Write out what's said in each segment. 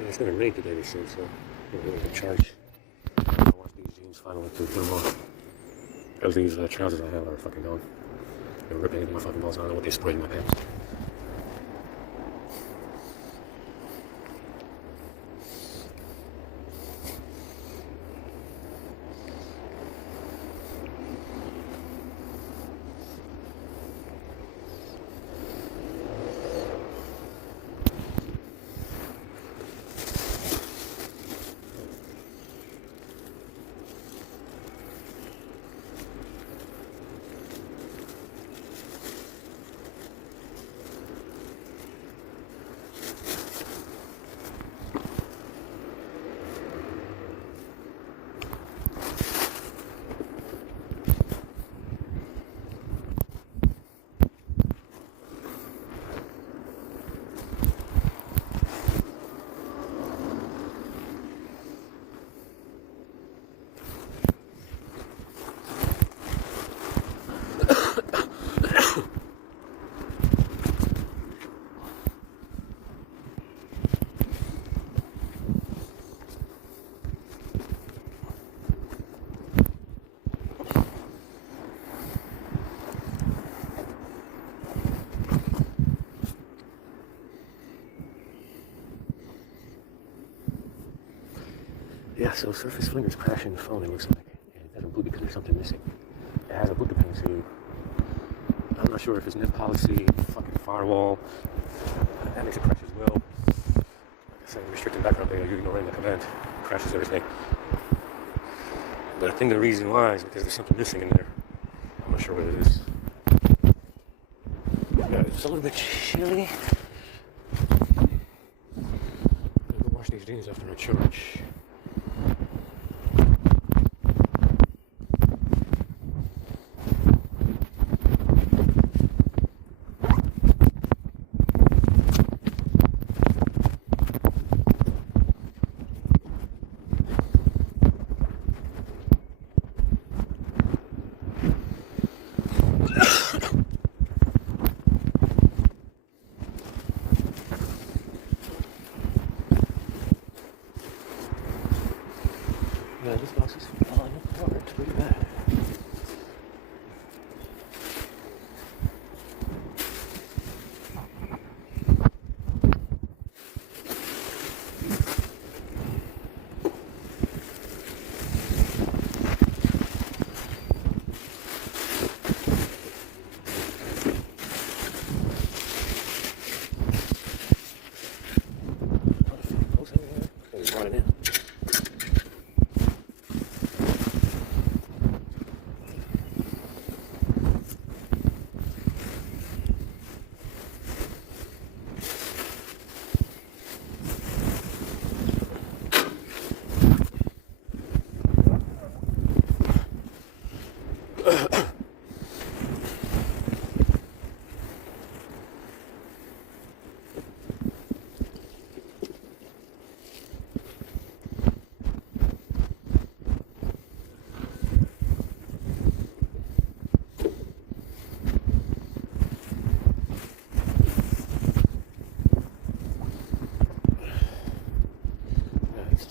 Yeah, it's gonna rain today, they said, so I'm gonna get charged. I wash these jeans finally to put them on. Because these trousers I have are fucking gone. They're ripping into my fucking balls. I don't know what they sprayed in my pants. Yeah, so Surface Flinger's crashing the phone, it looks like. And it doesn't boot because there's something missing. It has a boot dependency. I'm not sure if it's net policy, fucking firewall. That makes it crash as well. Like I said, restricted background data, you're ignoring the command. It crashes everything. But I think the reason why is because there's something missing in there. I'm not sure what it is. Yeah, it's a little bit chilly. I'm gonna go wash these jeans after I charge. Yeah, this box is falling apart. It's pretty bad. It's running in.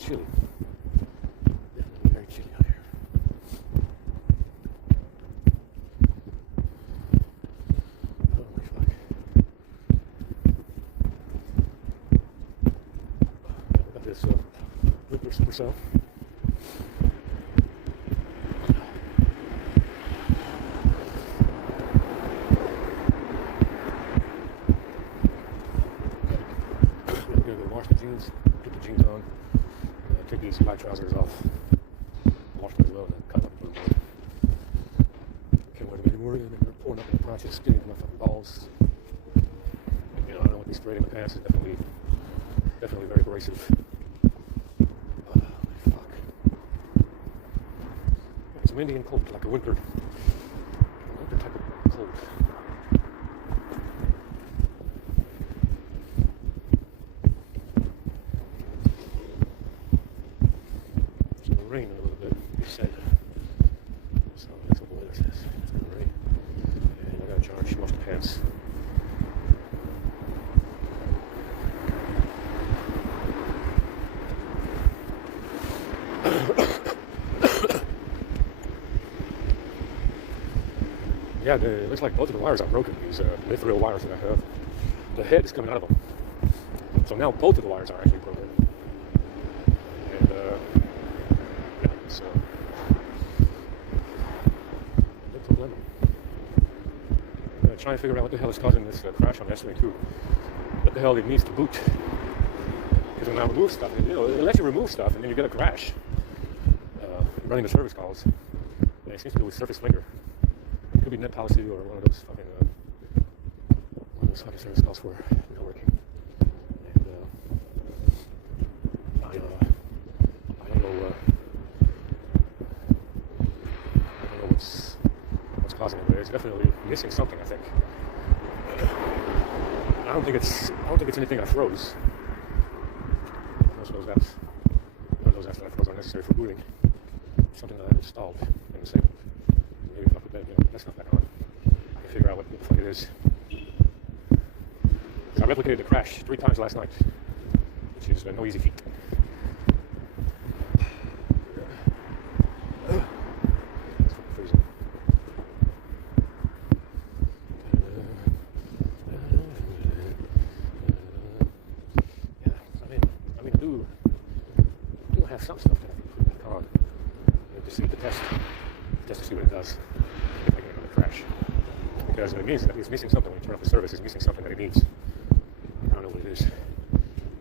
Chilly. Definitely very chilly out here. Holy fuck. I got this Whipper Super Cell. I'm gonna go wash the jeans, put the jeans on. Take these black trousers off, wash them as well, and then cut them and put them on. Can't wear them anymore, and they're pouring up in the process, skinning my fucking balls. You know, I don't know what they sprayed in the past. It's definitely very abrasive. Fuck. It's windy and cold, like a winter type of cold. Rain a little bit, he said. So that's what the weather says. It's gonna rain. And I gotta charge, wash the pants. Yeah, it looks like both of the wires are broken. These mithril wires that I have. The head is coming out of them. So now both of the wires are actually broken. And yeah, so no problem. I'm gonna try and figure out what the hell is causing this crash on the S22. What the hell it needs to boot? Because when I remove stuff, it lets you remove stuff, and then you get a crash. Running the service calls, and it seems to be with surface flinger. It could be net policy or one of those fucking service calls for not working. And I don't know. I don't know what's causing it, but it's definitely missing something. I think. I don't think it's anything I froze. Most of those apps, none of those apps that I froze are necessary for booting. Something that I installed and disabled. Maybe if I put that stuff back on, I can figure out what the fuck it is. So I replicated the crash 3 times last night, which is no easy feat. It's fucking freezing. Yeah, I mean, do have some stuff that I can put back on. To see the test, just to see what it does, if I get another crash. Because it means that it's missing something when you turn off the service. It's missing something that it needs. I don't know what it is.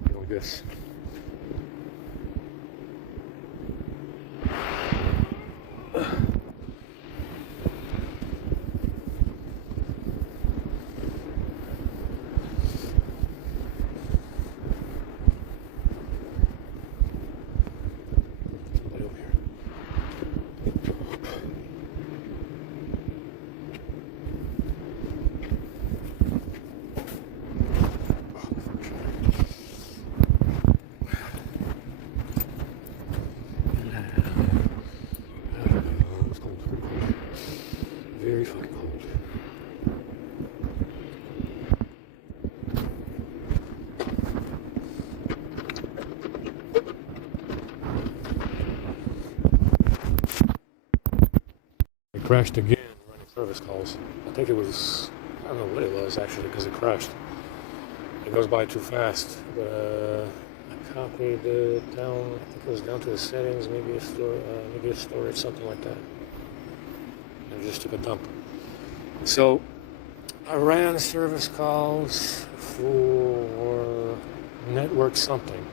Maybe like this. Very fucking cold. It crashed again running service calls. I think it was, I don't know what it was actually because it crashed. It goes by too fast. But I copied it down, I think it was down to the settings, maybe a storage, something like that. And just took a dump. So I ran service calls for network something,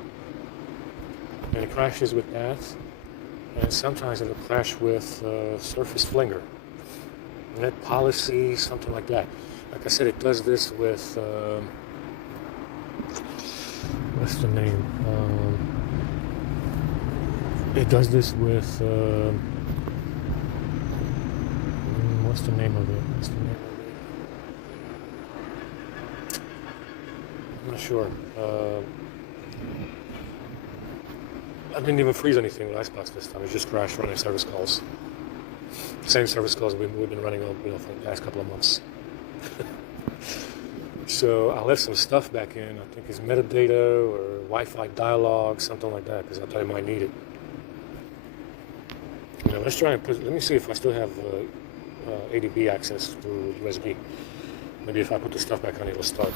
and it crashes with that, and sometimes it'll crash with surface flinger, net policy, something like that. Like I said, it does this with what's the name? It does this with what's the name of it? I'm not sure. I didn't even freeze anything with Icebox this time. It just crashed running service calls. Same service calls we've been running for the past couple of months. So I left some stuff back in. I think it's metadata or Wi-Fi dialogue, something like that, because I thought I might need it. Now let's try and let me see if I still have ADB access through USB. Maybe if I put the stuff back on, it will start.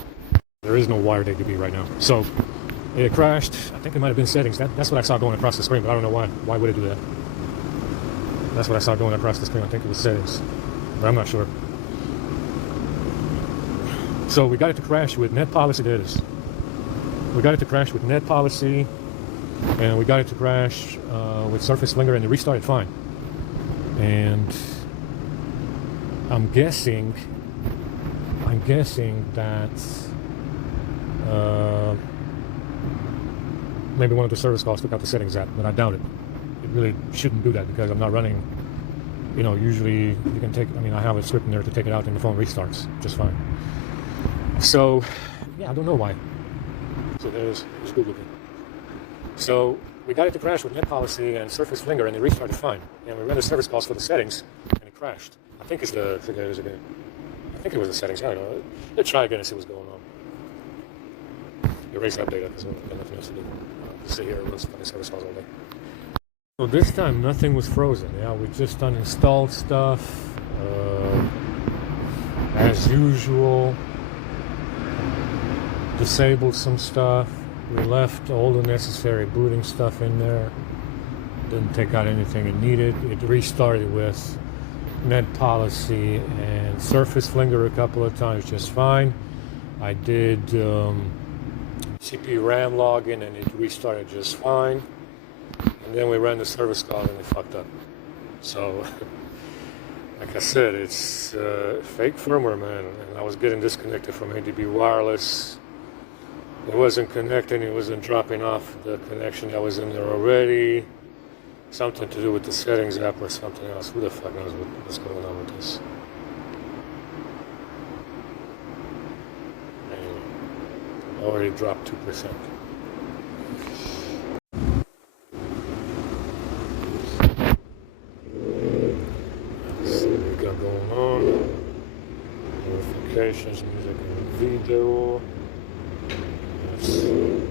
There is no wired ADB right now. So it crashed. I think it might have been settings. That's what I saw going across the screen, but I don't know why. Why would it do that? That's what I saw going across the screen. I think it was settings, but I'm not sure. So we got it to crash with net policy. There it is. We got it to crash with net policy, and we got it to crash with surface flinger, and it restarted fine. And I'm guessing that maybe one of the service calls took out the settings app, but I doubt it. It really shouldn't do that because I'm not running. Usually you can take. I have a script in there to take it out, and the phone restarts just fine. So, yeah, I don't know why. So there's Google. So we got it to crash with net policy and surface flinger, and it restarted fine. And we ran the service calls for the settings, and it crashed. I think it was the settings. I don't know. Let's try again and see what's going on. Erase that data because we've got nothing else to do. Sit here and run some service calls all day. So this time nothing was frozen. Yeah, we just uninstalled stuff. as usual, disabled some stuff. We left all the necessary booting stuff in there. Didn't take out anything it needed. It restarted with net policy and surface flinger a couple of times just fine. I did CPU RAM login and it restarted just fine. And then we ran the service call and it fucked up. So, like I said, it's fake firmware, man. And I was getting disconnected from ADB wireless. It wasn't connecting, it wasn't dropping off the connection that was in there already. Something to do with the settings app or something else. Who the fuck knows what's going on with this? Anyway, I already dropped 2%. Let's see what we got going on. Notifications, music and video. Let's see.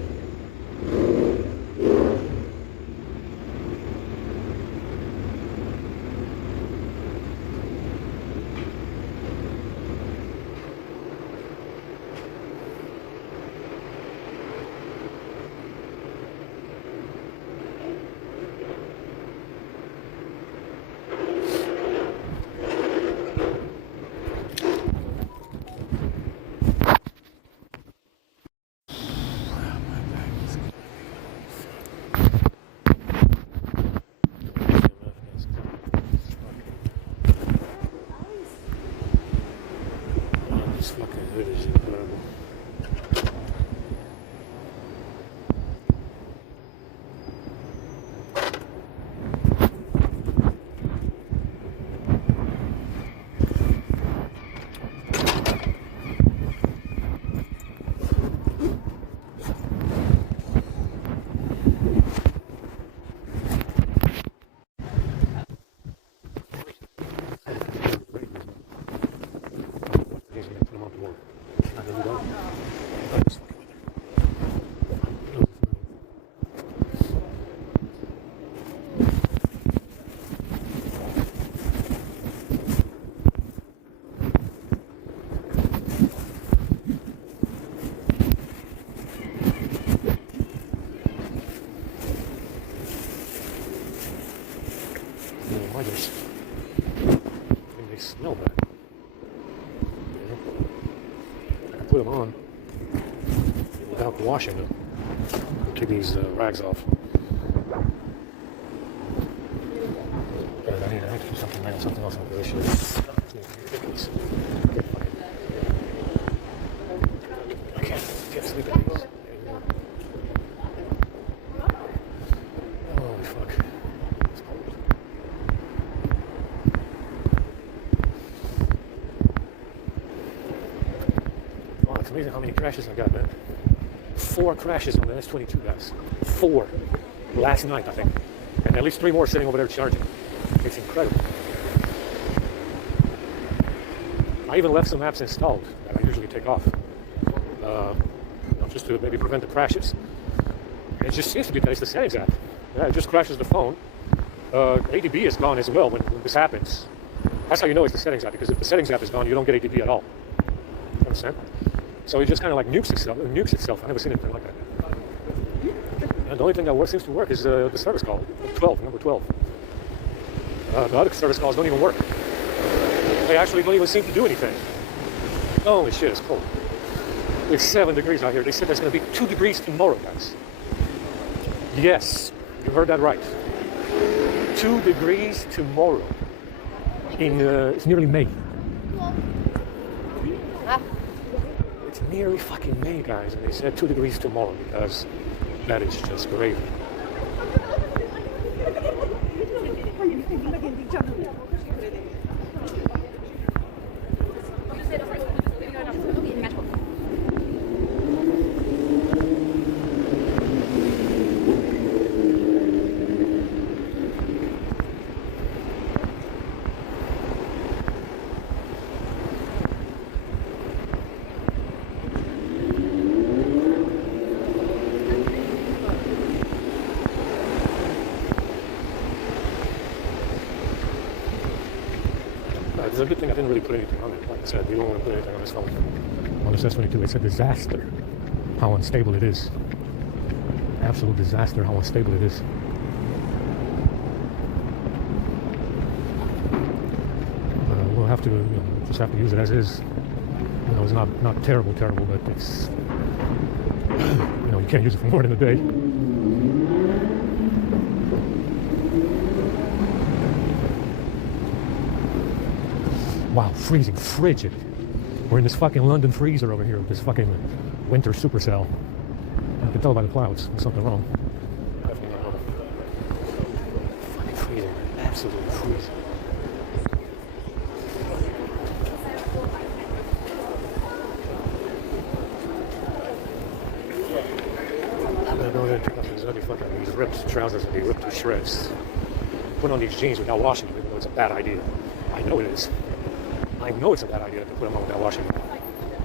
This fucking hood is incredible. Mothers. And they smell bad. You know? I can put them on without washing them. Take these rags off. But I need to do something else on the issue. I can't sleep at these. Holy fuck. It's cold. Wow, it's amazing how many crashes I got, man. 4 crashes on the S22, guys. 4. Last night, I think. And at least 3 more sitting over there charging. It's incredible. I even left some apps installed that I usually take off. Just to maybe prevent the crashes. And it just seems to be that it's the settings app. Yeah, it just crashes the phone. ADB is gone as well when this happens. That's how you know it's the settings app, because if the settings app is gone, you don't get ADB at all. You understand? So it just kind of like nukes itself. I've never seen anything like that. And the only thing that seems to work is the service call, 12, number 12. The other service calls don't even work. They actually don't even seem to do anything. Holy shit, it's cold. It's 7 degrees out here. They said there's going to be 2 degrees tomorrow, guys. Yes, you heard that right. 2 degrees tomorrow. It's nearly May. It's nearly fucking May, guys, and they said 2 degrees tomorrow because that is just great. It's a good thing I didn't really put anything on it. Like I said, you don't want to put anything on this phone. On this S22, it's a disaster how unstable it is. Absolute disaster how unstable it is. We'll have to just have to use it as is. It's not terrible, but it's you can't use it for more than a day. Wow, freezing, frigid. We're in this fucking London freezer over here with this fucking winter supercell. You can tell by the clouds there's something wrong. Definitely not normal. Fucking freezing, absolutely freezing. I'm gonna go ahead and pick up these ugly fucking these ripped trousers and be ripped to shreds. Put on these jeans without washing them, even though it's a bad idea. I know it is. I know it's a bad idea to put them on without washing them.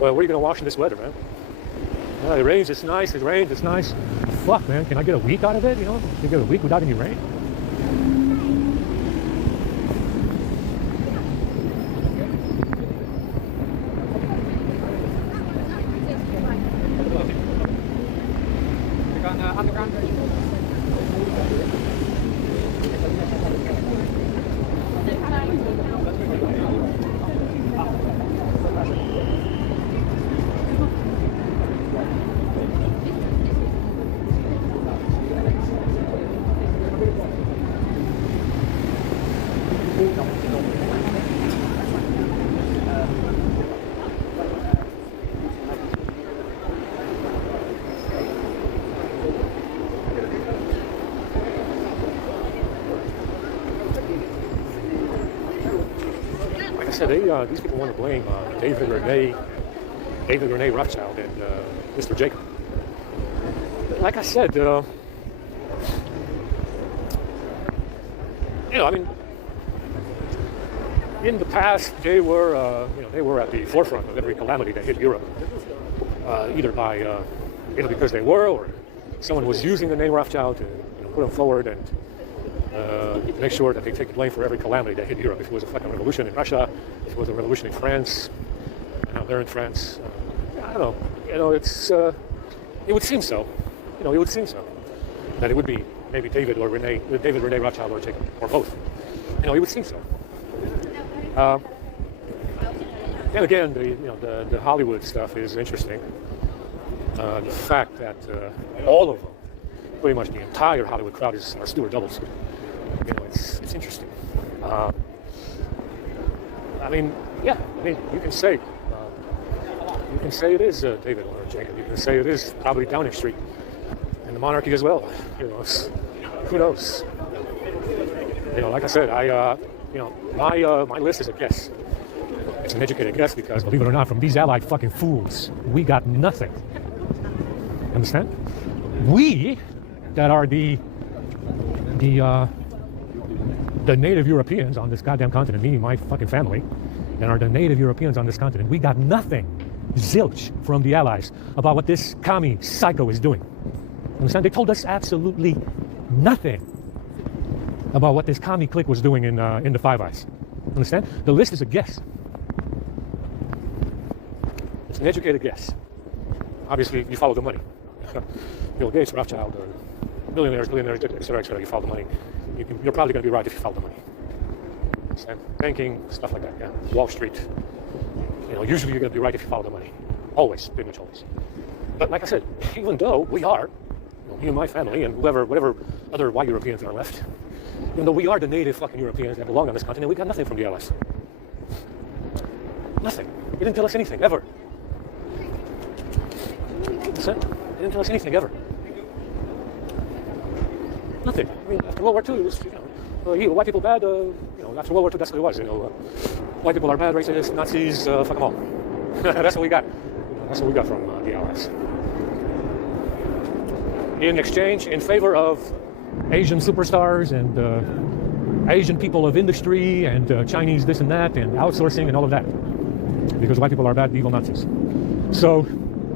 Well, what are you going to wash in this weather, man? It rains, it's nice. It rains, it's nice. Fuck, man, can I get a week out of it, Can you get a week without any rain? These people want to blame David Rene Rothschild and Mr. Jacob. Like I said, in the past they were at the forefront of every calamity that hit Europe, either because they were, or someone was using the name Rothschild to put them forward and make sure that they take the blame for every calamity that hit Europe. If it was a fucking revolution in Russia, if it was a revolution in France, they're in France. I don't know. It would seem so. It would seem so that it would be maybe David Rene Rothschild, or Jacob, or both. It would seem so. And again, the Hollywood stuff is interesting. The fact that all of them, pretty much the entire Hollywood crowd, are Stewart doubles. It's interesting. You can say it is David or Jacob. You can say it is probably Downing Street and the monarchy as well. Who knows? Like I said, my list is a guess. It's an educated guess because, believe it or not, from these allied fucking fools, we got nothing. Understand? We that are the native Europeans on this goddamn continent, meaning my fucking family, and are the native Europeans on this continent, we got nothing, zilch, from the Allies about what this commie psycho is doing. Understand? They told us absolutely nothing about what this commie clique was doing in the Five Eyes. Understand? The list is a guess. It's an educated guess. Obviously, you follow the money. Bill Gates, Rothschild, billionaires, etc. You follow the money. You're probably going to be right if you follow the money. Understand? Banking, stuff like that. Yeah. Wall Street. Usually you're going to be right if you follow the money. Always, pretty much always. But like I said, even though we are, me and my family and whatever other white Europeans are left, even though we are the native fucking Europeans that belong on this continent, we got nothing from the Allies. Nothing. They didn't tell us anything, ever. Understand? They didn't tell us anything, ever. Nothing. After World War II, it was, white people bad, after World War II, that's what it was, white people are bad, racist, Nazis, fuck them all. That's what we got. That's what we got from the Allies. In exchange, in favor of Asian superstars and Asian people of industry and Chinese this and that and outsourcing and all of that. Because white people are bad, evil Nazis. So,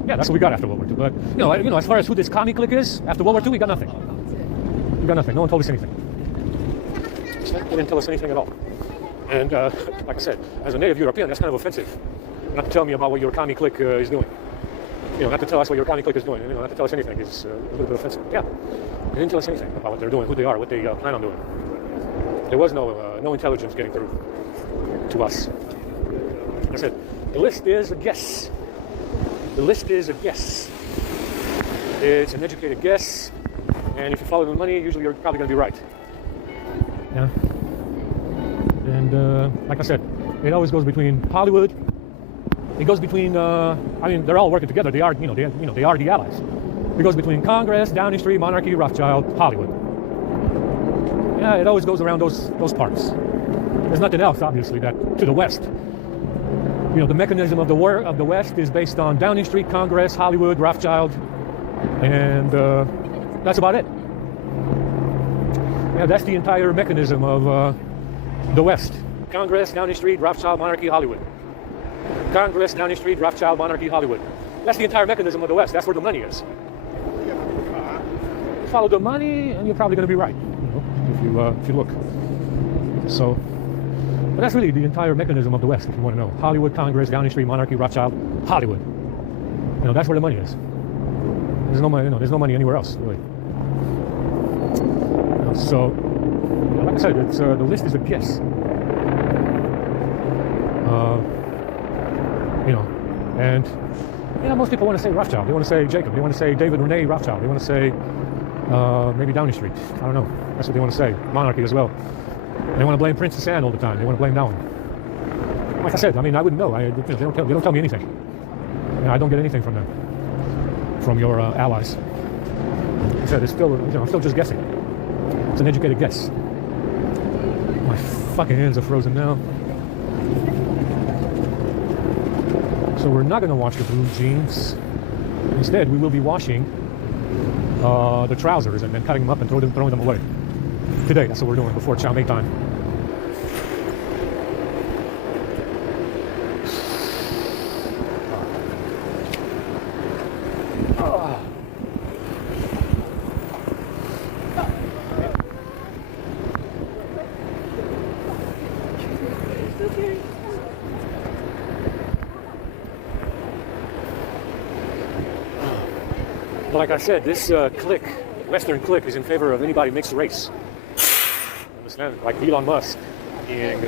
yeah, that's what we got after World War II. But, as far as who this commie clique is, after World War II, we got nothing. We got nothing. No one told us anything. They didn't tell us anything at all. And like I said, as a native European, that's kind of offensive. Not to tell me about what your commie clique is doing. Not to tell us what your commie clique is doing. Not to tell us anything is a little bit offensive. Yeah, they didn't tell us anything about what they're doing, who they are, what they plan on doing. There was no intelligence getting through to us. Like I said, the list is a guess. The list is a guess. It's an educated guess, and if you follow the money, usually you're probably going to be right. Yeah. And like I said, it always goes between Hollywood. It goes between. They're all working together. They are, they are the allies. It goes between Congress, Downing Street, monarchy, Rothschild, Hollywood. Yeah, it always goes around those parts. There's nothing else, obviously, that to the west. The mechanism of the West is based on Downing Street, Congress, Hollywood, Rothschild, and that's about it. Yeah, that's the entire mechanism of the West. Congress, Downing Street, Rothschild, monarchy, Hollywood. Congress, Downing Street, Rothschild, monarchy, Hollywood. That's the entire mechanism of the West. That's where the money is. Follow the money, and you're probably going to be right. If you look. So, but that's really the entire mechanism of the West, if you want to know. Hollywood, Congress, Downing Street, monarchy, Rothschild, Hollywood. That's where the money is. There's no money. There's no money anywhere else, really. So, like I said, it's the list is a guess. And most people want to say Rothschild. They want to say Jacob. They want to say David Rene Rothschild. They want to say maybe Downing Street. I don't know. That's what they want to say. Monarchy as well. They want to blame Princess Anne all the time. They want to blame that one. Like I said, I wouldn't know. They don't tell me anything. I don't get anything from them, from your allies. Like I said, it's still, I'm still just guessing. It's an educated guess. My fucking hands are frozen now. So we're not going to wash the blue jeans. Instead, we will be washing the trousers and then cutting them up and throwing them away. Today, that's what we're doing before chow mein time. Like I said, this clique, Western clique, is in favor of anybody mixed race. Understand? Like Elon Musk being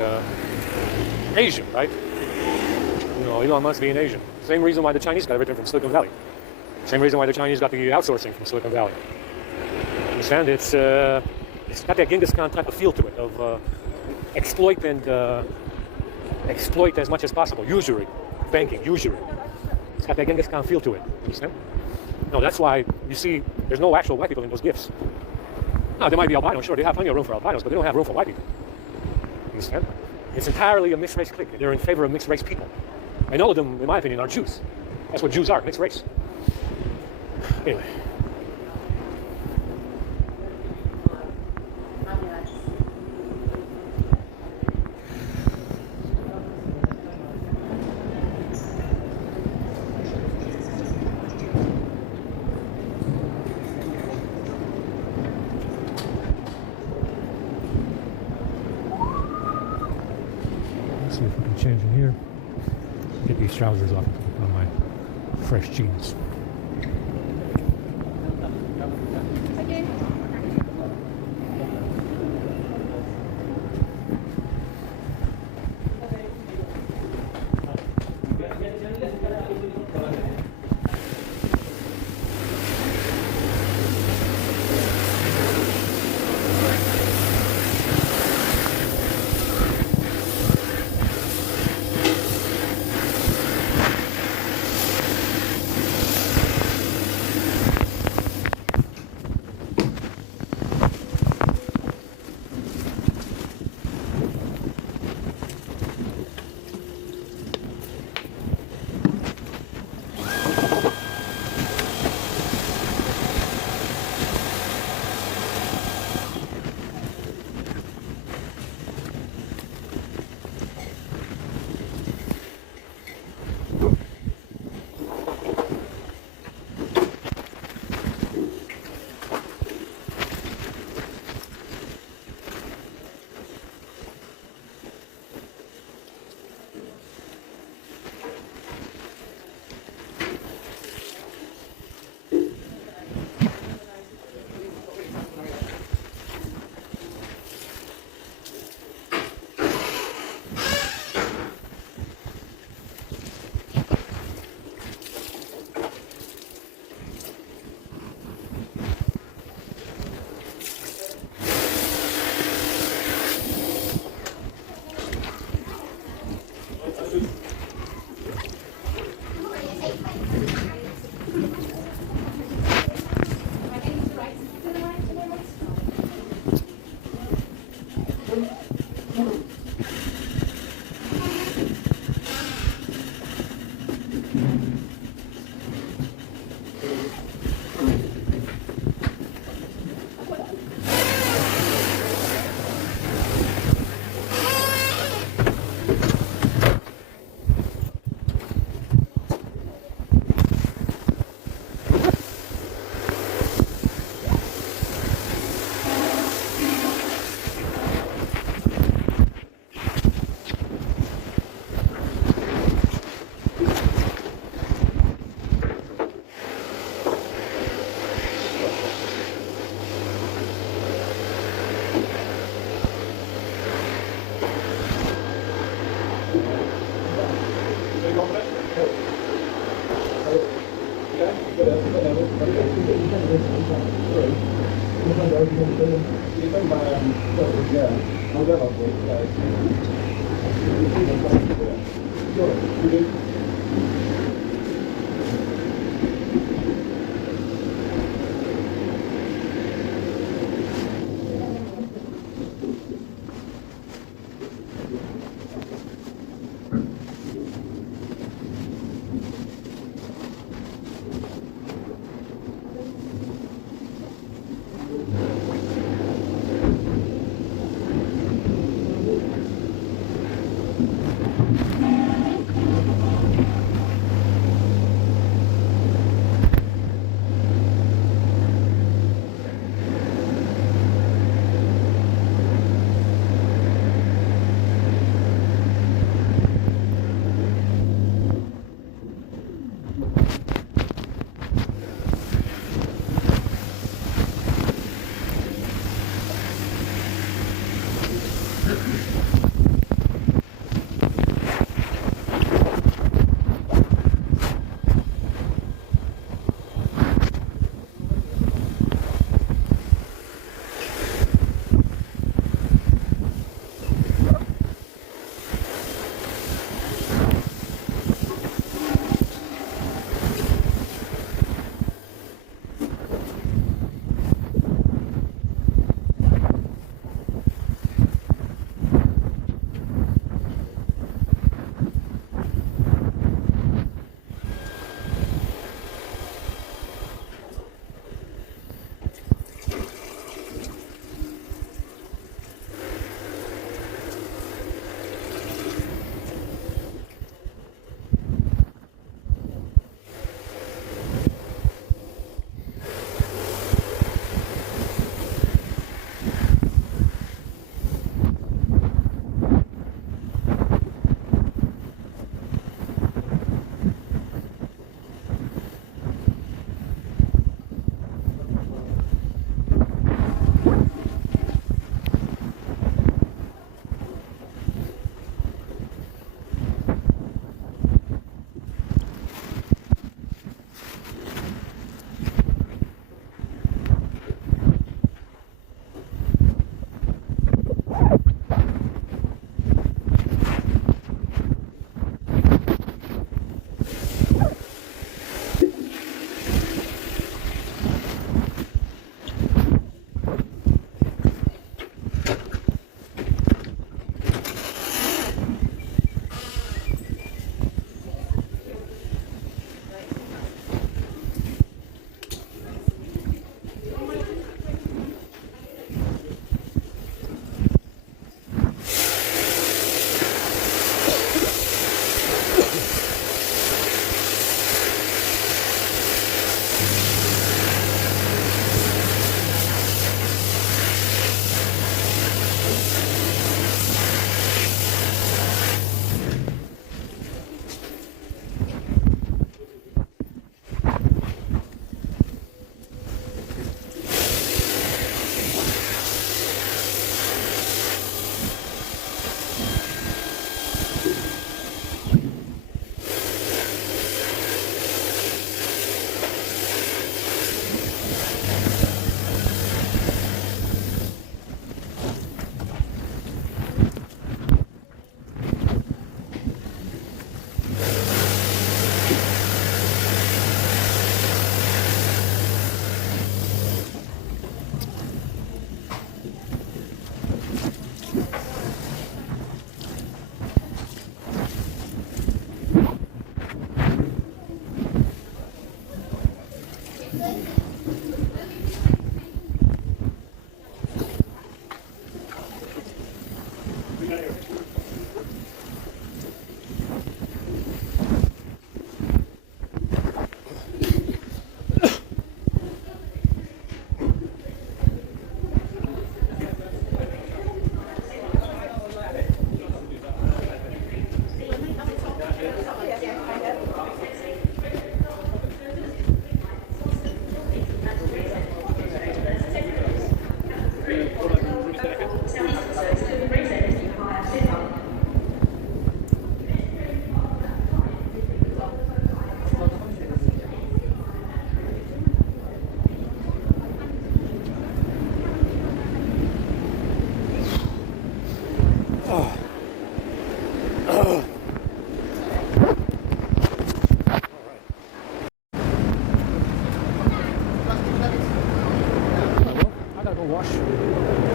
Asian, right? Elon Musk being Asian. Same reason why the Chinese got everything from Silicon Valley. Same reason why the Chinese got the outsourcing from Silicon Valley. Understand? It's got that Genghis Khan type of feel to it, of exploit as much as possible. Usury, banking, usury. It's got that Genghis Khan feel to it. Understand? No, that's why you see there's no actual white people in those gifts. Now, there might be albinos, sure, they have plenty of room for albinos, but they don't have room for white people. Understand? It's entirely a mixed race clique. They're in favor of mixed race people. And all of them, in my opinion, are Jews. That's what Jews are, mixed race. Anyway. See if we can change in here. Get these trousers off and put on my fresh jeans.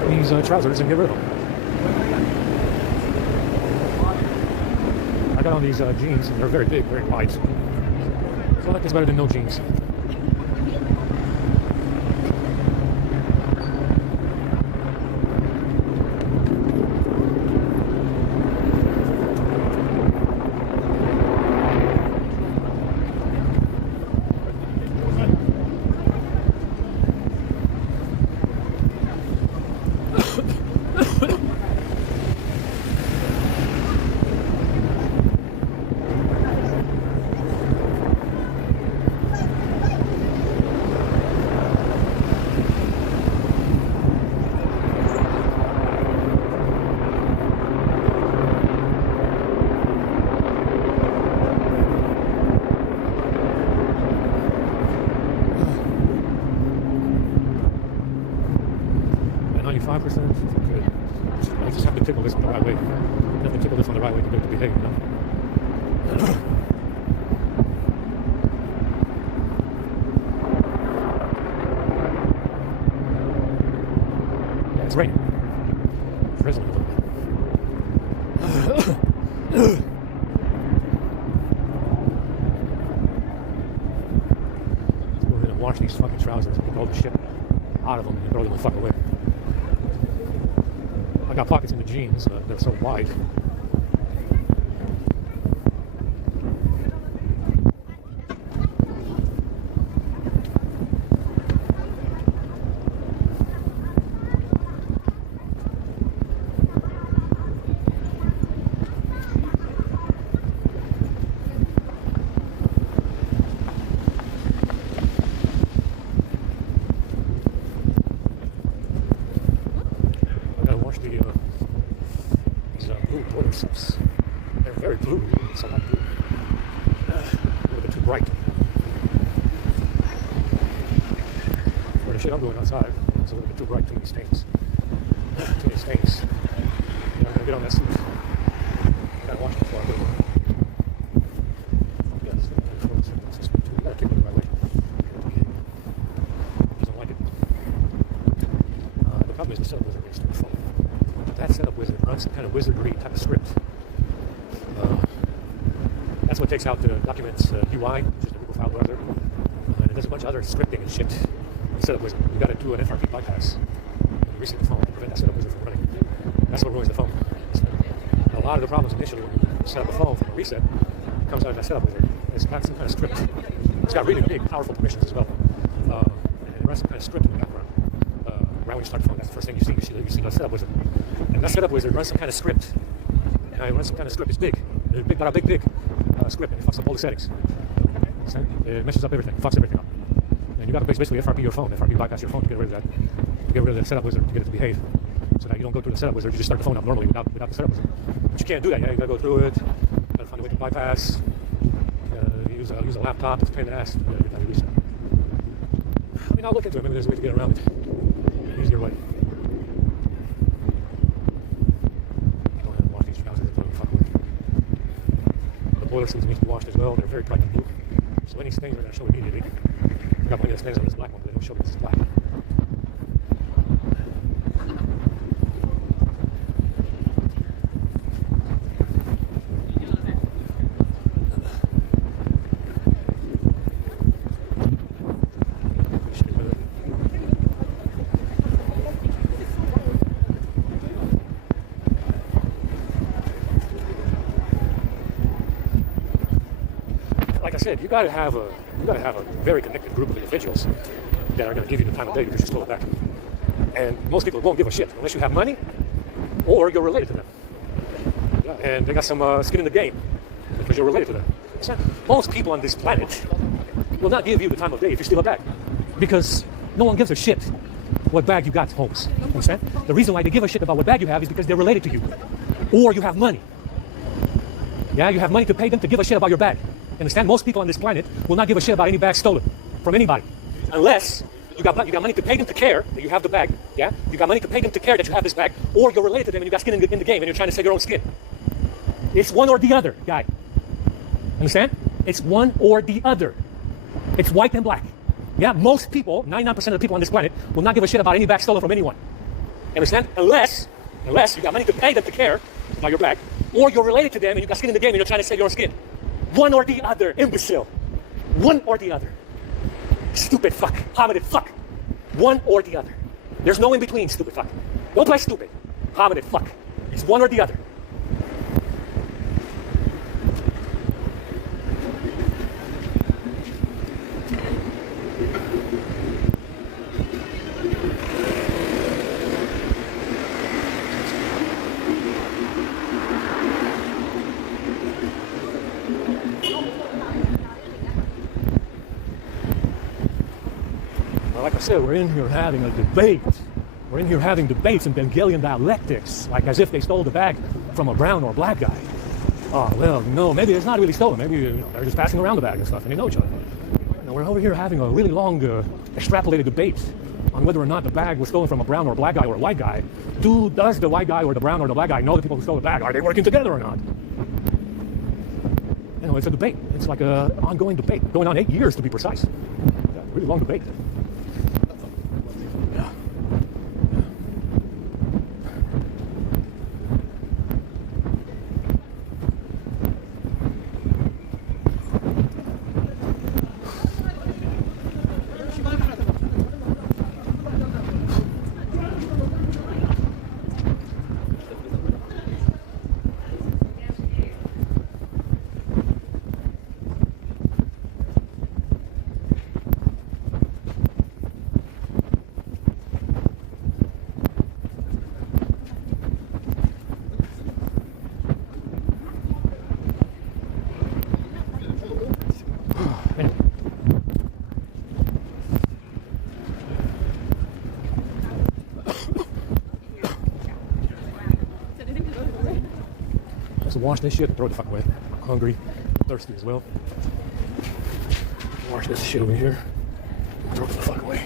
these trousers and get rid of them. I got on these jeans, and they're very big, very wide. So I like this better than no jeans. At 95%, good. I just have to tickle this one the right way. I have to tickle this one the right way to get it to behave, you know? Yeah, it's raining. It's drizzling a little bit. Let's go ahead and wash these fucking trousers and get all the shit out of them and throw them the fuck away. I got pockets in the jeans, they're so wide. These blue border suits. They're very blue, so not blue. A little bit too bright. For the shit I'm doing outside, it's a little bit too bright, too many stains. Too many stains. Yeah, I'm gonna get on that suit. Gotta wash it before I go. Yes, you gotta kick it the right way. Doesn't like it. The problem is the setup wizard is too full. That setup wizard runs some kind of wizardry type of script. That's what takes out the documents UI, which is the Google file browser. And it does a bunch of other scripting and shit. The setup wizard. You got to do an FRP bypass when you reset the phone to prevent that setup wizard from running. That's what ruins the phone. A lot of the problems initially when you set up a phone from a reset comes out of that setup wizard. It's got some kind of script. It's got really big, powerful permissions as well. And it runs some kind of script in the background. Right when you start the phone, that's the first thing you see. You see the setup wizard. And that setup wizard runs some kind of script. And it runs some kind of script. It's big. It's big, got a big script, and it fucks up all the settings. It meshes up everything, fucks everything up. And you got to basically FRP your phone, FRP bypass your phone to get rid of that, to get rid of the setup wizard, to get it to behave. So that you don't go through the setup wizard, you just start the phone up normally without the setup wizard. But you can't do that. You gotta go through it. You gotta find a way to bypass. Use a laptop. It's a pain in the ass every time you reset. I mean, I'll look into it. Maybe there's a way to get around it. An easier way. Go ahead and wash these trousers. The boiler suits need to be washed as well. They're very bright and blue. So any stains are going to show immediately. I got plenty of stains on this black one, but they don't show because it's black. Like I said, you gotta have a very connected group of individuals that are gonna give you the time of day if you just slow it back. And most people won't give a shit unless you have money or you're related to them. Yeah, and they got some skin in the game because you're related to them. So most people on this planet will not give you the time of day if you steal a bag because no one gives a shit what bag you got, Holmes. Understand? The reason why they give a shit about what bag you have is because they're related to you, or you have money. Yeah, you have money to pay them to give a shit about your bag. Understand? Most people on this planet will not give a shit about any bag stolen from anybody, unless you got money to pay them to care that you have the bag. Yeah, you got money to pay them to care that you have this bag, or you're related to them and you got skin in the game and you're trying to save your own skin. It's one or the other, guy. Understand? It's one or the other. It's white and black. Yeah, most people, 99% of the people on this planet will not give a shit about any bag stolen from anyone. Understand? Unless you got money to pay them to care about your back, or you're related to them and you got skin in the game and you're trying to save your own skin. One or the other, imbecile. One or the other. Stupid fuck. Hominid fuck. One or the other. There's no in between, stupid fuck. Don't play stupid. Hominid fuck. It's one or the other. Like I said, we're in here having a debate. We're in here having debates in Hegelian dialectics, like as if they stole the bag from a brown or black guy. Oh, well, no, maybe it's not really stolen. Maybe they're just passing around the bag and stuff, and they know each other. We're over here having a really long, extrapolated debate on whether or not the bag was stolen from a brown or a black guy or a white guy. Does the white guy or the brown or the black guy know the people who stole the bag? Are they working together or not? It's a debate. It's like an ongoing debate, going on 8 years to be precise. Yeah, really long debate. Wash this shit and throw it the fuck away. I'm hungry, thirsty as well. Wash this shit over here and throw it the fuck away.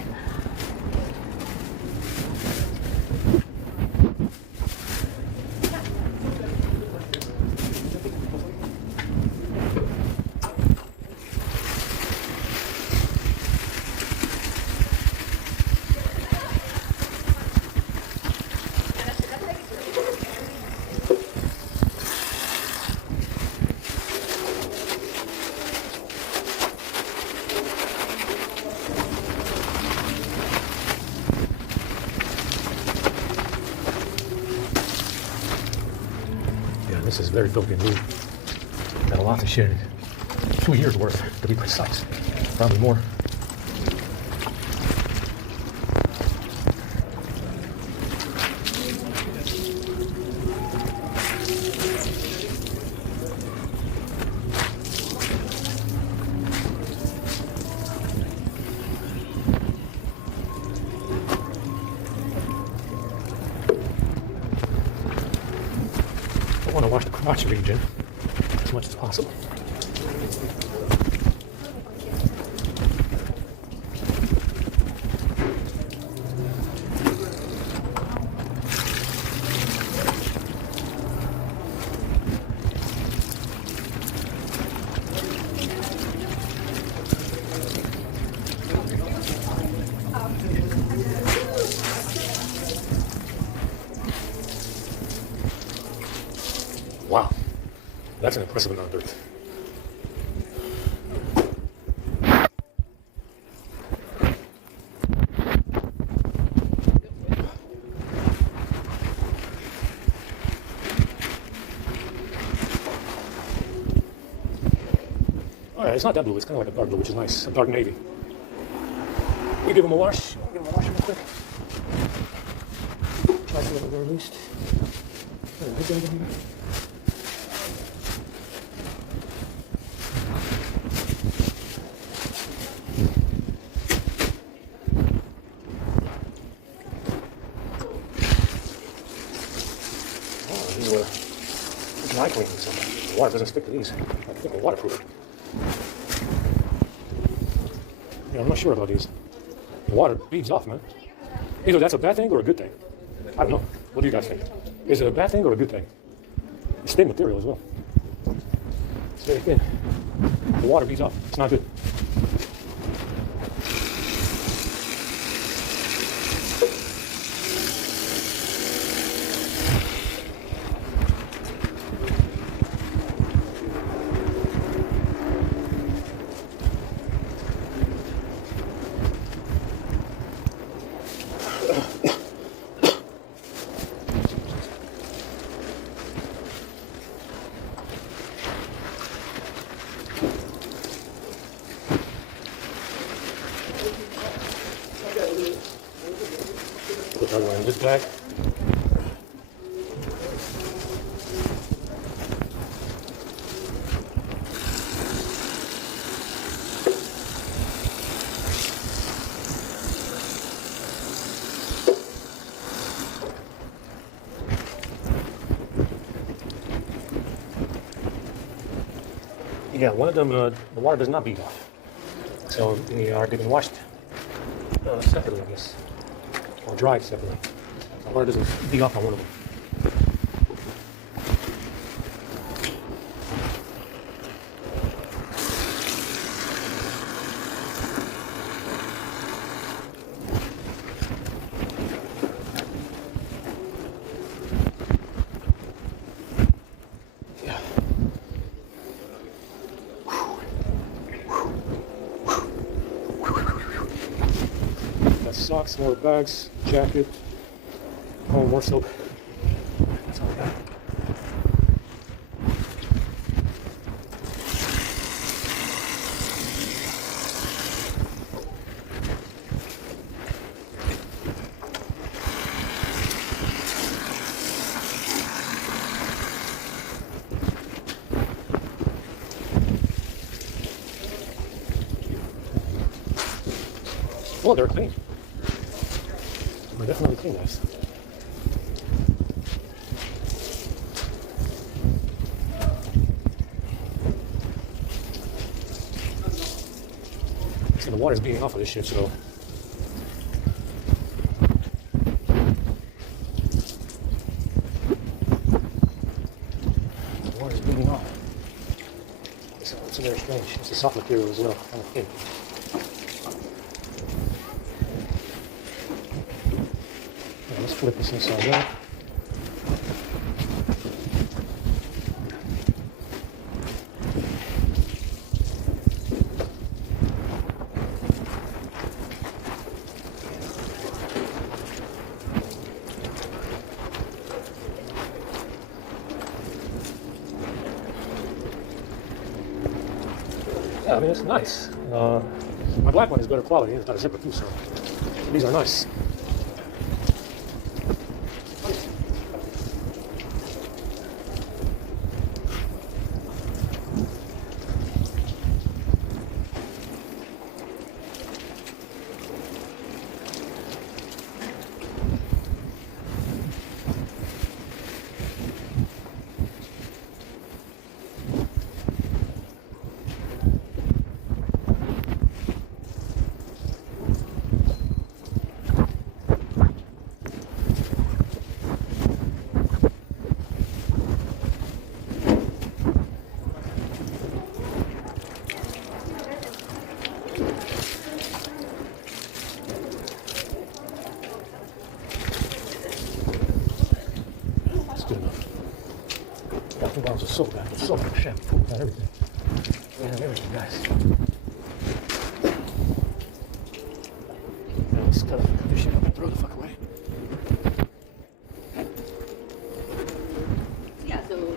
This is very filthy and rude. Got a lot of shit. 2 years worth, to be precise. Probably more. I want to wash the crotch region as much as possible. Wow, that's an impressive amount of dirt. Alright, it's not that blue, it's kind of like a dark blue, which is nice, a dark navy. We give them a wash, real quick. Try to get it released. Dry cleaning, so the water doesn't stick to these. I think they're waterproof. Yeah, I'm not sure about these. The water beads off, man. Either that's a bad thing or a good thing. I don't know. What do you guys think? Is it a bad thing or a good thing? It's thin material as well. It's very thin. The water beads off. It's not good. another one in this bag. Yeah, one of them, the water does not bead off. So they've been washed separately, I guess, or dried separately. The water doesn't bead off on one of them. Socks, more bags, jacket, oh, more soap. That's all I got. Oh, they're clean. They're definitely clean, guys. So the water's beating off of this shit, so the water's beating off. It's very strange. It's a soft material as well, kind of thin. Let's flip this inside out. Yeah, I mean, it's nice. My black one is better quality. It's got a zipper too, so these are nice. $2 of soap, shampoo, got everything. We have everything, guys. Now let's cut this shit up and throw the fuck away. Yeah, so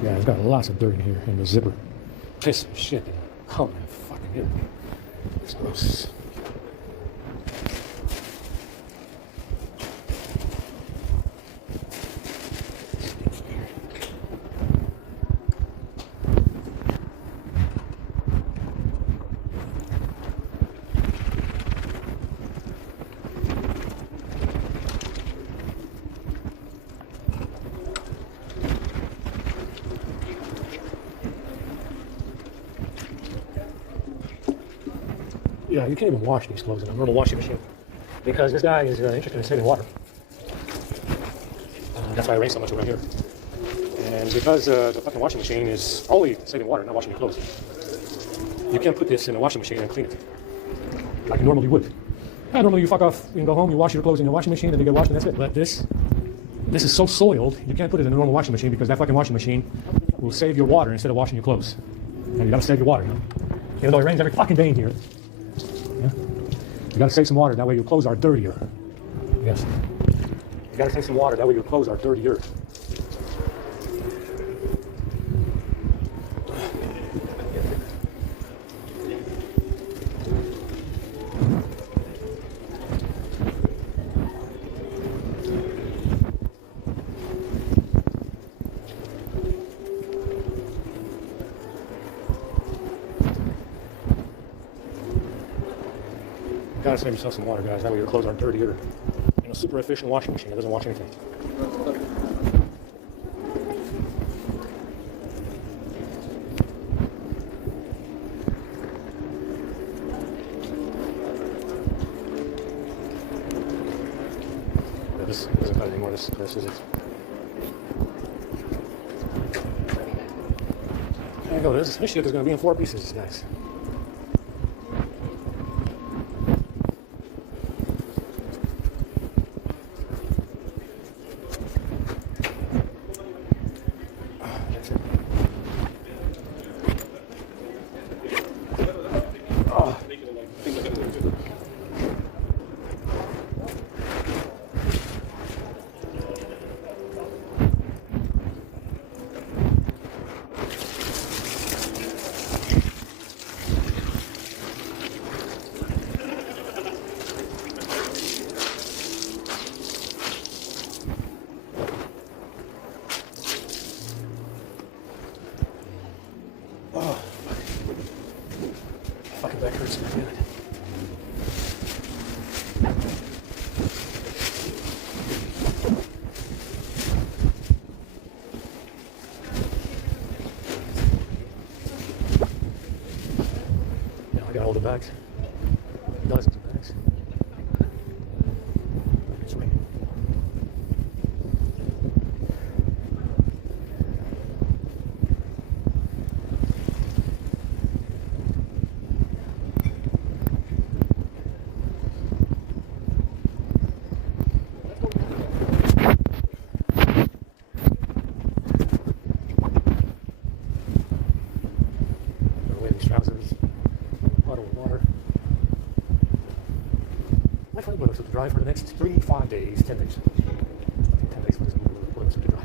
Yeah, it's got lots of dirt in here, and the zipper piss and shit and cum and fucking everything. It's gross. Yeah, you can't even wash these clothes in a normal washing machine because this guy is interested in saving water. That's why I rain so much around here. And because the fucking washing machine is only saving water, not washing your clothes, you can't put this in a washing machine and clean it like you normally would. Normally you fuck off, you can go home, you wash your clothes in your washing machine, and they get washed, and that's it. But this is so soiled, you can't put it in a normal washing machine because that fucking washing machine will save your water instead of washing your clothes. And you gotta save your water, you know? Even though it rains every fucking day in here. Yeah? You gotta save some water, that way your clothes are dirtier. Yes. You gotta save some water, that way your clothes are dirtier. You gotta save yourself some water, guys. That way your clothes aren't dirtier. You know, super efficient washing machine. It doesn't wash anything. Yeah, this doesn't cut anymore. This is it. There you go. This shit is gonna be in 4 pieces, guys. Fucking back hurts, man. Yeah, I got all the bags. Dozens of bags. It's raining. Trousers, bottle of water. My flight weather to dry for the next 5 days, 10 days. I think 10 days for this weather to dry.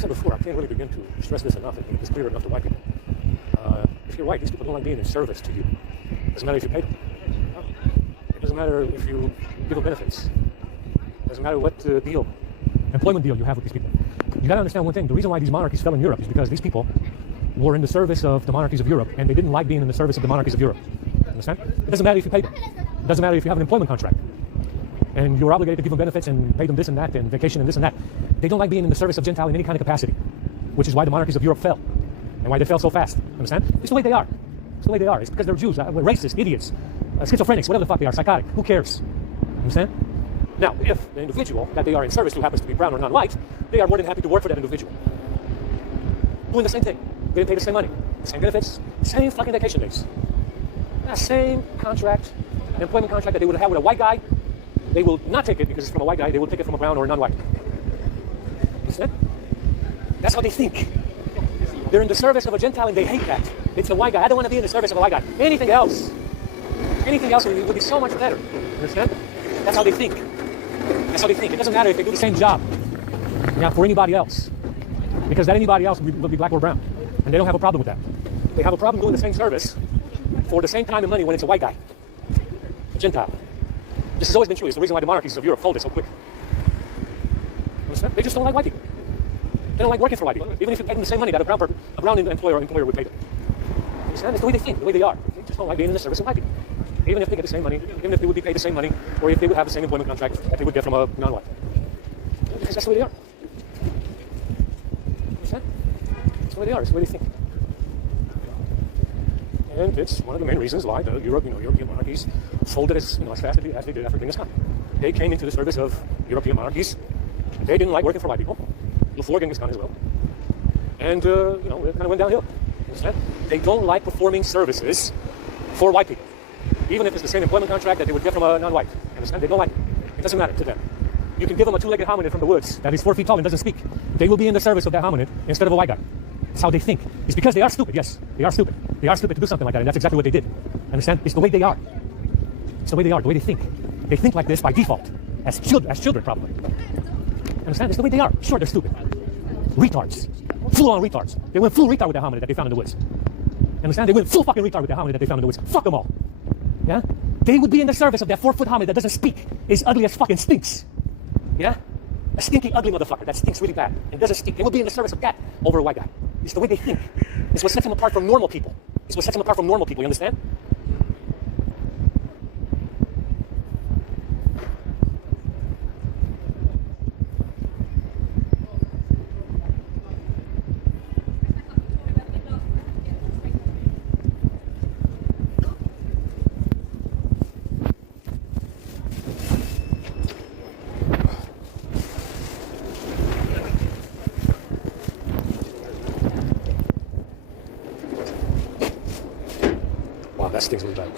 said before, I can't really begin to stress this enough and make this clear enough to white people. If you're white, these people don't like being in service to you. It doesn't matter if you pay them. It doesn't matter if you give them benefits. It doesn't matter what employment deal you have with these people. You got to understand one thing. The reason why these monarchies fell in Europe is because these people were in the service of the monarchies of Europe, and they didn't like being in the service of the monarchies of Europe. Understand? It doesn't matter if you pay them. It doesn't matter if you have an employment contract and you're obligated to give them benefits and pay them this and that and vacation and this and that. They don't like being in the service of Gentile in any kind of capacity, which is why the monarchies of Europe fell and why they fell so fast. Understand? It's the way they are. It's the way they are. It's because they're Jews, racist, idiots, schizophrenics, whatever the fuck they are, psychotic. Who cares? Understand? Now, if the individual that they are in service to happens to be brown or non-white, they are more than happy to work for that individual. Doing the same thing. Getting paid the same money, same benefits, same fucking vacation days. That same contract, an employment contract that they would have with a white guy, they will not take it because it's from a white guy. They will take it from a brown or a non-white. Understand? That's how they think. They're in the service of a Gentile and they hate that. It's the white guy. I don't want to be in the service of a white guy. Anything else would be so much better. Understand? That's how they think. That's how they think. It doesn't matter if they do the same job for anybody else, because that anybody else will be black or brown, and they don't have a problem with that. They have a problem doing the same service for the same time and money when it's a white guy, a Gentile. This has always been true. It's the reason why the monarchies of Europe folded so quick. Understand? They just don't like white people. They don't like working for white people, even if you pay them the same money that a brown employer would pay them. Understand? It's the way they think, the way they are. They just don't like being in the service of white people, even if they get the same money, even if they would be paid the same money, or if they would have the same employment contract that they would get from a non-white. Because that's the way they are. Understand? It's the way they are. It's the way they think. And it's one of the main reasons why the European monarchies folded as fast as they did after Genghis Khan. They came into the service of European monarchies. They didn't like working for white people, before Genghis Khan as well. And, it kind of went downhill. Understand? They don't like performing services for white people, even if it's the same employment contract that they would get from a non-white. Understand? They don't like it. It doesn't matter to them. You can give them a two-legged hominid from the woods that is 4 feet tall and doesn't speak. They will be in the service of that hominid instead of a white guy. That's how they think. It's because they are stupid. Yes, they are stupid. They are stupid to do something like that, and that's exactly what they did. Understand? It's the way they are. It's the way they are, the way they think. They think like this by default, as children probably. Understand? It's the way they are. Sure, they're stupid. Retards. Full-on retards. They went full retard with that hominid that they found in the woods. Understand? They went full fucking retard with that hominid that they found in the woods. Fuck them all. Yeah? They would be in the service of that 4-foot hominid that doesn't speak, is ugly as fucking stinks. Yeah? A stinky, ugly motherfucker that stinks really bad and doesn't stink. They would be in the service of that over a white guy. It's the way they think. It's what sets them apart from normal people. It's what sets them apart from normal people. You understand? That stings really bad.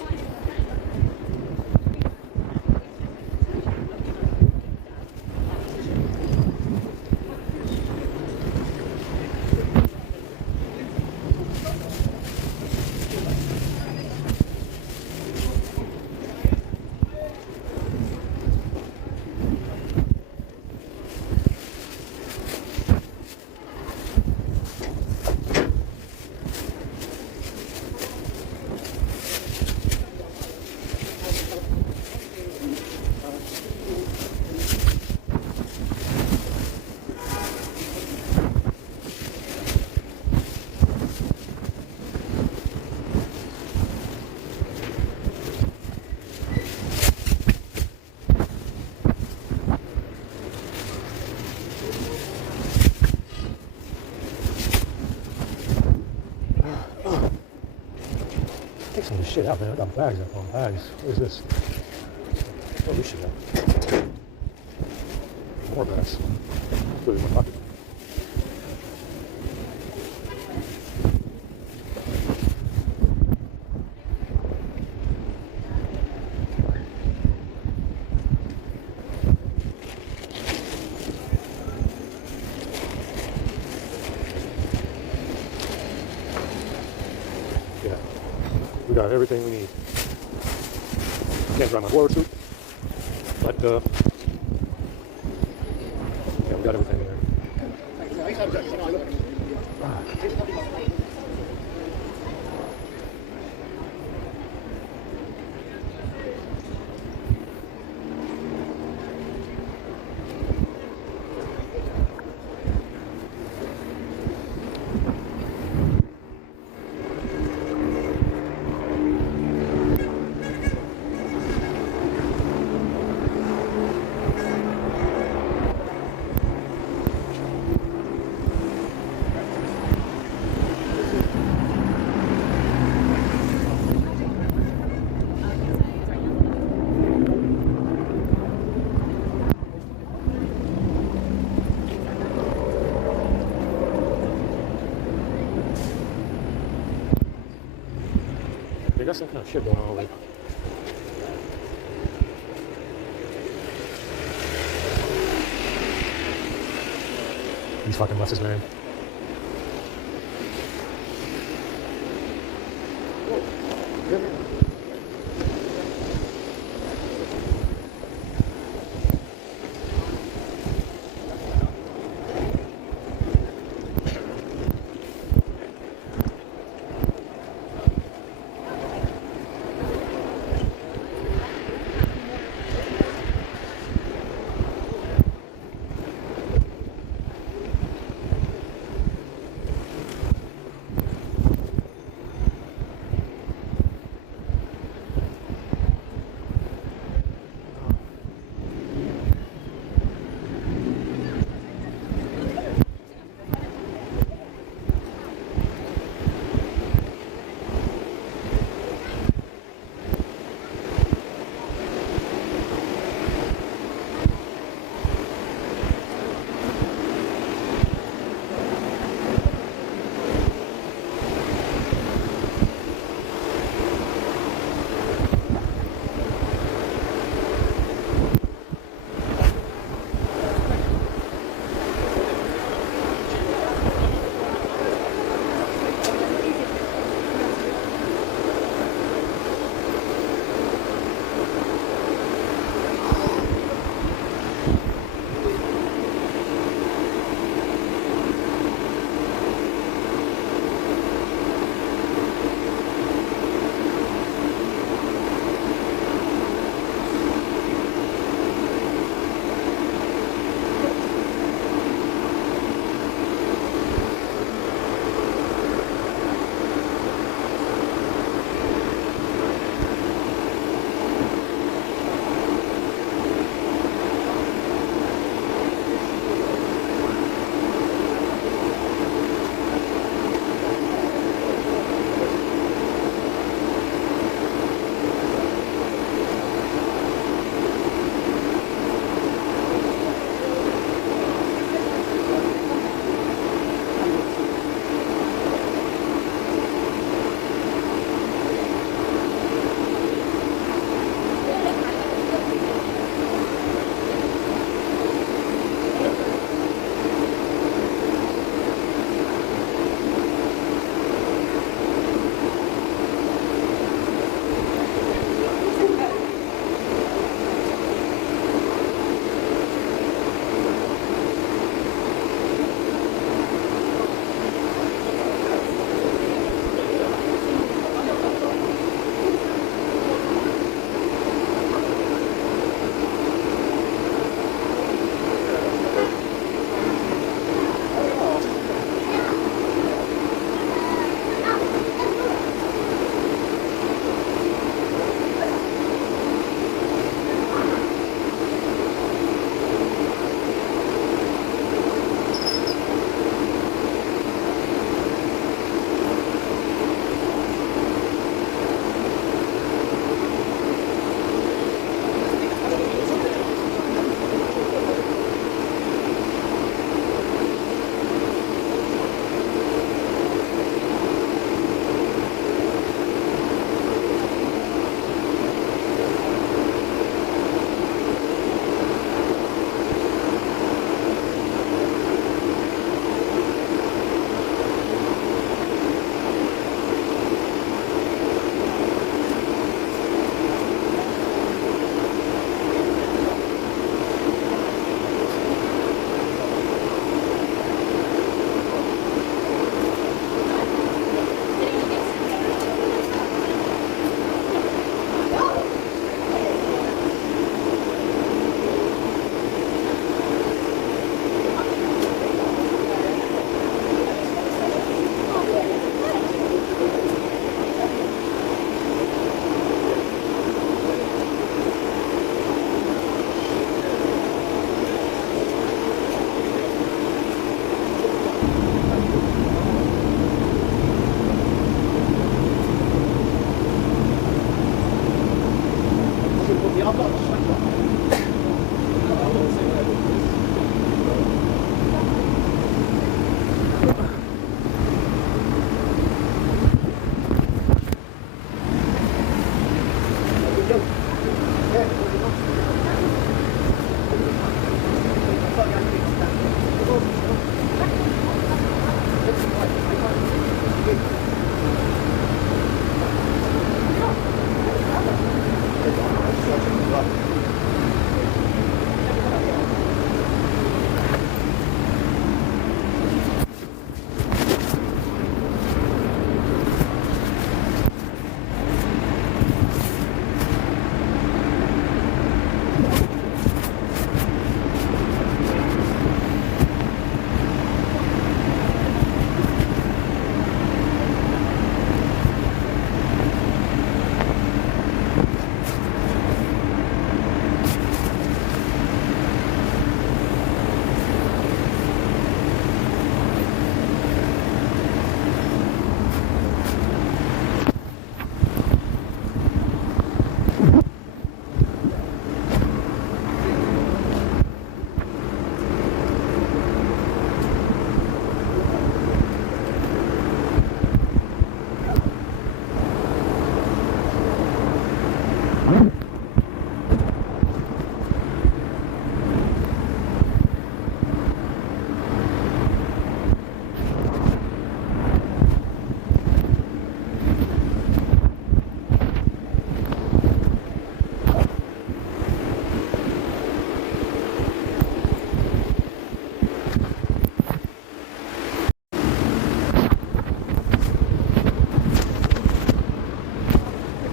Take some of this shit out, man. I got bags up on bags. What is this? Throw this shit out. More bags. Put it in my pocket. We got everything we need. Can't dry my water suit, but yeah, we got everything in there. They got some kind of shit going on over there. These fucking buses, man.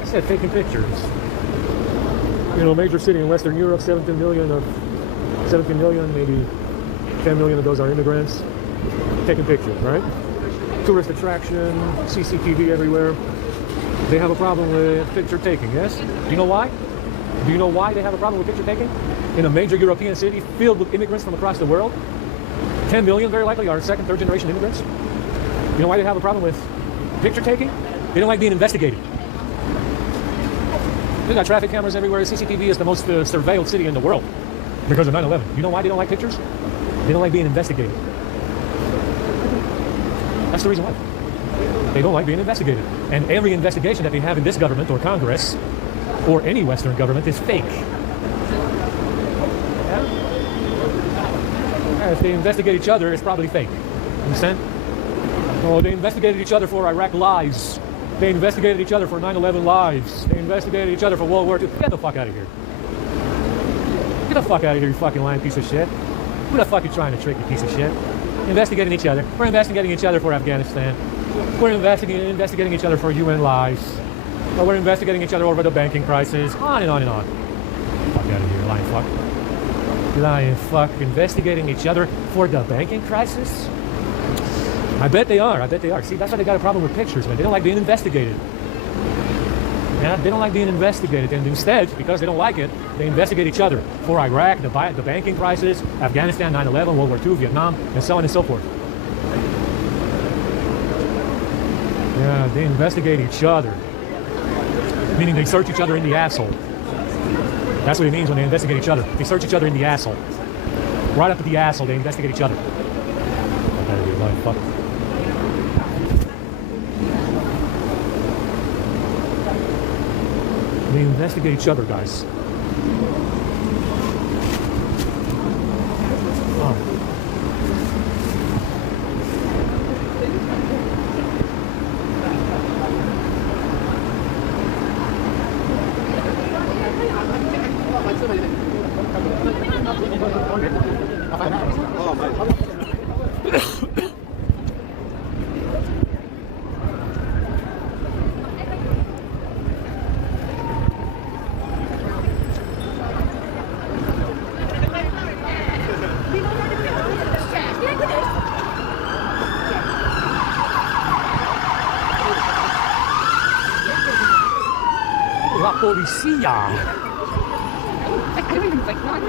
said, taking pictures. You know, a major city in Western Europe, 17 million, maybe 10 million of those are immigrants. Taking pictures, right? Tourist attraction, CCTV everywhere. They have a problem with picture taking, yes? Do you know why? Do you know why they have a problem with picture taking? In a major European city filled with immigrants from across the world, 10 million very likely are second, third generation immigrants. You know why they have a problem with picture taking? They don't like being investigated. They got traffic cameras everywhere. CCTV is the most surveilled city in the world because of 9/11. You know why they don't like pictures? They don't like being investigated. That's the reason why. They don't like being investigated. And every investigation that they have in this government or Congress or any Western government is fake. Yeah? If they investigate each other, it's probably fake. Understand? Oh, they investigated each other for Iraq lies. They investigated each other for 9/11 lies. They investigated each other for World War II. Get the fuck out of here. Get the fuck out of here, you fucking lying piece of shit. Who the fuck are you trying to trick, you piece of shit? Investigating each other. We're investigating each other for Afghanistan. We're investigating each other for UN lies. We're investigating each other over the banking crisis. On and on and on. Fuck out of here, lying fuck. Lying fuck. Investigating each other for the banking crisis? I bet they are. I bet they are. See, that's why they got a problem with pictures, man. They don't like being investigated. Yeah, they don't like being investigated. And instead, because they don't like it, they investigate each other for Iraq, the banking crisis, Afghanistan, 9/11, World War II, Vietnam, and so on and so forth. Yeah, they investigate each other. Meaning they search each other in the asshole. That's what it means when they investigate each other. They search each other in the asshole. Right up at the asshole, they investigate each other. Fuck. They investigate each other, guys. Oh. La policía. I don't even like that.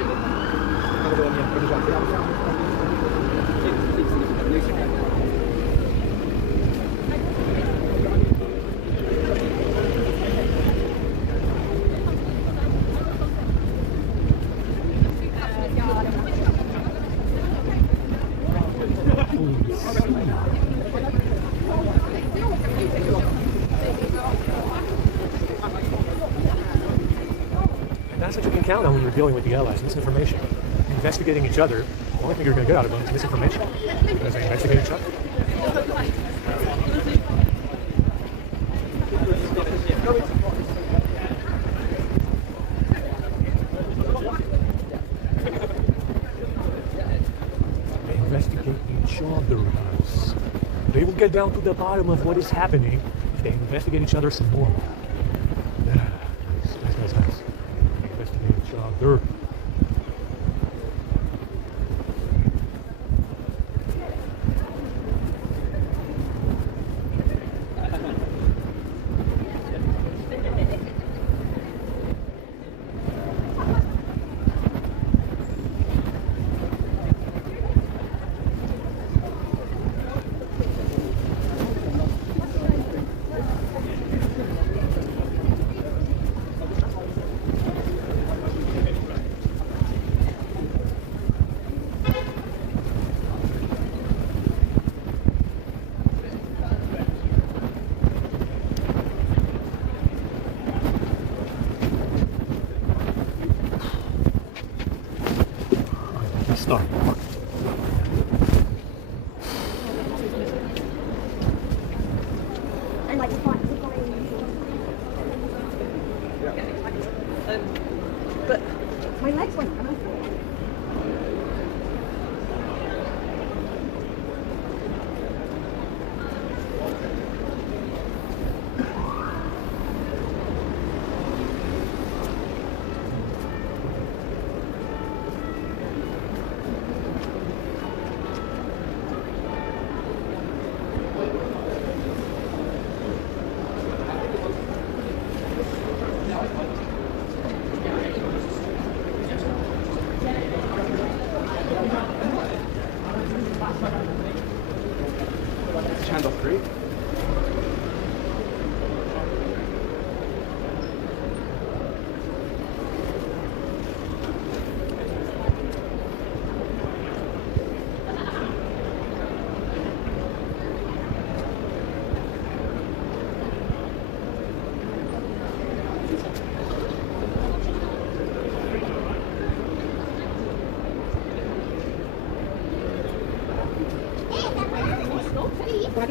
That's what you can count on when you're dealing with the Allies, misinformation. Investigating each other, the only thing you're going to get out of them is misinformation. Because they investigate each other. They investigate each other, guys. They will get down to the bottom of what is happening if they investigate each other some more. Yeah. Nice. Investigate each other. Start. But my legs went.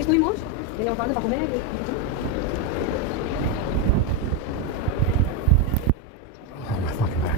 estuvimos, veníamos parando para comer. Oh, my fucking back.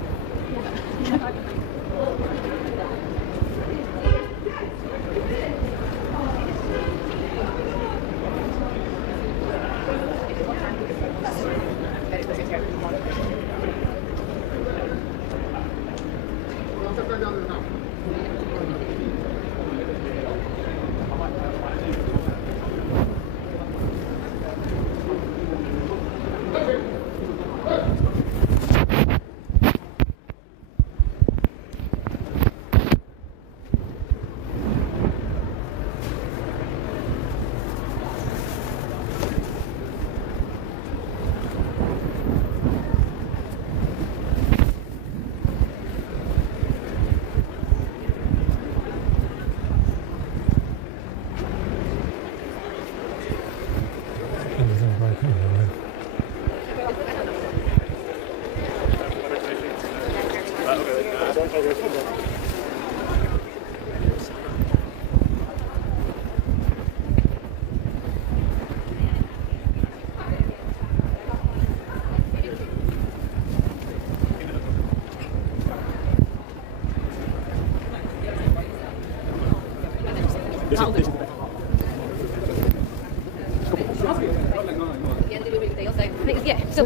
Yeah, so.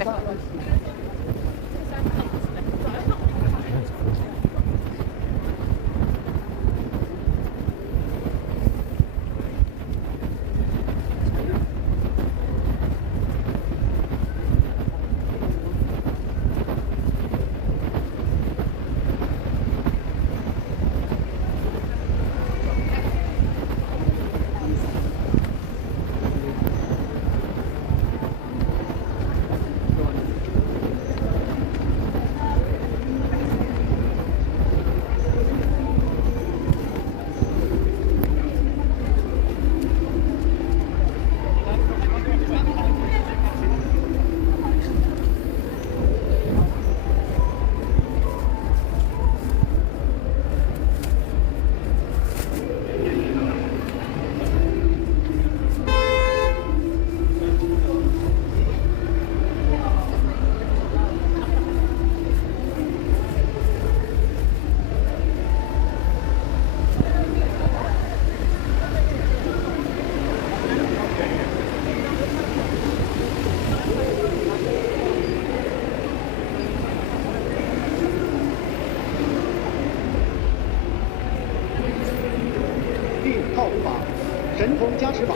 神风加持法，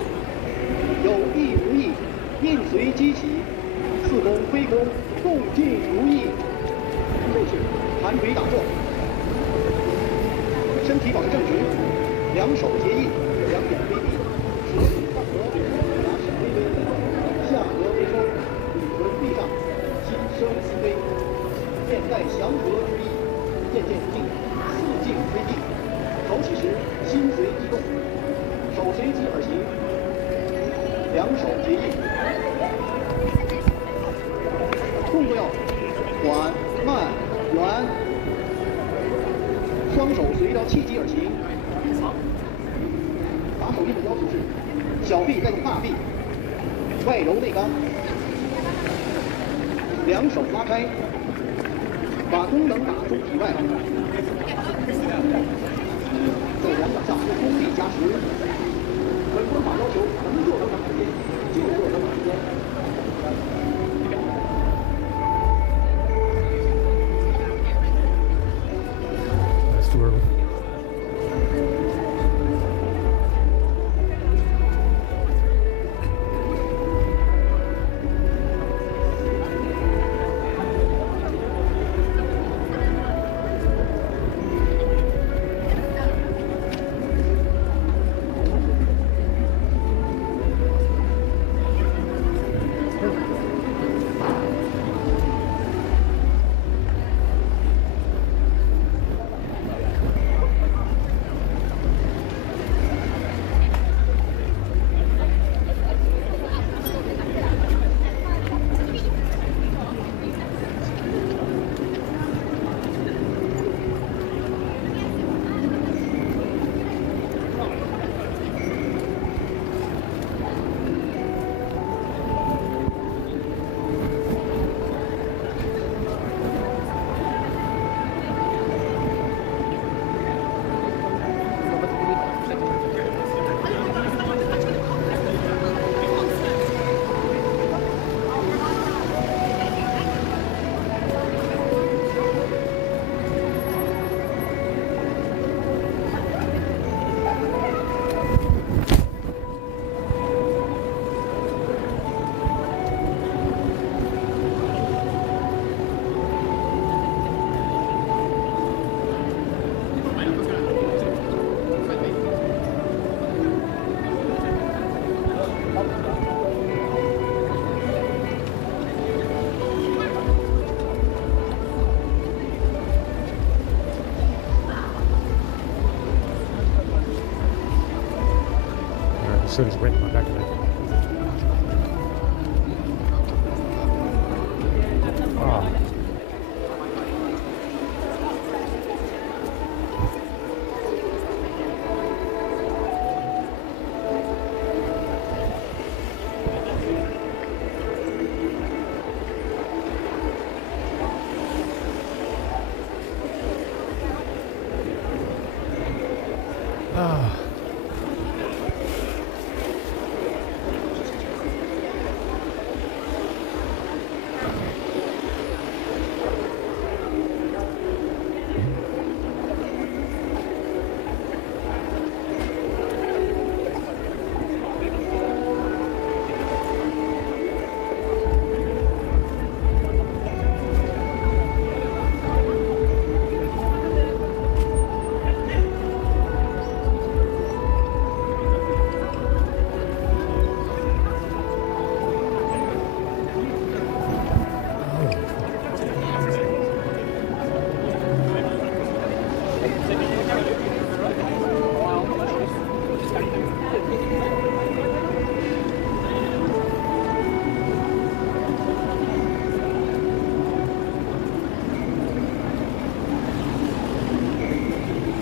有意无意，应随机起，似空非空，共进如意。后是盘腿打坐，身体保持正直，两手结印，两眼微闭，舌体上颌，牙齿微微，下颌微收，嘴唇闭上，心生思微，面带祥和之意，渐渐不静，似静非静。口起时心随即动，手随即而行，两手结印。动作要缓慢圆，双手随着气机而行。打手印的要求是小臂带动大臂，外柔内刚，两手拉开，把功能打出体外。在两掌下功力加持，本方法要求能做多长时间就做多长时间。That's too early. shirt is wet on my back today. Ah. Ah.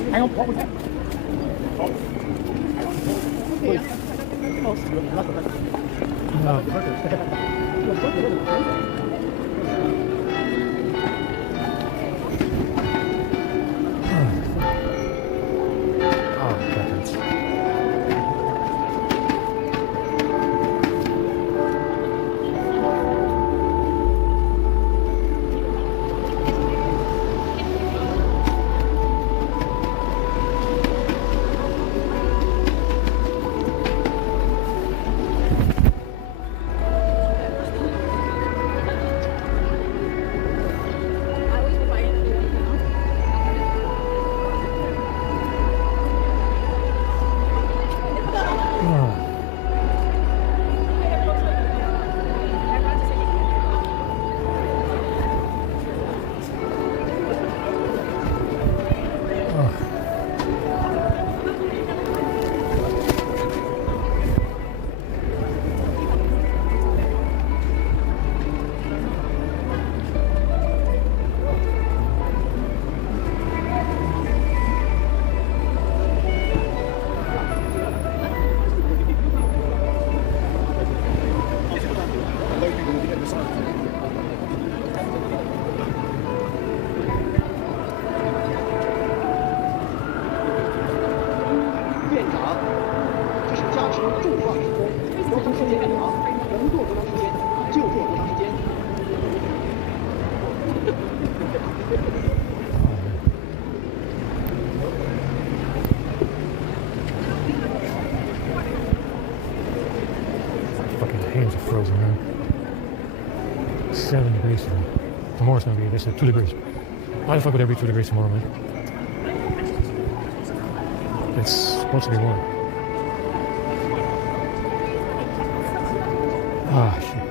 Hang on, what was that? Fucking hands are frozen, man. 7 degrees today. Tomorrow's gonna be, they said 2 degrees. Why the fuck would there be 2 degrees tomorrow, man? It's supposed to be warm. Ah, shit.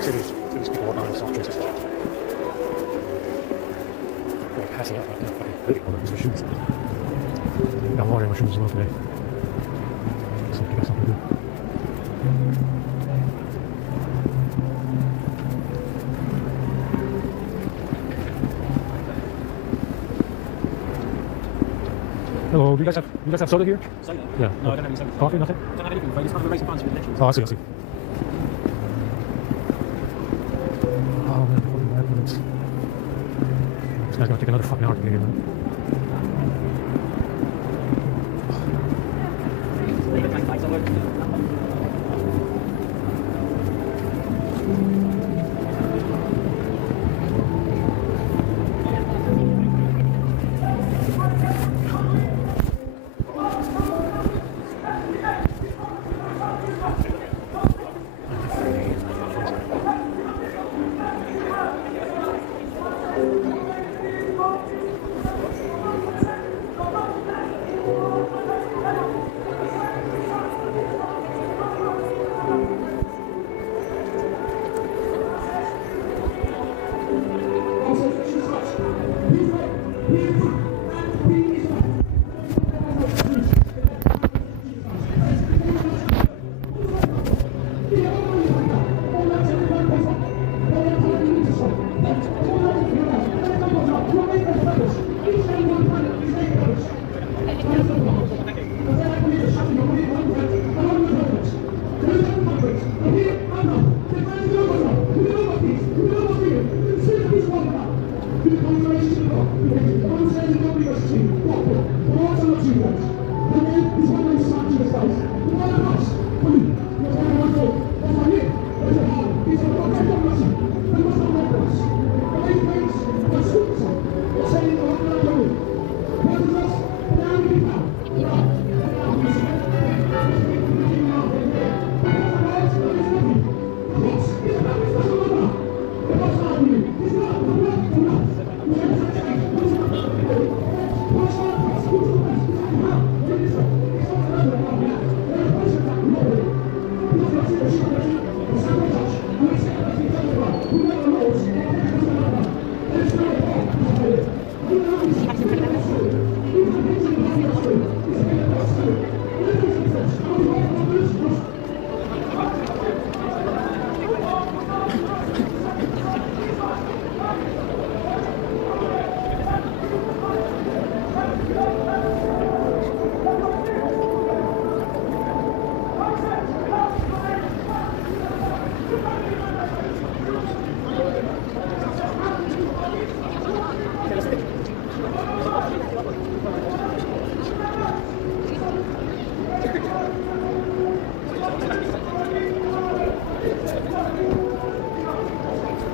Cities people walking on soft drinks. They're passing out right now. Fucking hoodie holders with shoes. Got water in my shoes as well today. So I got something to do. Hello, do you guys have soda here? Soda? Yeah. No, I don't have any soda. Coffee, nothing? Don't have anything, but it's kind of a racing bunch with elections. Oh, I see. Oh man, fucking bad minutes. This guy's gonna take another fucking hour to get here, man.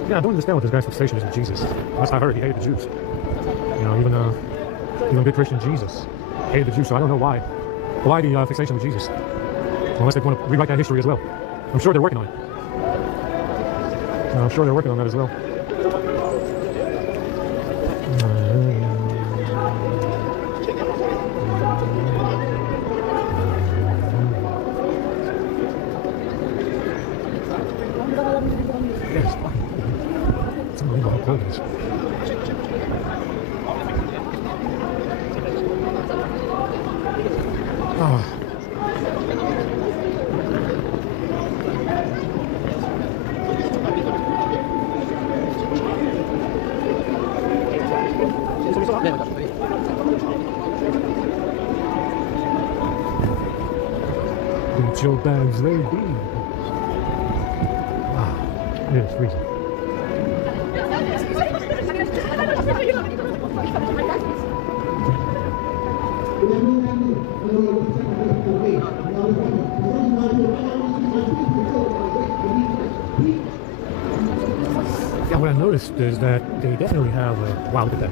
Yeah, I don't understand what this guy's fixation is with Jesus. Last I heard, he hated the Jews. You know, even good Christian Jesus hated the Jews, so I don't know why. Why the fixation with Jesus? Unless they want to rewrite that history as well. I'm sure they're working on it. I'm sure they're working on that as well. It's unbelievable how cold it is. Oh. Get your bags ready. Wow, it is freezing. Yeah, what I noticed is that they definitely have a wow, look at that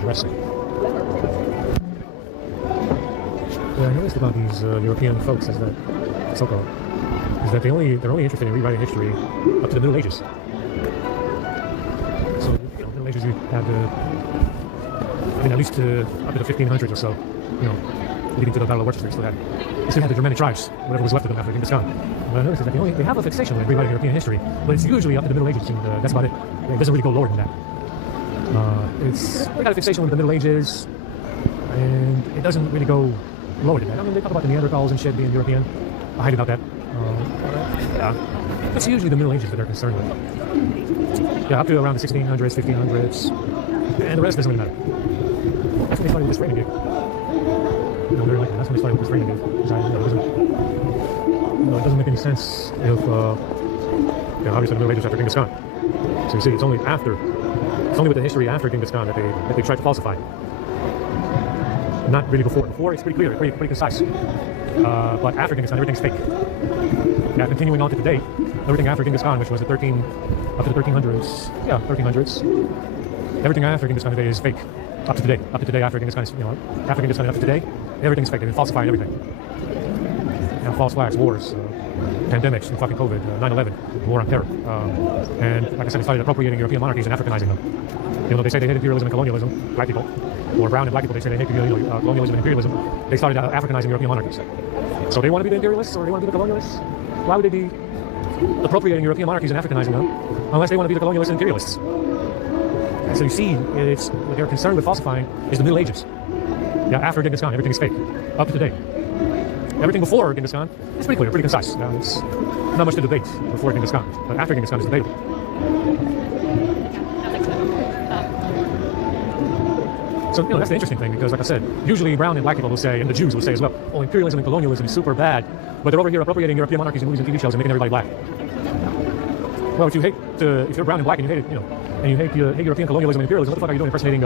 dressing. What I noticed about these European folks is that, so-called, is that they're only interested in rewriting history up to the Middle Ages. So, you know, Middle Ages you had at least up to the 1500s or so, you know, leading to the Battle of Worcester. They still had the Germanic tribes, whatever was left of them after Genghis Khan. What I noticed is that they have a fixation with rewriting European history, but it's usually up to the Middle Ages, and that's about it. It doesn't really go lower than that. They got a fixation with the Middle Ages, and it doesn't really go lower than that. I mean, they talk about the Neanderthals and shit being European. I highly doubt that. Yeah, it's usually the Middle Ages that they're concerned with. Yeah, up to around the 1600s, 1500s, and the rest doesn't really matter. That's when they started with this framing gig. You know, they're like, that's when they started with this framing gig. It doesn't make any sense if, obviously the Middle Ages after Genghis Khan. So you see, it's only with the history after Genghis Khan that they try to falsify. Not really before. Before it's pretty clear, pretty concise. But after Genghis Khan, everything's fake. Yeah, continuing on to today, everything after Genghis Khan, which was up to the 1300s. Yeah, 1300s. Everything after Genghis Khan today is fake. Up to today, after Genghis Khan, after Genghis Khan, up to today, everything's fake. They've been falsifying everything. False flags, wars, pandemics, and fucking COVID, 9/11, war on terror, and like I said, they started appropriating European monarchies and Africanizing them. You know, they say they hate imperialism and colonialism, black people, or brown and black people. They say they hate colonialism and imperialism. They started Africanizing European monarchies. So they want to be the imperialists or they want to be the colonialists. Why would they be appropriating European monarchies and Africanizing them, unless they want to be the colonialists and imperialists? And so you see, what they're concerned with falsifying is the Middle Ages. Yeah, after Genghis Khan, everything is fake, up to today. Everything before Genghis Khan is pretty clear, pretty concise. It's not much to debate before Genghis Khan, but after Genghis Khan is debatable. So, that's the interesting thing, because like I said, usually brown and black people will say, and the Jews will say as well, oh, imperialism and colonialism is super bad, but they're over here appropriating European monarchies and movies and TV shows and making everybody black. Well, if you're brown and black and you hate it, and you hate European colonialism and imperialism, what the fuck are you doing impersonating,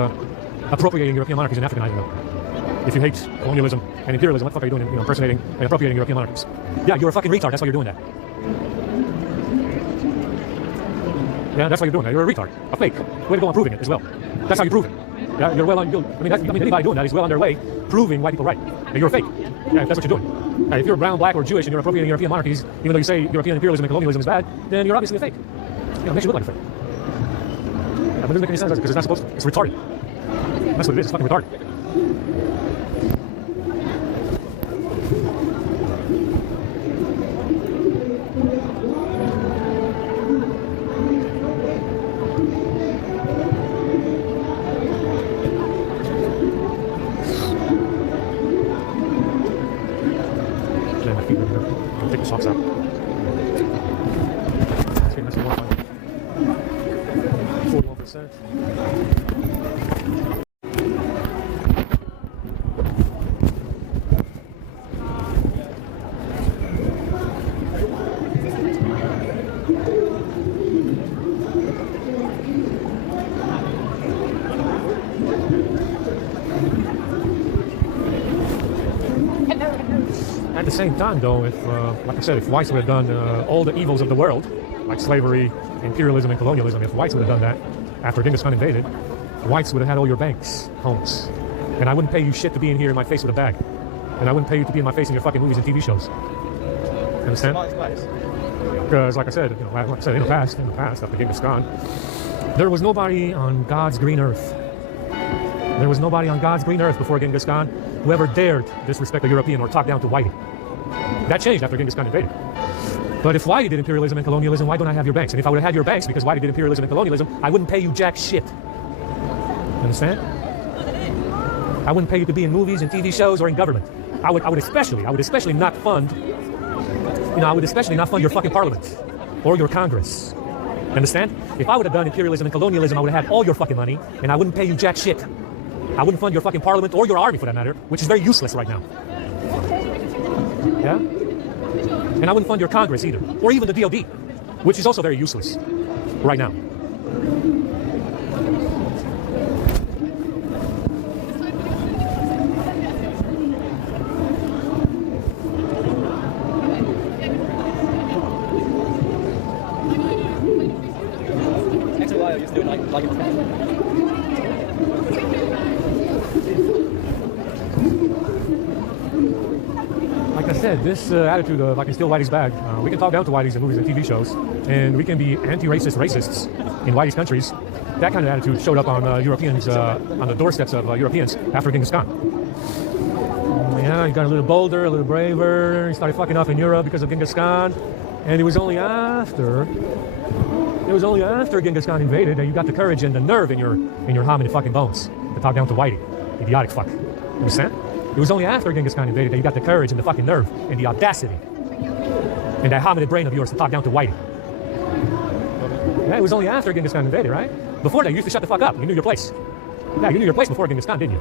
appropriating European monarchies and Africanizing them? If you hate colonialism and imperialism, what the fuck are you doing, impersonating and appropriating European monarchies? Yeah, you're a fucking retard. That's why you're doing that. Yeah, that's why you're doing that. You're a retard, a fake. Way to go on proving it as well. That's how you prove it. Yeah, you're well on. Anybody doing that is well on their way proving white people right. And you're a fake. Yeah, if that's what you're doing. If you're brown, black, or Jewish and you're appropriating European monarchies, even though you say European imperialism and colonialism is bad, then you're obviously a fake. It makes you look like a fake. Yeah, but it doesn't make any sense because it's not supposed to. It's retarded. That's what it is. It's fucking retarded. Take the socks out. Okay, that's more fun. 41%. At the same time, though, if, like I said, if whites would have done all the evils of the world, like slavery, imperialism, and colonialism, if whites would have done that after Genghis Khan invaded, whites would have had all your banks, homes. And I wouldn't pay you shit to be in here in my face with a bag. And I wouldn't pay you to be in my face in your fucking movies and TV shows. Understand? Because, like I said, in the past, after Genghis Khan, there was nobody on God's green earth. There was nobody on God's green earth before Genghis Khan who ever dared disrespect a European or talk down to Whitey. That changed after Genghis Khan invaded. But if Whitey did imperialism and colonialism, why don't I have your banks? And if I would have had your banks because Whitey did imperialism and colonialism, I wouldn't pay you jack shit. Understand? I wouldn't pay you to be in movies and TV shows or in government. I would especially not fund, I would especially not fund your fucking parliament or your Congress. Understand? If I would have done imperialism and colonialism, I would have had all your fucking money and I wouldn't pay you jack shit. I wouldn't fund your fucking parliament or your army for that matter, which is very useless right now. Yeah? And I wouldn't fund your Congress either, or even the DOD, which is also very useless right now. Actually, I used to do it like Like I said, this attitude of I can steal Whitey's bag, we can talk down to Whitey's in movies and TV shows, and we can be anti-racist racists in Whitey's countries. That kind of attitude showed up on Europeans, on the doorsteps of Europeans after Genghis Khan. Yeah, he got a little bolder, a little braver, he started fucking off in Europe because of Genghis Khan, and it was only after Genghis Khan invaded that you got the courage and the nerve in your hominid fucking bones to talk down to Whitey, idiotic fuck. You understand? It was only after Genghis Khan invaded that you got the courage and the fucking nerve and the audacity and that hominid brain of yours to talk down to Whitey. Yeah, it was only after Genghis Khan invaded, right? Before that, you used to shut the fuck up. You knew your place. Yeah, you knew your place before Genghis Khan, didn't you?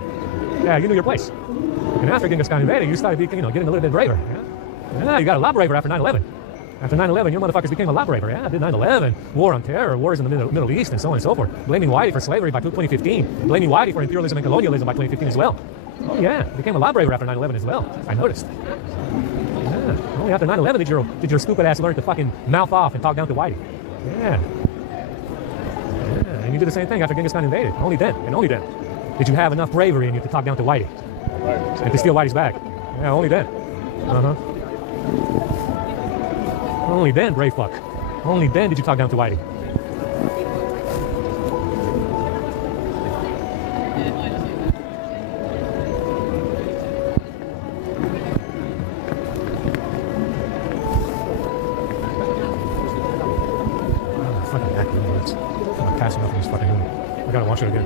Yeah, you knew your place. And after Genghis Khan invaded, you started getting a little bit braver. Yeah, you got a lot braver after 9/11. After 9/11, your motherfuckers became a lot braver. Yeah, did 9/11, war on terror, wars in the Middle East, and so on and so forth. Blaming Whitey for slavery by 2015. Blaming Whitey for imperialism and colonialism by 2015 as well. Oh yeah, became a lot braver after 9/11 as well. I noticed. Yeah, only after 9/11 did your stupid ass learn to fucking mouth off and talk down to Whitey. Yeah. And you did the same thing after Genghis Khan invaded. Only then, and only then, did you have enough bravery in you to talk down to Whitey and to steal Whitey's bag. Yeah, only then. Only then, brave fuck. Only then did you talk down to Whitey. Fucking acting words. I'm passing off in this fucking movie. I gotta watch it again.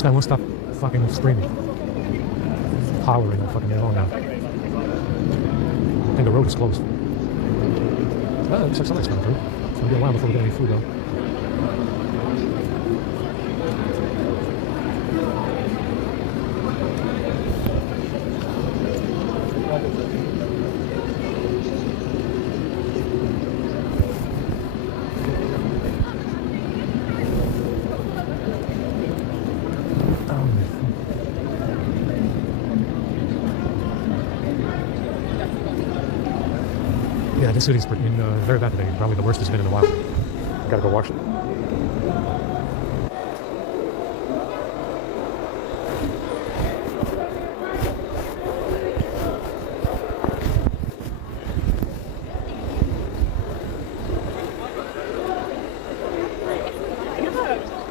This guy won't stop fucking screaming. Hollering all fucking day long now. I think the road is closed. Looks like somebody's coming through. It's gonna be a while before we get any food though. Yeah, this city's in very bad today. Probably the worst it's been in a while. Gotta go wash it.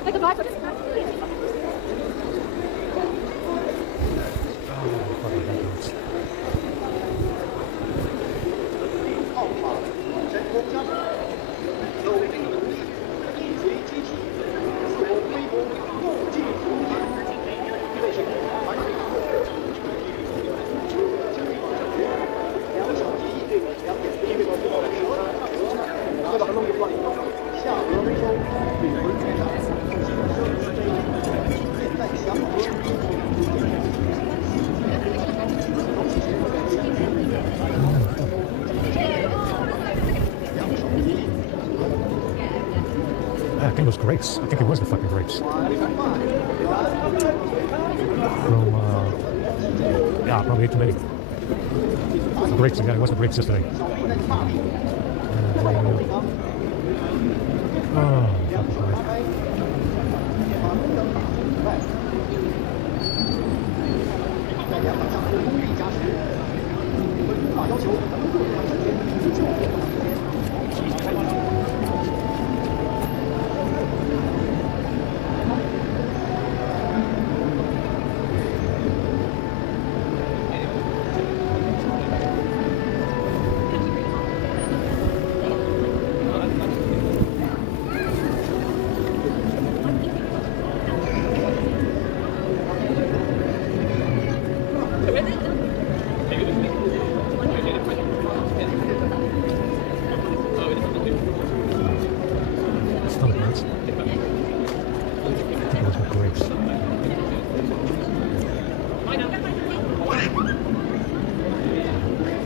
Take the bike. Fucking backwards. 号码真空加持，各位同志，一锤击起，自我规模共进同体，预备升空，完成打破，将地保证局2小节1对2.1对下河为州，与文全上，新生之杯，现在祥和。Yeah, I think it was grapes. I think it was the fucking grapes. Yeah, probably ate too many. The grapes again. It was the grapes yesterday. Oh, fucking Christ. Stomach hurts. I think it was with grapes. I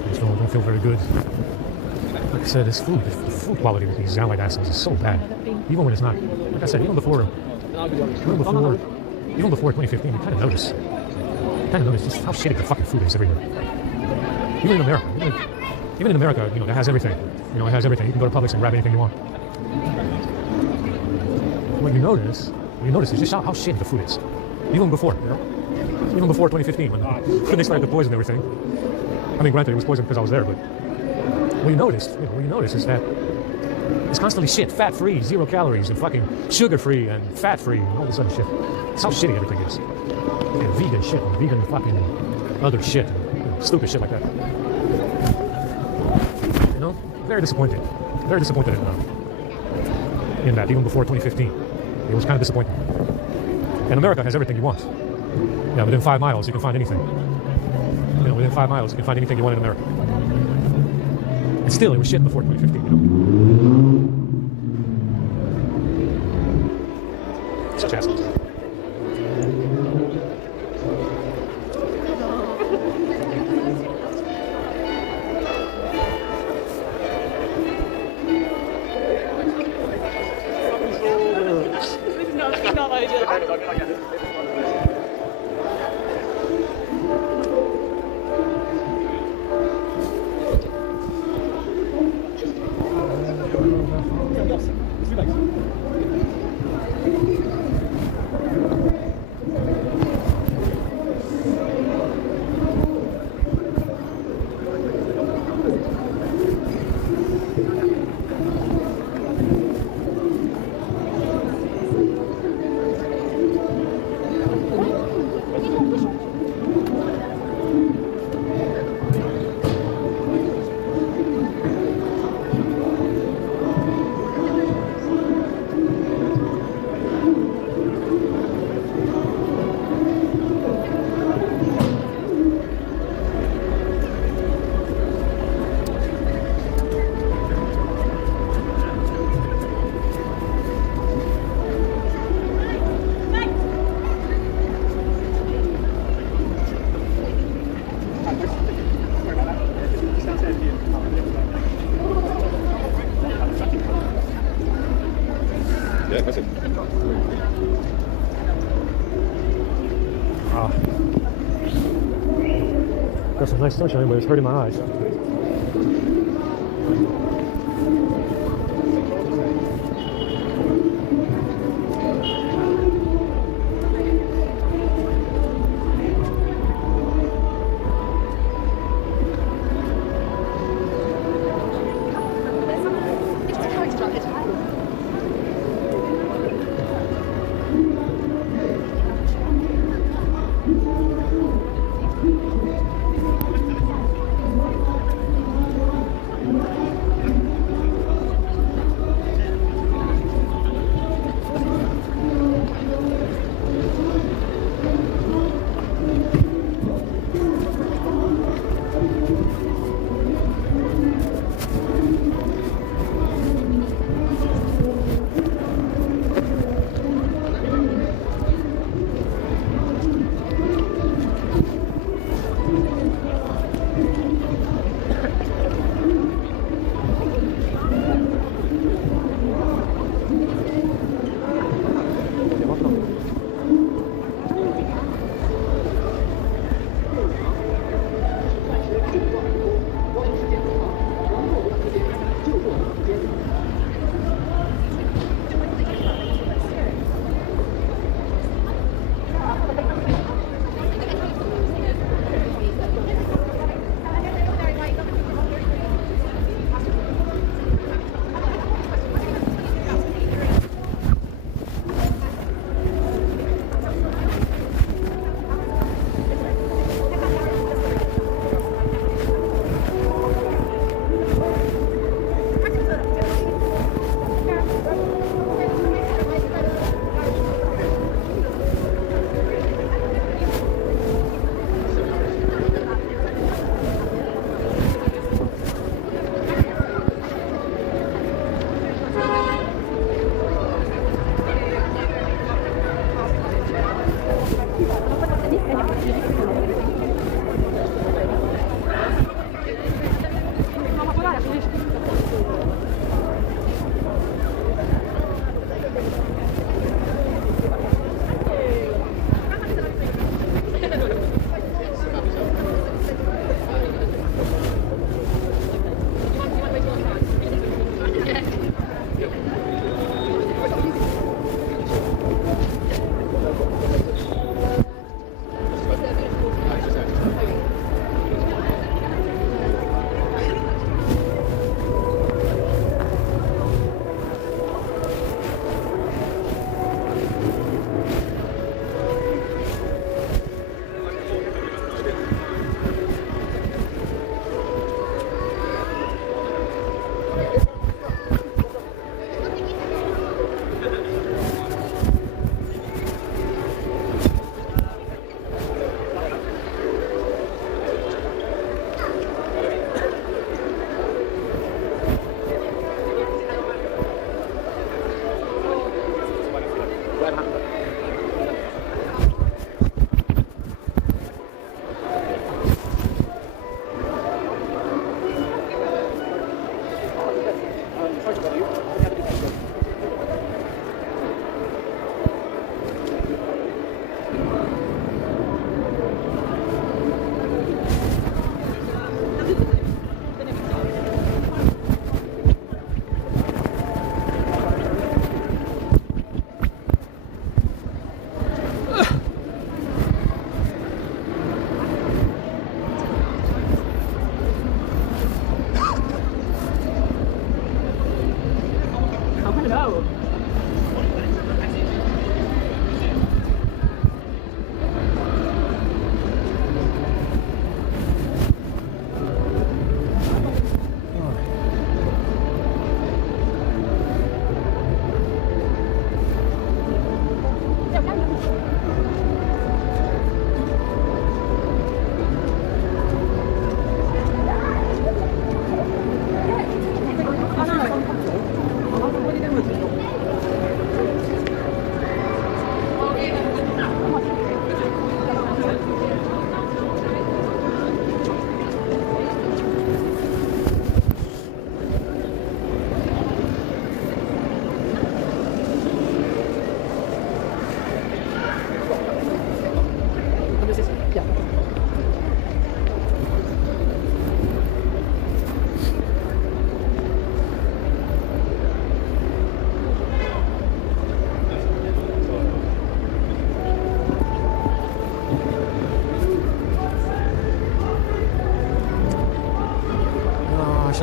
just don't feel very good. Like I said, the food quality with these Xiaolai assholes is so bad. Even when it's not. Like I said, even before 2015, you kind of notice just how shitty the fucking food is everywhere. Even in America. Even in America, it has everything. It has everything. You can go to Publix and grab anything you want. What you notice is just how shitty the food is. Even before, even before 2015, when they started to poison everything. I mean, granted, it was poisoned because I was there, but what you notice is that it's constantly shit, fat-free, 0 calories, and fucking sugar-free and fat-free, and all this other shit. It's how shitty everything is. And vegan shit, and vegan fucking other shit, and stupid shit like that. Very disappointed. Very disappointed in that, even before 2015. It was kind of disappointing. And America has everything you want. Yeah, within 5 miles, you can find anything. Within 5 miles, you can find anything you want in America. And still, it was shit before 2015, Such assholes. Yeah, that's it. Got some nice sunshine, but it's hurting my eyes.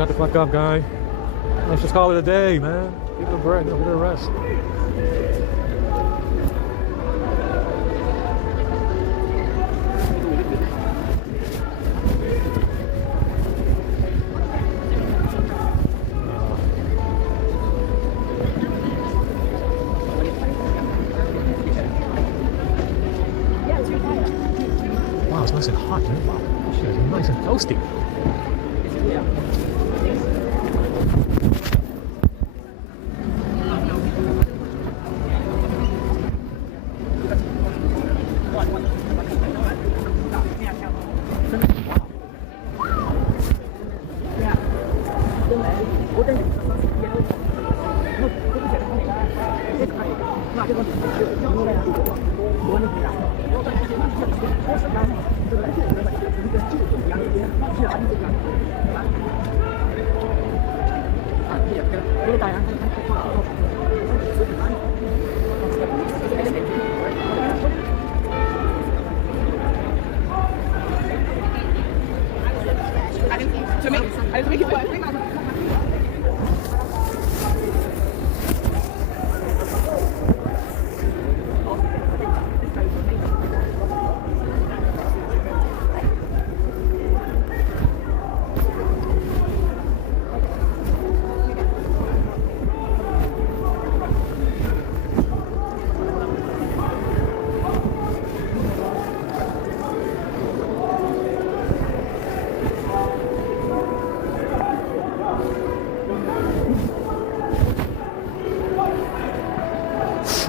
shut the fuck up, guy. Let's just call it a day, man. Give it a break, give it a rest. Wow, it's nice and hot, man. Wow, shit, it's nice and toasty.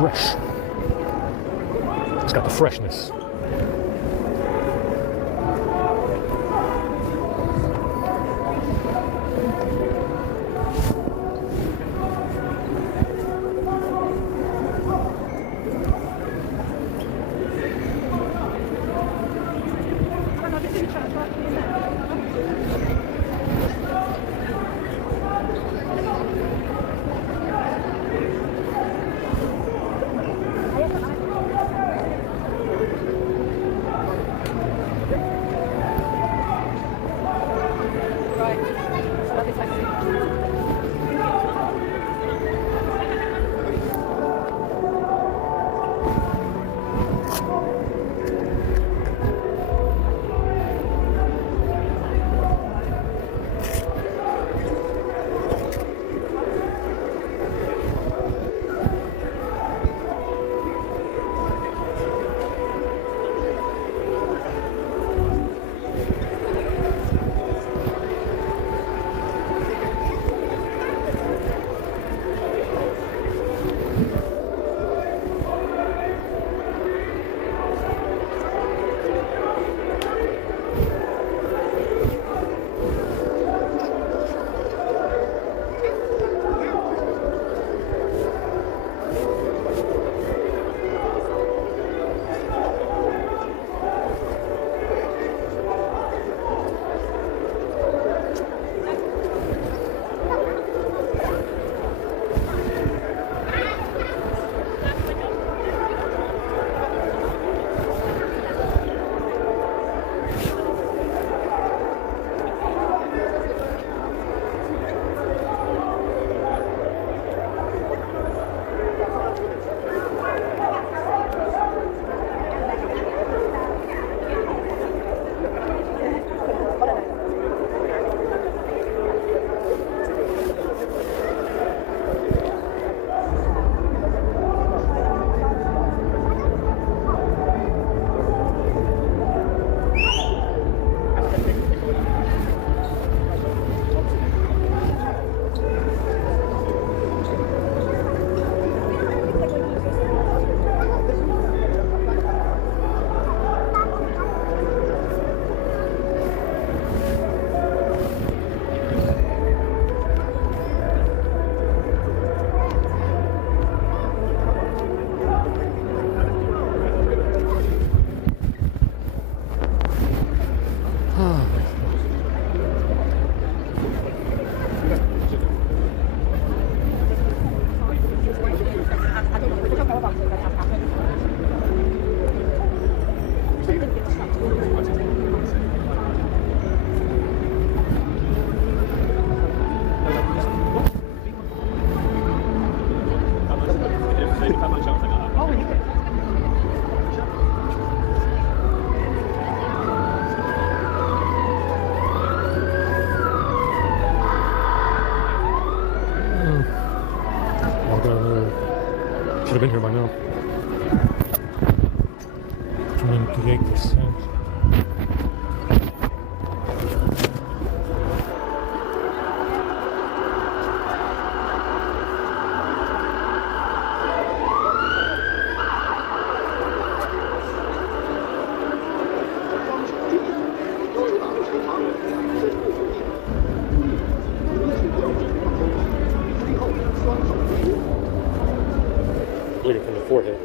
Fresh. It's got the freshness. Should have been here by now. Trying to get this. Bleeding from the forehead.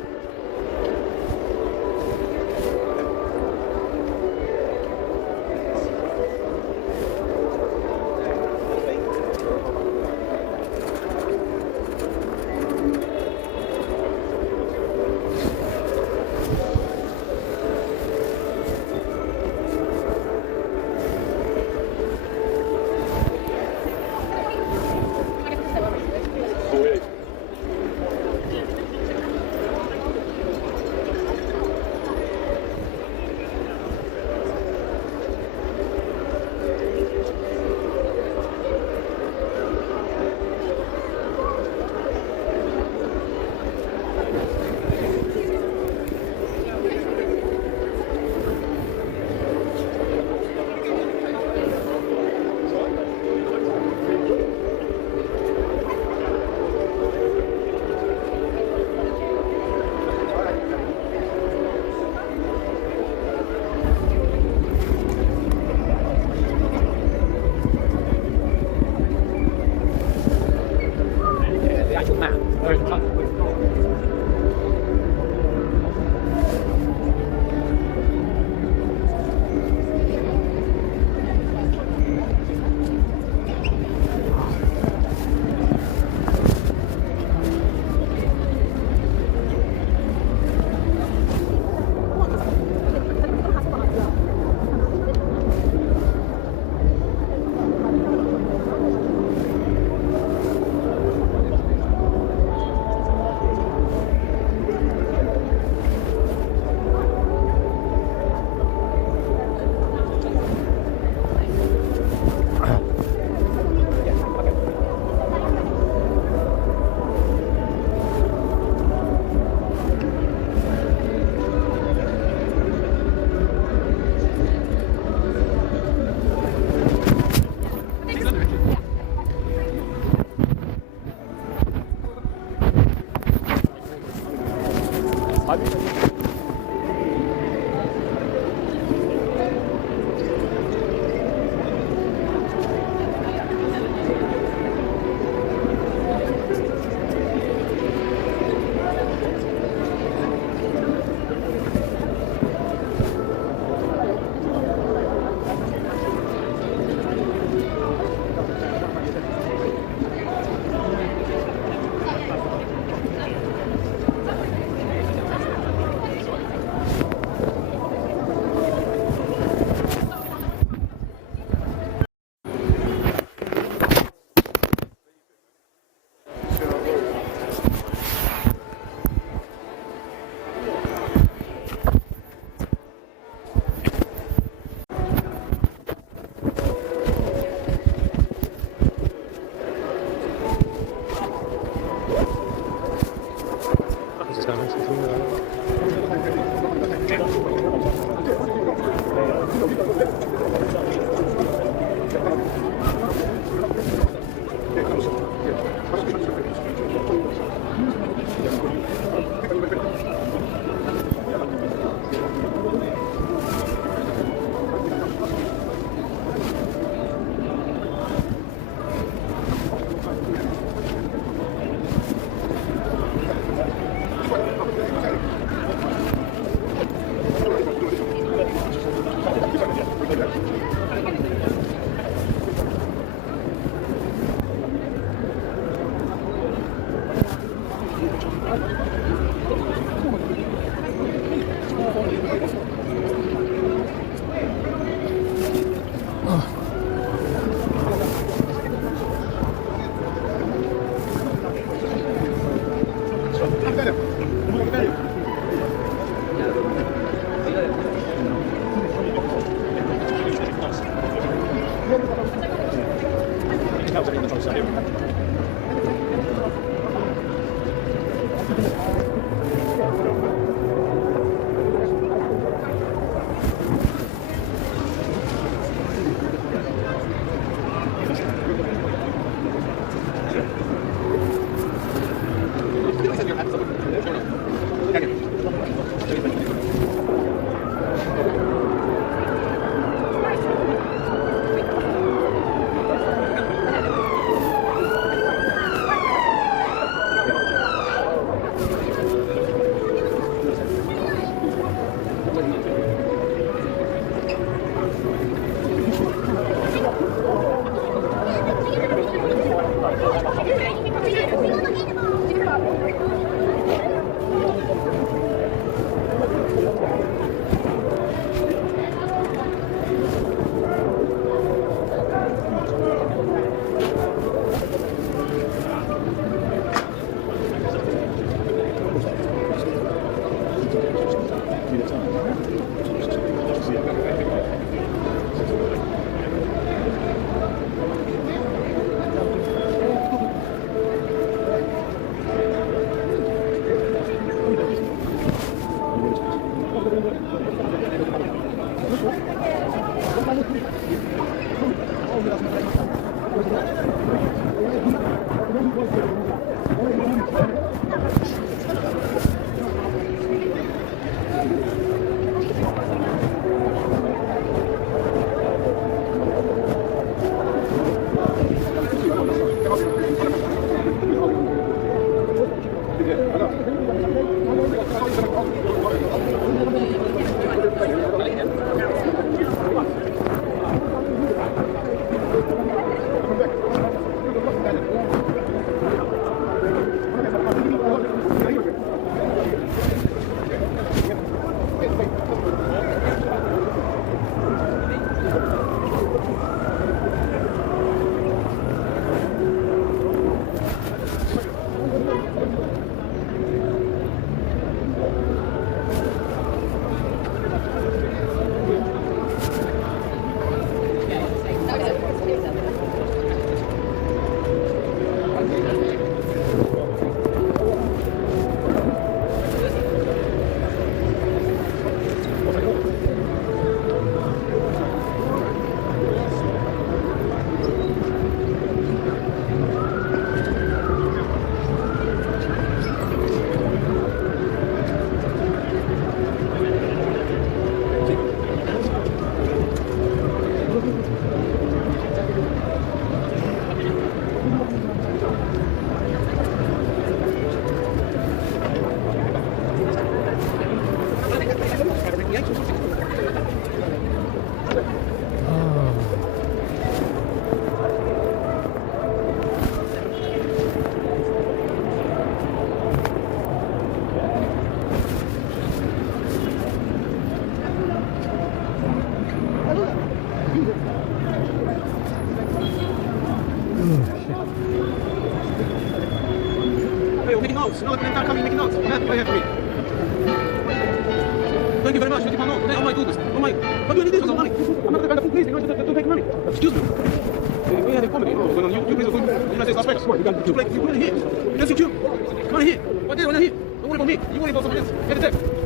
notes. No, the entire coming making notes. Yeah, go ahead, read. Thank you very much. 50 pound note. Oh my goodness. Oh my. What do I need this for some money? I'm not the kind of police. They're going to take money. Excuse me. We had a comedy. Oh, when you please go to the United States Las Vegas. You play. You want to hear? Yes, you do. Come on here. What did I want to hear? Don't worry about me. You worry about somebody else. Get it there.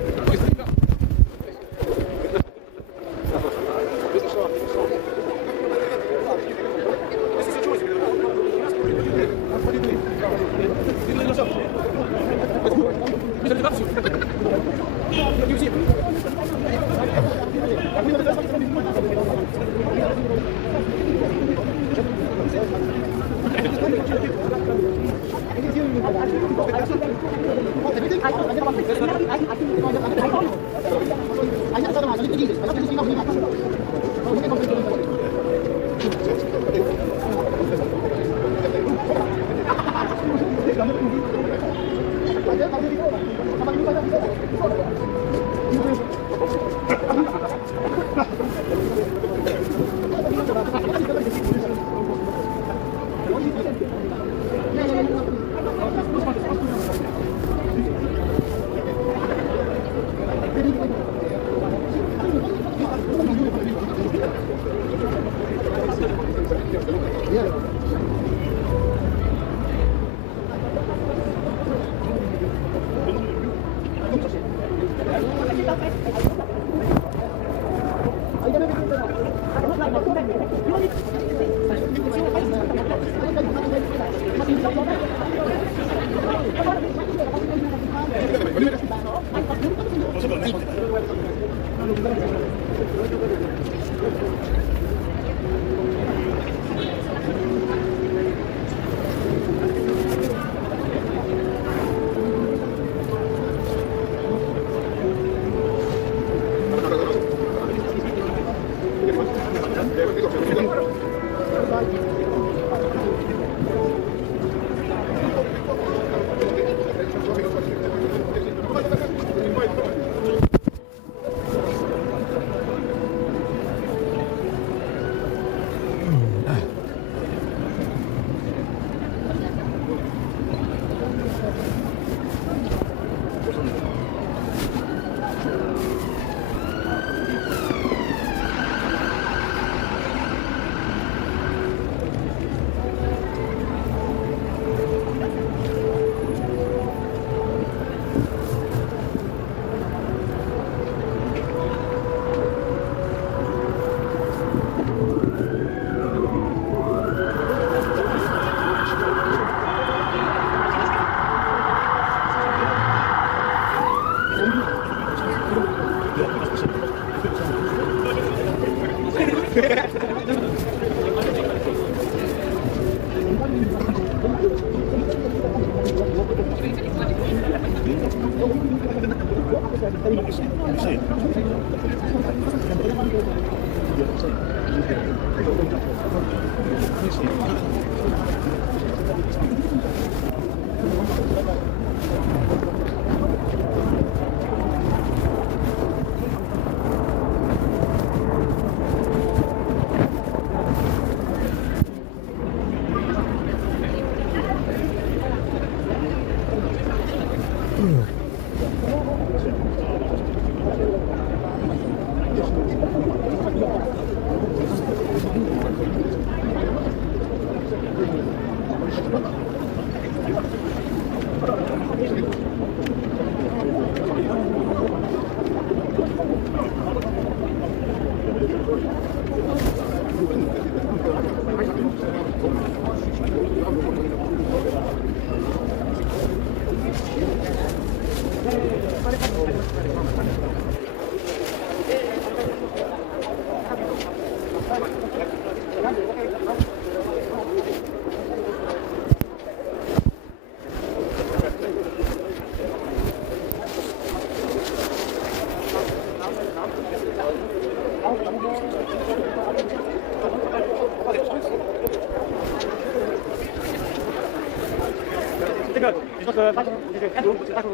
这个你说是发生这个单独大数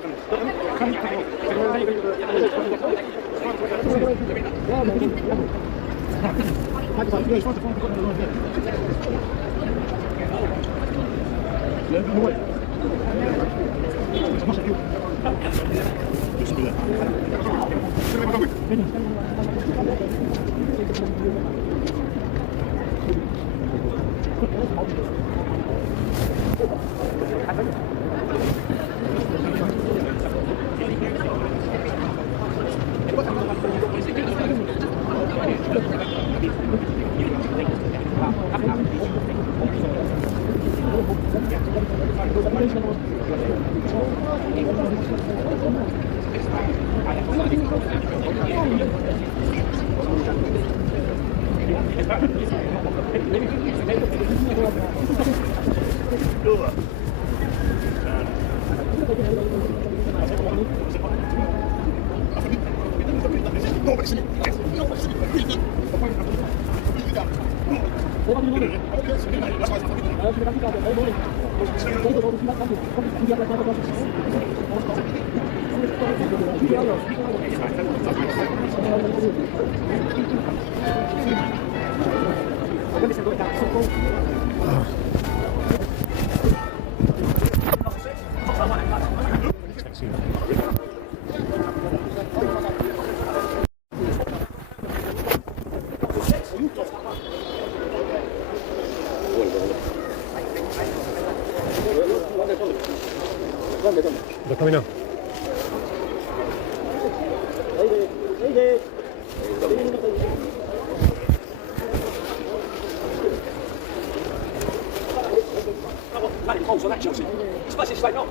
They're coming now. goals on that Chelsea. Especially if they not.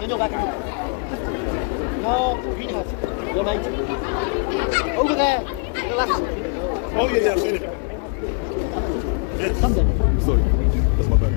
Then you're back. No, green hat. Your mate. Over there. To the left. Oh, yeah, I've seen it. Something. Sorry, that's my bad.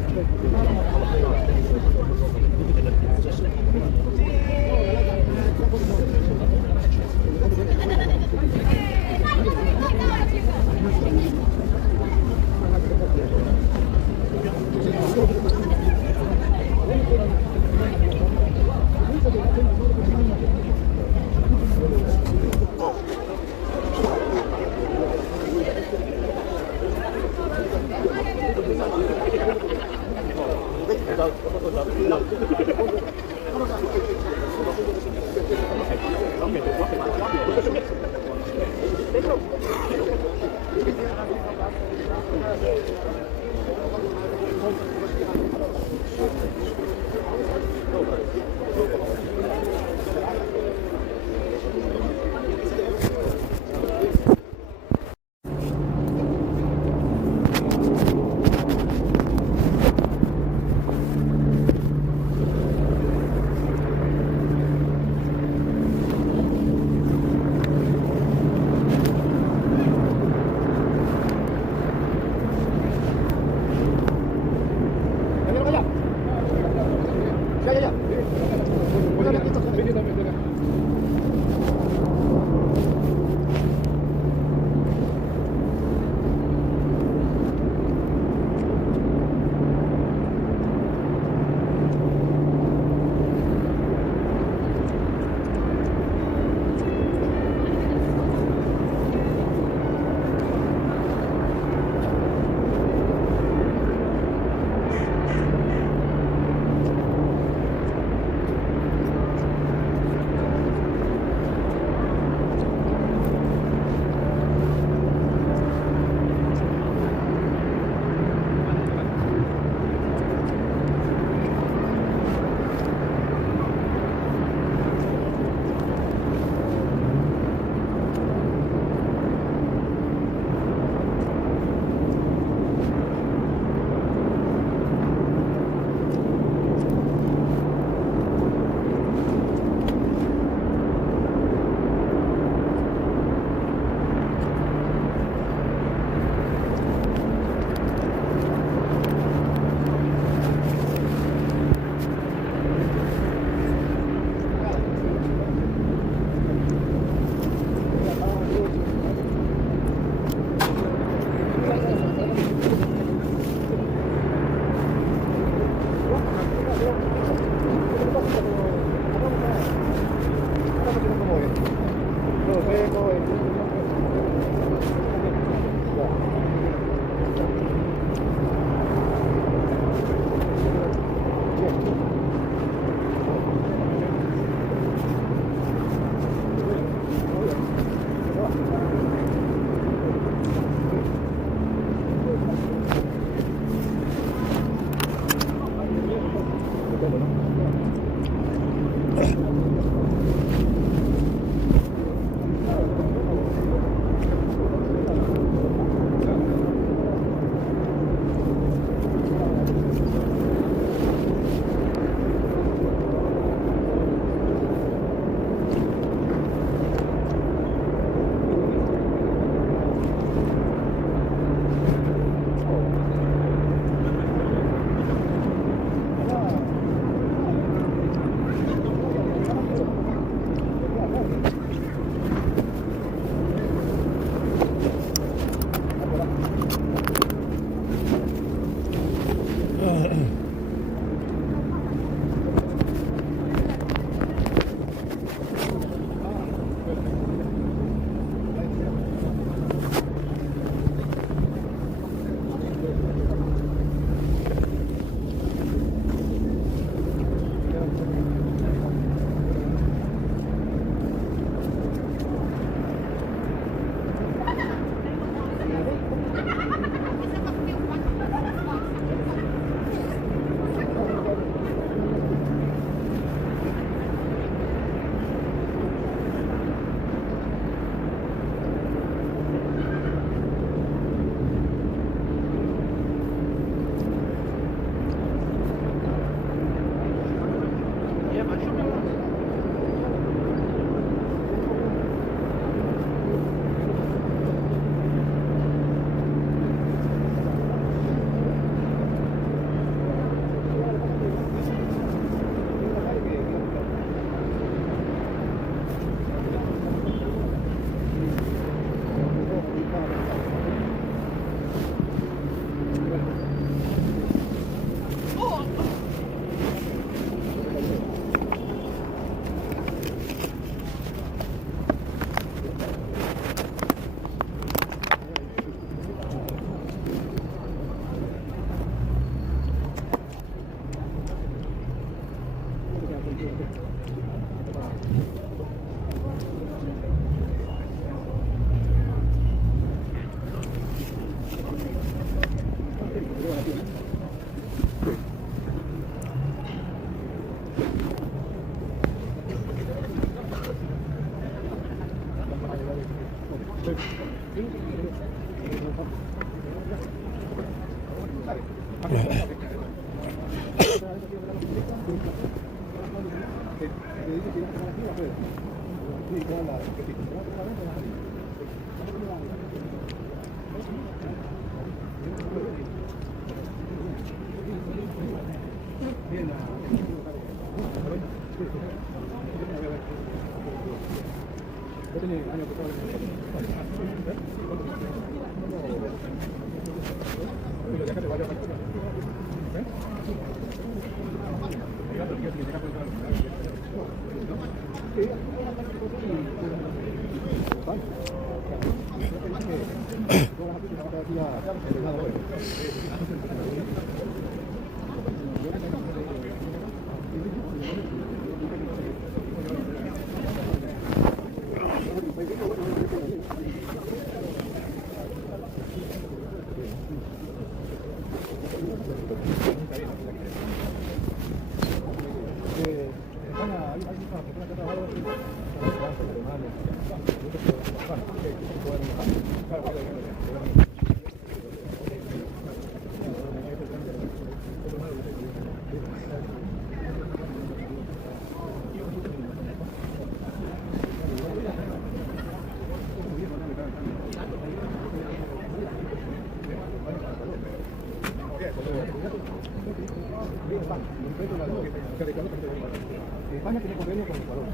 España tiene convenio con Ecuador.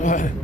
Gracias.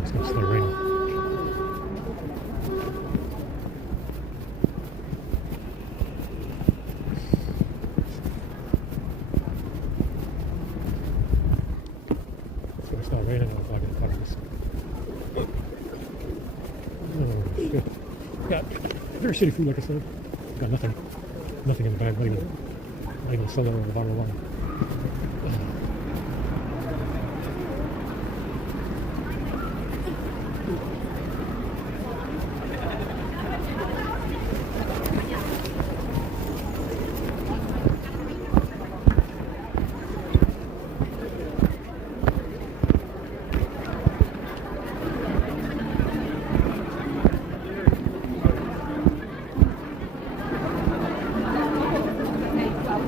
It's going to start raining. It's going to start raining if I can cover this. Oh, shit. Got very shitty food, like I said. Got nothing in the bag, not even a soda or a bottle of water.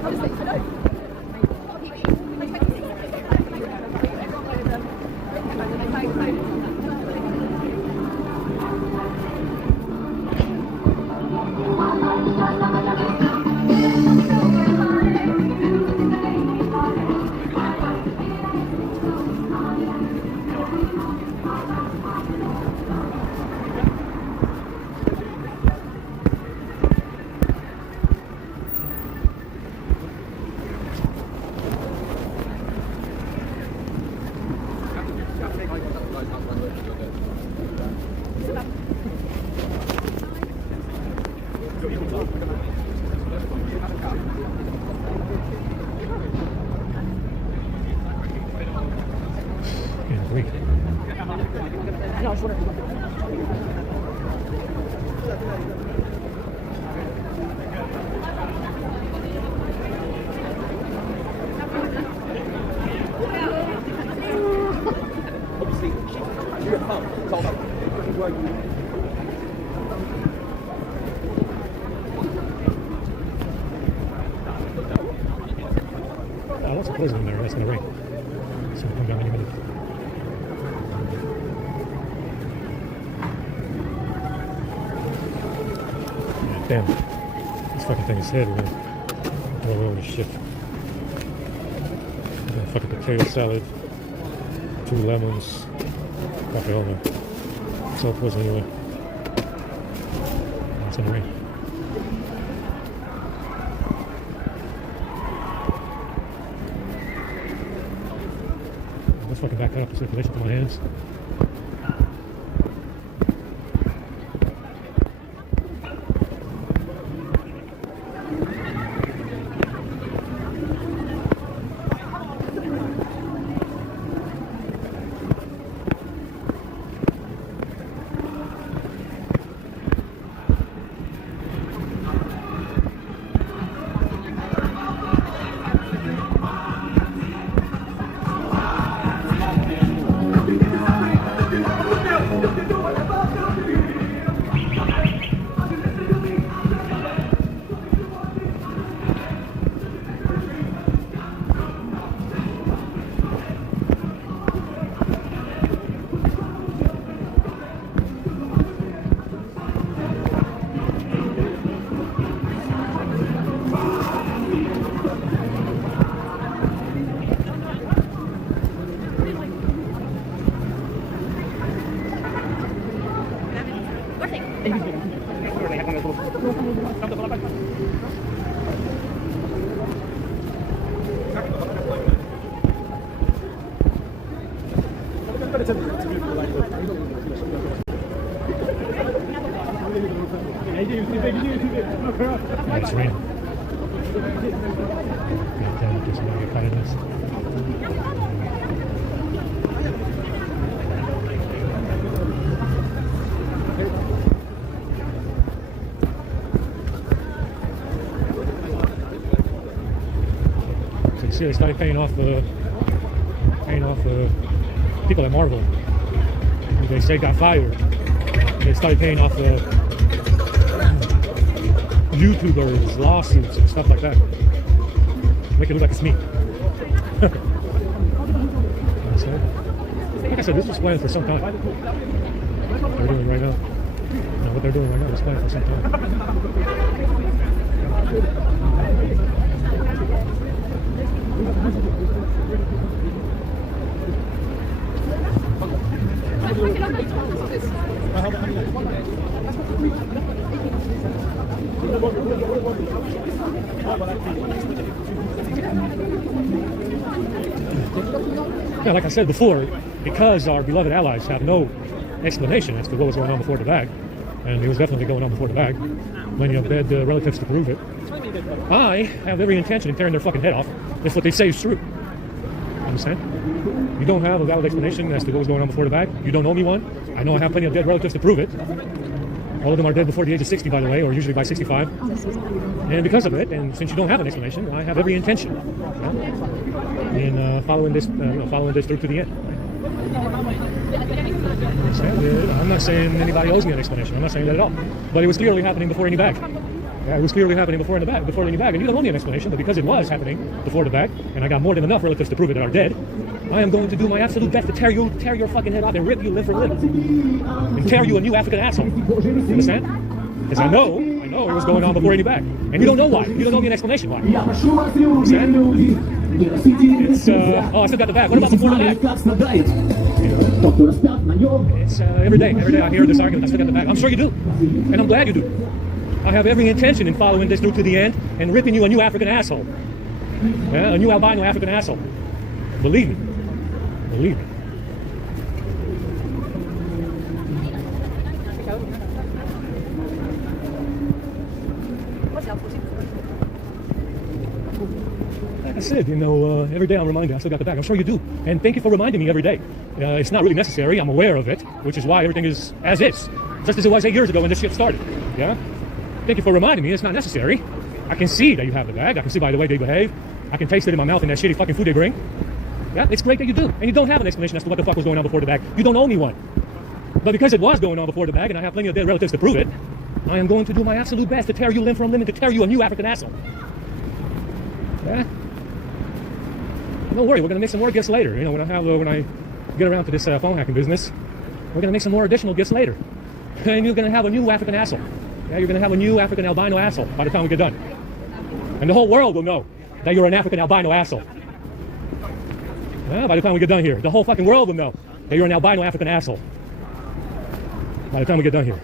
Obviously, I know. Oh, what's the blizzard in there? That's gonna rain. It's gonna come down any minute. Damn. This fucking thing is heavy, man. All over the shit. I got a fucking potato salad, 2 lemons. Coffee all there. It's all poison anyway. It's gonna rain. Let's fucking back that up to circulation for my hands. It's raining. God damn it, there's gonna get caught in this. So you see, they started paying off people at Marvel. They say got fired. They started paying off YouTubers, lawsuits, and stuff like that. Make it look like it's me. Like I said, this was planned for some time. What they're doing right now. No, what they're doing right now is planned for some time. Yeah, like I said before, because our beloved allies have no explanation as to what was going on before the bag, and it was definitely going on before the bag, when you have dead relatives to prove it, I have every intention in tearing their fucking head off if what they say is true. Understand? You don't have a valid explanation as to what was going on before the bag. You don't owe me one. I know I have plenty of dead relatives to prove it. All of them are dead before the age of 60, by the way, or usually by 65. And because of it, and since you don't have an explanation, I have every intention in following this through to the end. I'm not saying anybody owes me an explanation. I'm not saying that at all. But it was clearly happening before any bag. Yeah, it was clearly happening before any bag, and you don't owe me an explanation. But because it was happening before the bag, and I got more than enough relatives to prove it that are dead, I am going to do my absolute best to tear your fucking head off and rip you limb for limb, and tear you a new African asshole. You understand? Because I know it was going on before any bag, and you don't know why. You don't owe me an explanation why. Understand? It's I still got the bag. What about before the bag? It's every day I hear this argument. I still got the bag. I'm sure you do, and I'm glad you do. I have every intention in following this through to the end and ripping you a new African asshole. Yeah, a new albino African asshole. Believe me. Believe me. That's it. Every day I'm reminded I still got the bag. I'm sure you do. And thank you for reminding me every day. It's not really necessary. I'm aware of it, which is why everything is as is. Just as it was 8 years ago when this shit started. Yeah? Thank you for reminding me. It's not necessary. I can see that you have the bag. I can see by the way they behave. I can taste it in my mouth and that shitty fucking food they bring. Yeah? It's great that you do. And you don't have an explanation as to what the fuck was going on before the bag. You don't owe me one. But because it was going on before the bag, and I have plenty of dead relatives to prove it, I am going to do my absolute best to tear you limb from limb and to tear you a new African asshole. Yeah? Don't worry, we're going to make some more gifts later. When I get around to this phone hacking business, we're going to make some more additional gifts later. And you're going to have a new African asshole. Yeah, you're going to have a new African albino asshole by the time we get done. And the whole world will know that you're an African albino asshole. Yeah, by the time we get done here, the whole fucking world will know that you're an albino African asshole. By the time we get done here.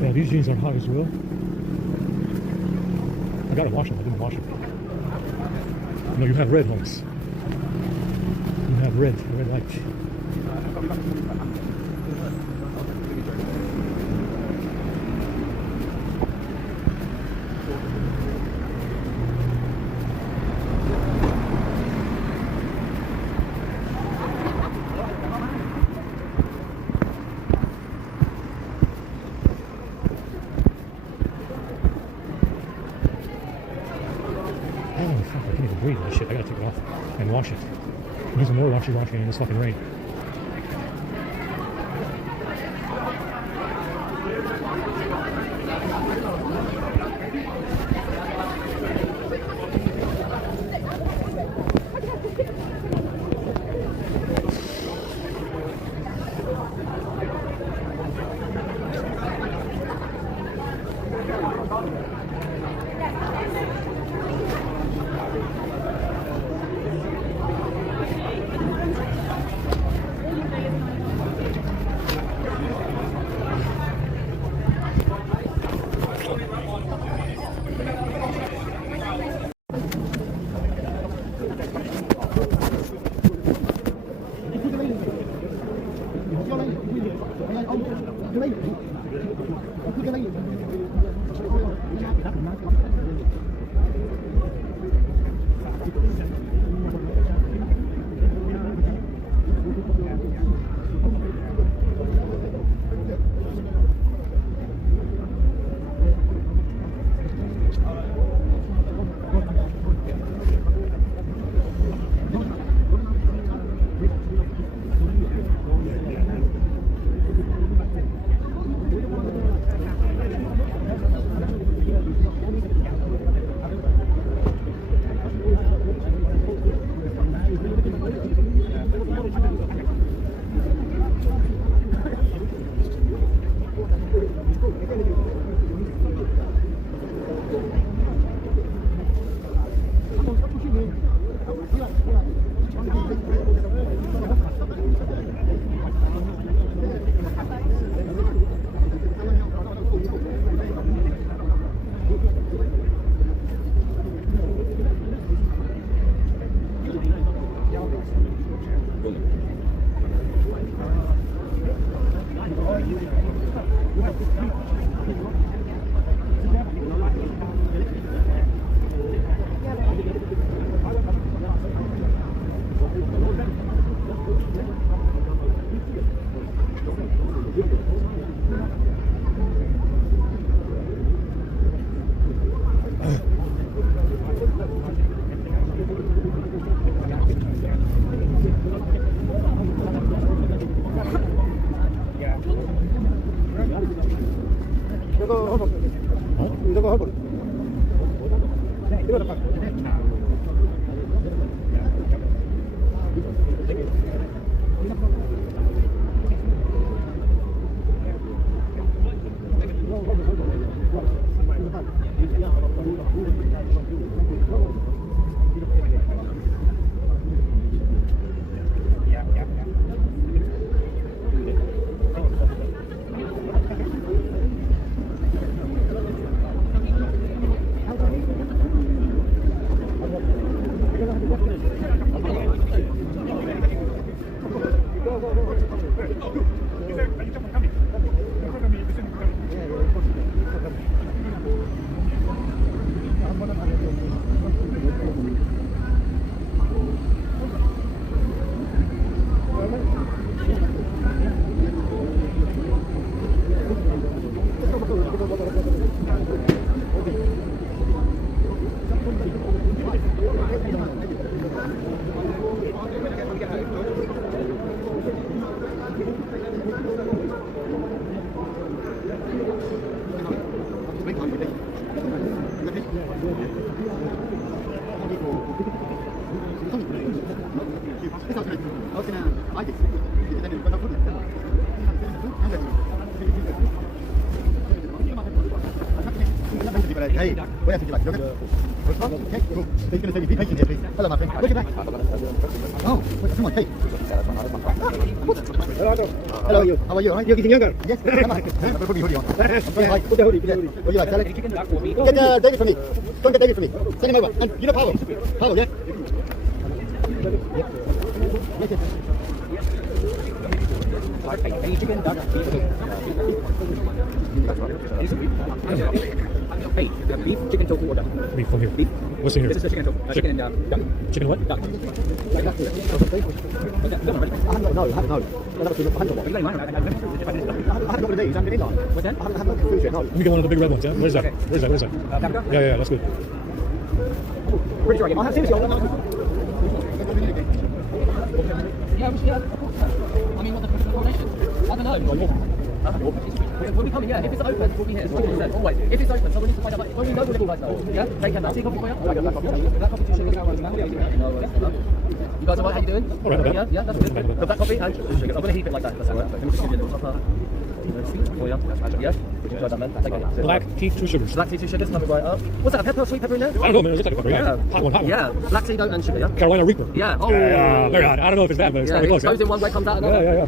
Yeah, these jeans are hot as well. I gotta wash them. I didn't wash them. No, you have red, Holmes. You have red light. Breathe that shit. I gotta take it off and wash it. Do some more washing in this fucking rain. Hey, where did you like? Look at okay, cool. So you're going to say your patient here, please. Hello, my friend. Look at that. Oh, come on, hey. Hello, you. How are you? All right? You're getting younger. Yes. Come on. Put the hoodie on. I'm very high. Put the hoodie. What do you like? Salad? Get David for me. Go and get David for me. Send him over. And you know Pavel. Pavel, yeah? Yes, yes. Any chicken, duck, Hey, beef, chicken, tofu, or duck? Beef from here. Beef. What's in here? This is the chicken and tofu. Chicken and duck. Chicken what? Duck. No. I haven't, no. I haven't got one of these. I haven't been in on. What's that? I haven't got food yet, no. Let me get one of the big red ones, yeah? Where's that? Okay. Where's that? Where's that? Yeah, that's good. Pretty sure I get one. Seriously, yeah, I mean, what the coronation? I don't know. When we come in, yeah, if it's open, we'll be here. Always. If it's open, so we need to find out, like, when we know the little guys know. Yeah? They can now. See coffee for you? Black coffee, 2 sugars. You guys alright? How you doing? All right, yeah, that's good. The black coffee and 2 sugars. I'm going to heat it like that. That's all right. Let me just give you a little topper. For you. Yeah? Would you enjoy that, man? Take it. Black tea, 2 sugars. Black tea, 2 sugars. Coming right up. What's that? A pepper, sweet pepper in there? I don't know, man. It looks like a pepper. Yeah. Hot one. Yeah. Black tea, don't and sugar, yeah? Carolina Reaper. Yeah. Oh. Yeah. Very hot. I don't know if it's that, but it's probably close. It goes in one way, comes out another. Yeah.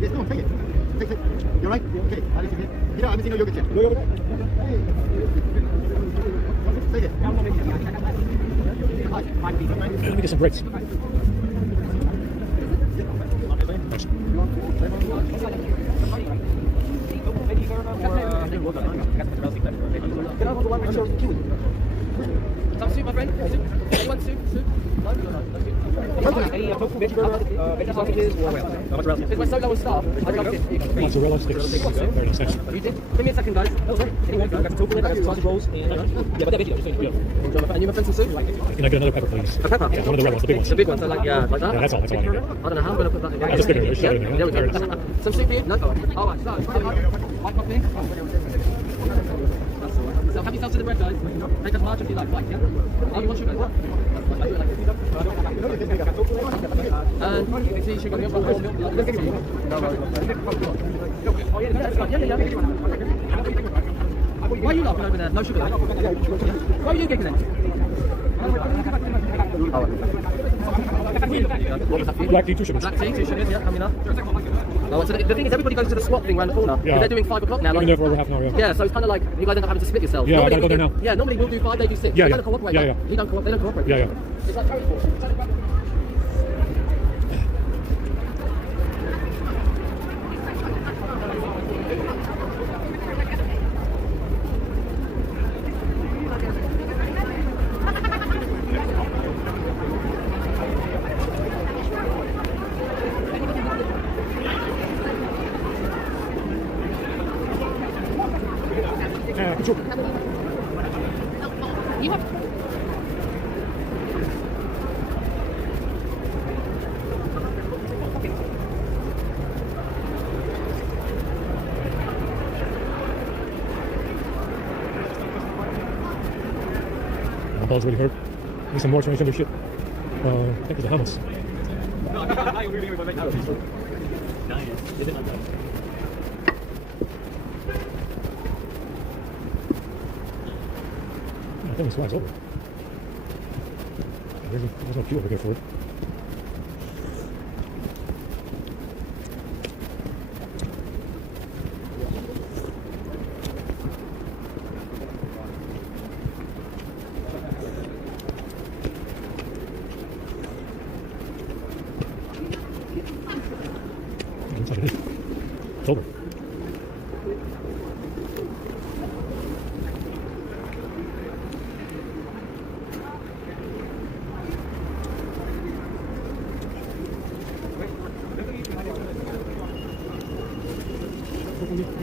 Yes, no, take it. Take it. You're right? Okay. Here, I'm missing a yogurt here. No yogurt? Take it. Let me get some bricks. Can I have the one with chosen kiwi? Some soup, my friend? Soup? Anyone soup? Soup? No, no, no. Any tofu, veggie burger, veggie sausages, or mozzarella? If my solo was stuffed, I'd love it. Mozzarella sticks. Very nice, thanks. You did? Give me a second, guys. Oh, sorry. Anyone? Got some tofu in it, got some sausage rolls, and yeah, but they're veggie, just yeah. And you my friend some soup? Can I get another pepper, please? A pepper? Yeah, one of the red ones, the big ones. The big ones, so like, yeah, like that? Yeah, that's all I need. I don't know how I'm going to put that in. Just bigger, just Yeah, shove it in there there. we go. Some soup here? No? All right, so, white coffee. So have yourselves to the bread, guys. Take as much as you like, yeah? Oh, you want sugar as well? I do it like this. And you can see sugar milk, whole milk. Let's give it to you. Oh, yeah. Why are you laughing over there? No sugar, though. Why are you giggling then? What was that for you? Black tea, 2 sugars. Black tea, 2 sugars, yeah, coming up. Oh, so the thing is, everybody goes to the swap thing around the corner. Yeah. They're doing 5 o'clock now. I've been there for over half an hour, yeah. Yeah, so it's kind of like you guys end up having to split yourselves. Yeah, I Normally gotta go there we do- now. Yeah, normally we'll do 5, they do 6. Yeah, They yeah. don't cooperate. Yeah, like yeah. that. They don't cooperate. Yeah, yeah. It's like carry forward. Control. You have. My balls really hurt. Need some more transgender shit. I think it's the hummus. I think it's slides over. There's no queue over here for it. Looks like it is. It's over.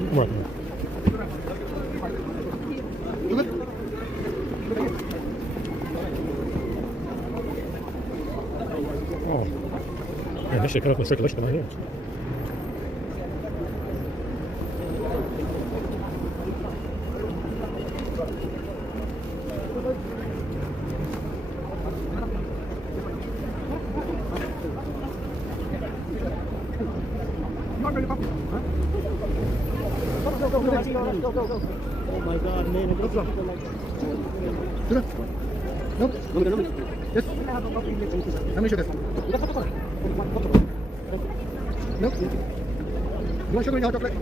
Right. Oh. Man, this shit cut off my circulation down here. Oh my God, man. What's wrong? Nope. Yes. Let me show this. Nope. You want sugar in your hot chocolate?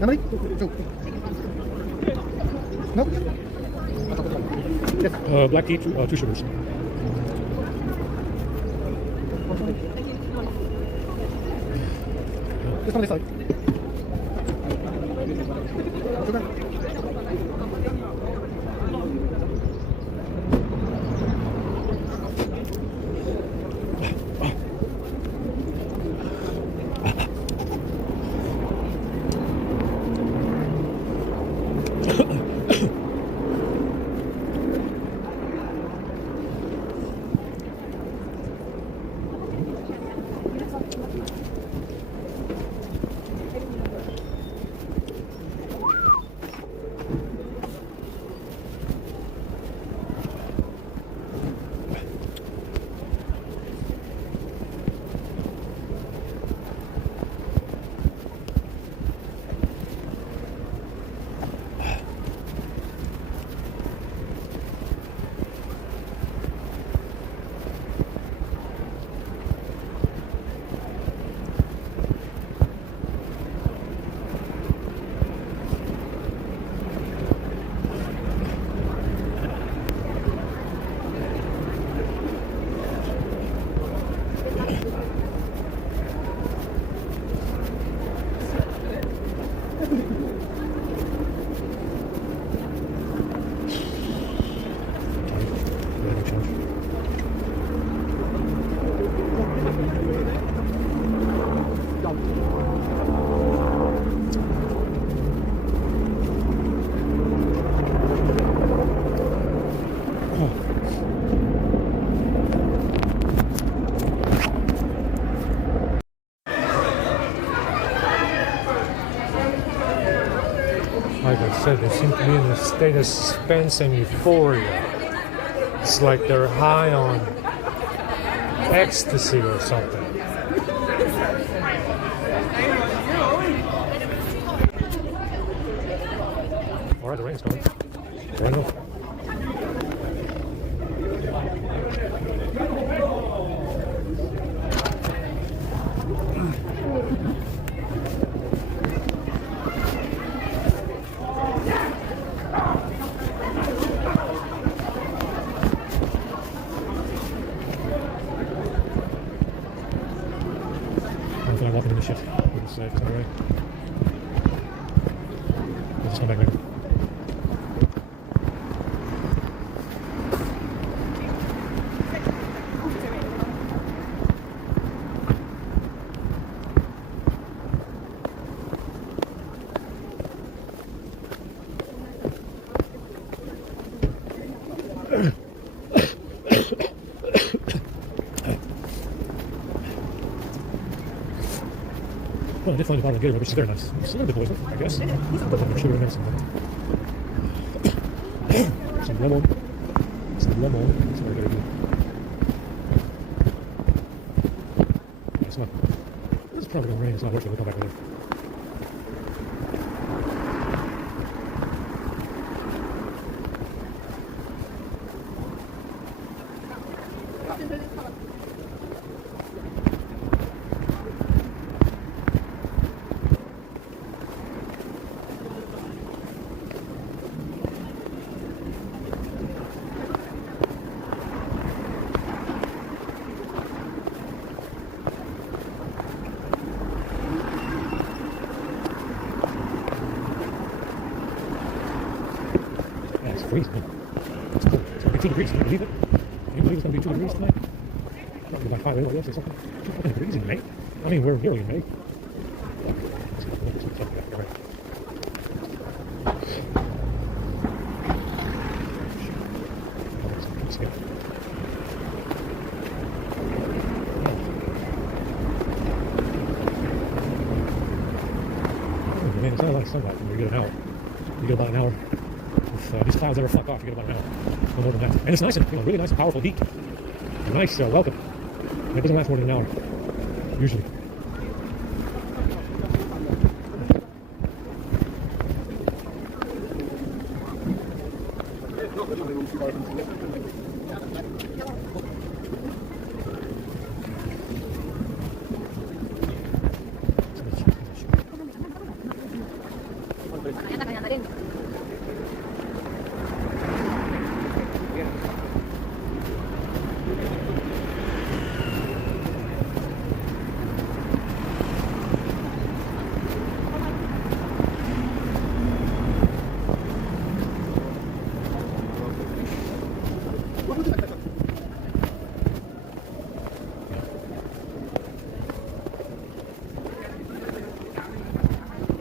How many? 2. Nope. Yes. Black tea, 2 sugars. This one this side. Sugar. Like I said, they seem to be in a state of suspense and euphoria. It's like they're high on ecstasy or something. Alright, the rain's coming. There we go. if it's alright. Let's just come back later. Well, I did find a bottle of Gatorade, which is very nice. It's a little bit poison, I guess. I'm sure it has some lemon. Some lemon. It's very good. It's not. It's probably gonna rain. It's not worth it. We'll come back later. It's freezing. It's cold. It's going to be 2 degrees. Can you believe it? Can you believe it's going to be 2 degrees tonight? Not by 5 or something. 2 fucking degrees in May. I mean, we're nearly in May. Man, it's not a lot of sunlight when you get an hour. You get about an hour. If these clouds ever fuck off, you get about an hour. No more than that. And it's nice and, really nice and powerful heat. Nice welcome. And it doesn't last more than an hour, usually.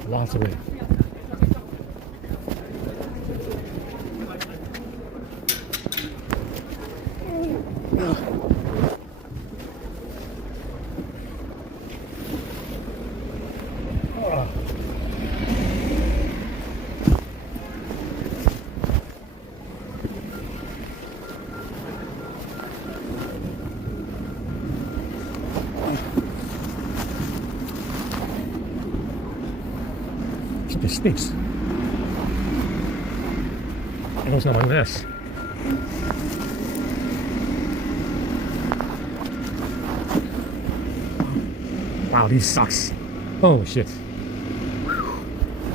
Lots of rain. It stinks. I know it's not my mess. Wow, these sucks. Holy shit.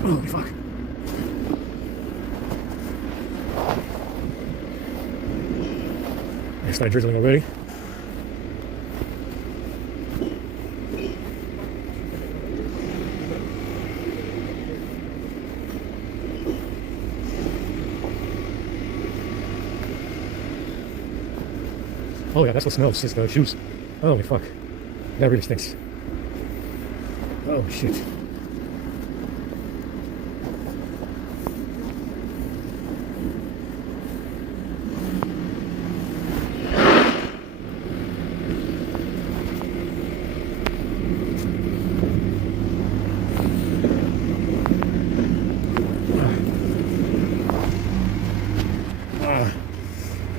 Holy fuck. I started drizzling already. Oh yeah, that's what smells, is the shoes. Holy fuck. That really stinks. Oh shit.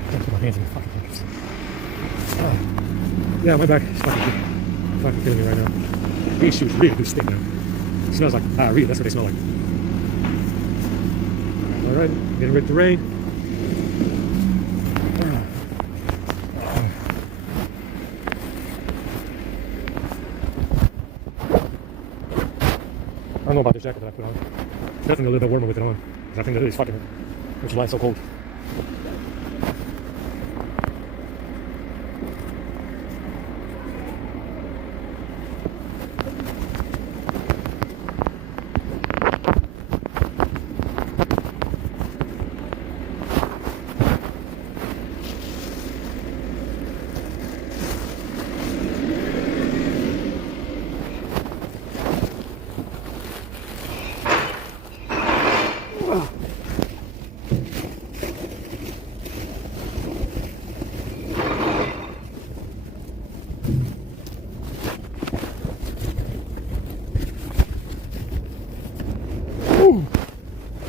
Can't put my hands in the fucking pockets. Yeah, my back is fucking killing me right now. These shoes really do stink now. It smells like diarrhea, that's what they smell like. Alright, getting ready to rain. I don't know about the jacket that I put on. It's definitely a little bit warmer with it on. Because I think that it is fucking, which is why it's so cold.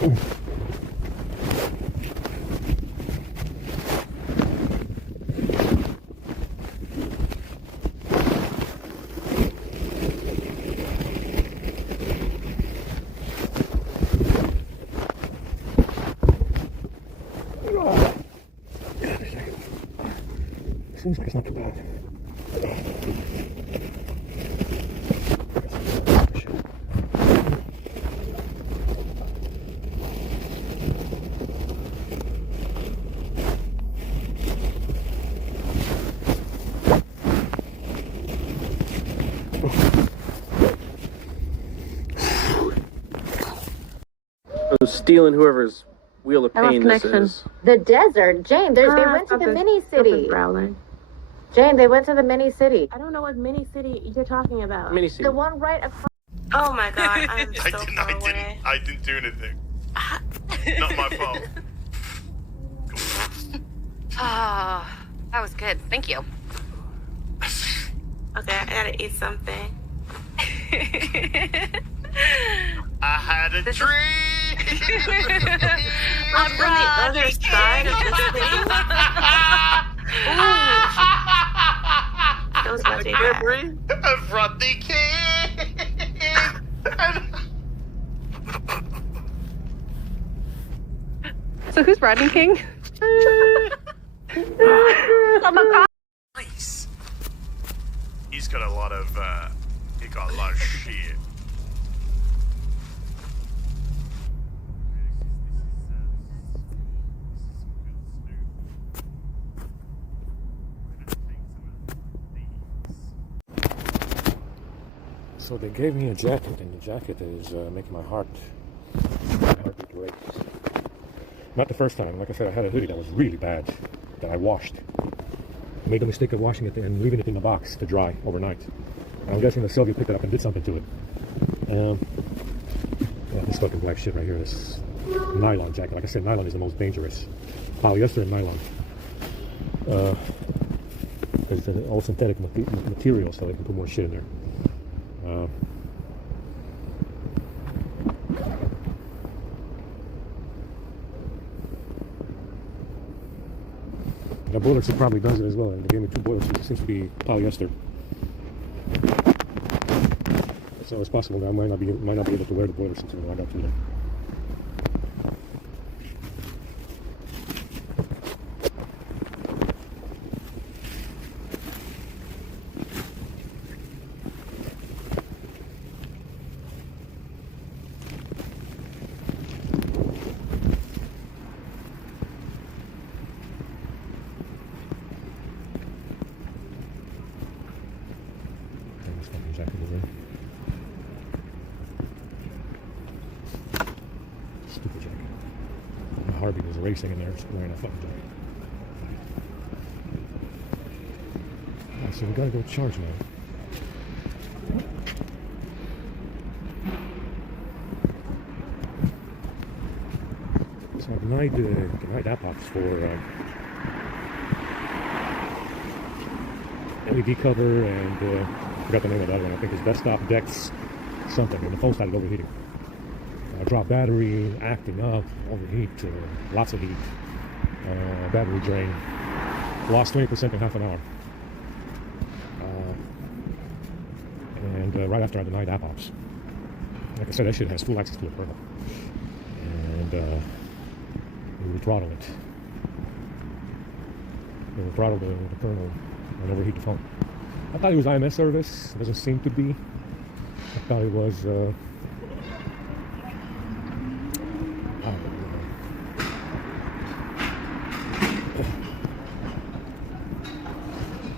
Seems like it's not too bad. I'm stealing whoever's wheel of I lost pain this connection. is. The desert. Jane, they went to the mini city. Jane, they went to the mini city. I don't know what mini city you're talking about. Mini city. The one right across. Oh my god, I'm so far away. I didn't do anything. Not my fault. Oh, that was good. Thank you. Okay, I gotta eat something. I had a dream. I'm from the other side of the city. Those must be bad. From the king. So who's Rodney King? Nice. He's got a lot of shit. So they gave me a jacket, and the jacket is making my heartbeat race. Not the first time. Like I said, I had a hoodie that was really bad that I washed. I made the mistake of washing it and leaving it in the box to dry overnight. I'm guessing that Sylvia picked it up and did something to it. Yeah, this fucking black shit right here, this nylon jacket. Like I said, nylon is the most dangerous. Polyester and nylon. It's all synthetic material, so they can put more shit in there. The boiler suit probably does it as well. They gave me 2 boiler suits. It seems to be polyester. So it's possible that I might not be able to wear the boiler suits when I got to there. Jacket is in. Stupid jacket. My heartbeat was racing in there wearing a fucking jacket. Alright, so we gotta go charge now. So I denied that box for LED cover and I forgot the name of that one. I think it's desktop decks something, and the phone started overheating. Dropped battery, acting up, overheat, lots of heat, battery drain, lost 20% in half an hour. And right after I denied app ops. Like I said, that shit has full access to the kernel. And we would throttle it. It would throttle the kernel and overheat the phone. I thought it was IMS service. It doesn't seem to be. I thought it was I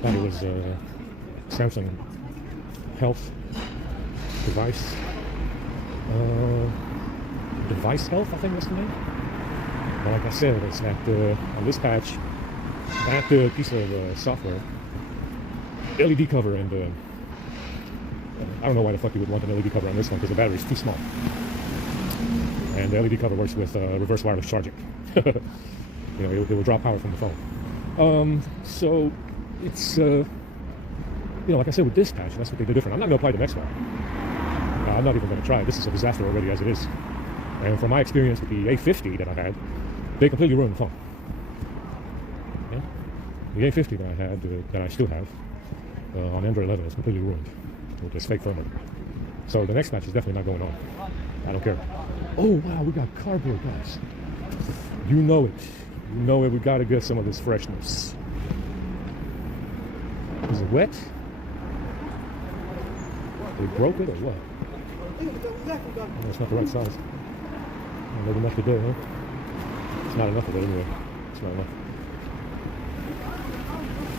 thought it was Samsung Health device. Device Health, I think that's the name. But like I said, it's that on this patch, that piece of software. LED cover, and I don't know why the fuck you would want an LED cover on this one, because the battery is too small. And the LED cover works with reverse wireless charging. You know, it will draw power from the phone. So it's you know, like I said, with this patch, that's what they did different. I'm not going to apply the next one. I'm not even going to try it. This is a disaster already as it is. And from my experience with the A50 that I had, they completely ruined the phone. Yeah? The A50 that I had, that I still have, on Android 11 is completely ruined with this fake firmware. So the next patch is definitely not going on. I don't care. Oh wow, we got cardboard, guys. You know it. You know it. We gotta get some of this freshness. Is it wet? They broke it or what? Oh, it's not the right size. Oh, maybe not today, huh? It's not enough of it anyway. It's not enough.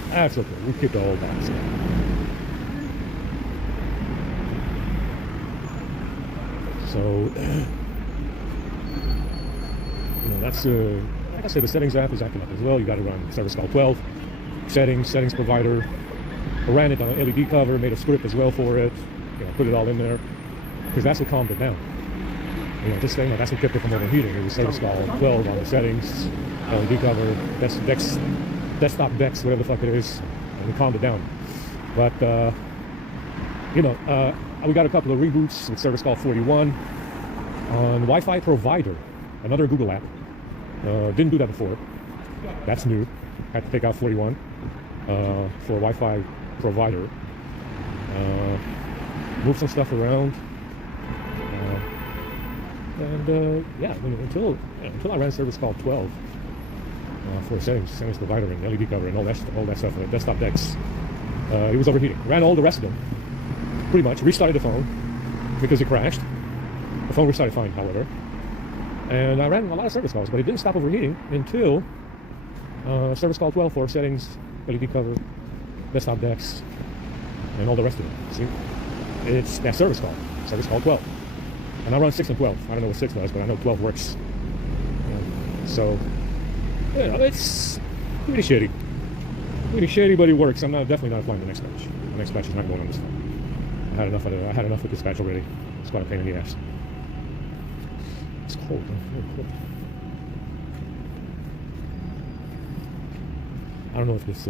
That's okay. We keep the whole box. So, you know, that's like I said, the settings app is acting up as well. You got to run service call 12, settings provider. I ran it on an LED cover, made a script as well for it. You know, put it all in there because that's what calmed it down. You know, just saying that that's what kept it from overheating. It was service call 12 on the settings, LED cover, desktop DeX, whatever the fuck it is, and we calmed it down. But you know, we got a couple of reboots with service call 41 on Wi-Fi provider, another Google app. Didn't do that before. That's new. Had to take out 41 for Wi-Fi provider. Move some stuff around. Yeah, I mean, until I ran service call 12 for settings provider and LED cover and all that stuff, desktop DeX, it was overheating. Ran all the rest of them, pretty much. Restarted the phone because it crashed. The phone restarted fine, however. And I ran a lot of service calls, but it didn't stop overheating until service call 12 for settings, LED cover, desktop DeX, and all the rest of it. See, it's that service call 12. And I run 6 and 12. I don't know what 6 was, but I know 12 works. So, you know, it's pretty shitty. Pretty shitty, but it works. I'm definitely not applying the next patch. The next patch is not going on this phone. I had enough of this patch already. It's quite a pain in the ass. It's cold, man. Very cold. I don't know if this,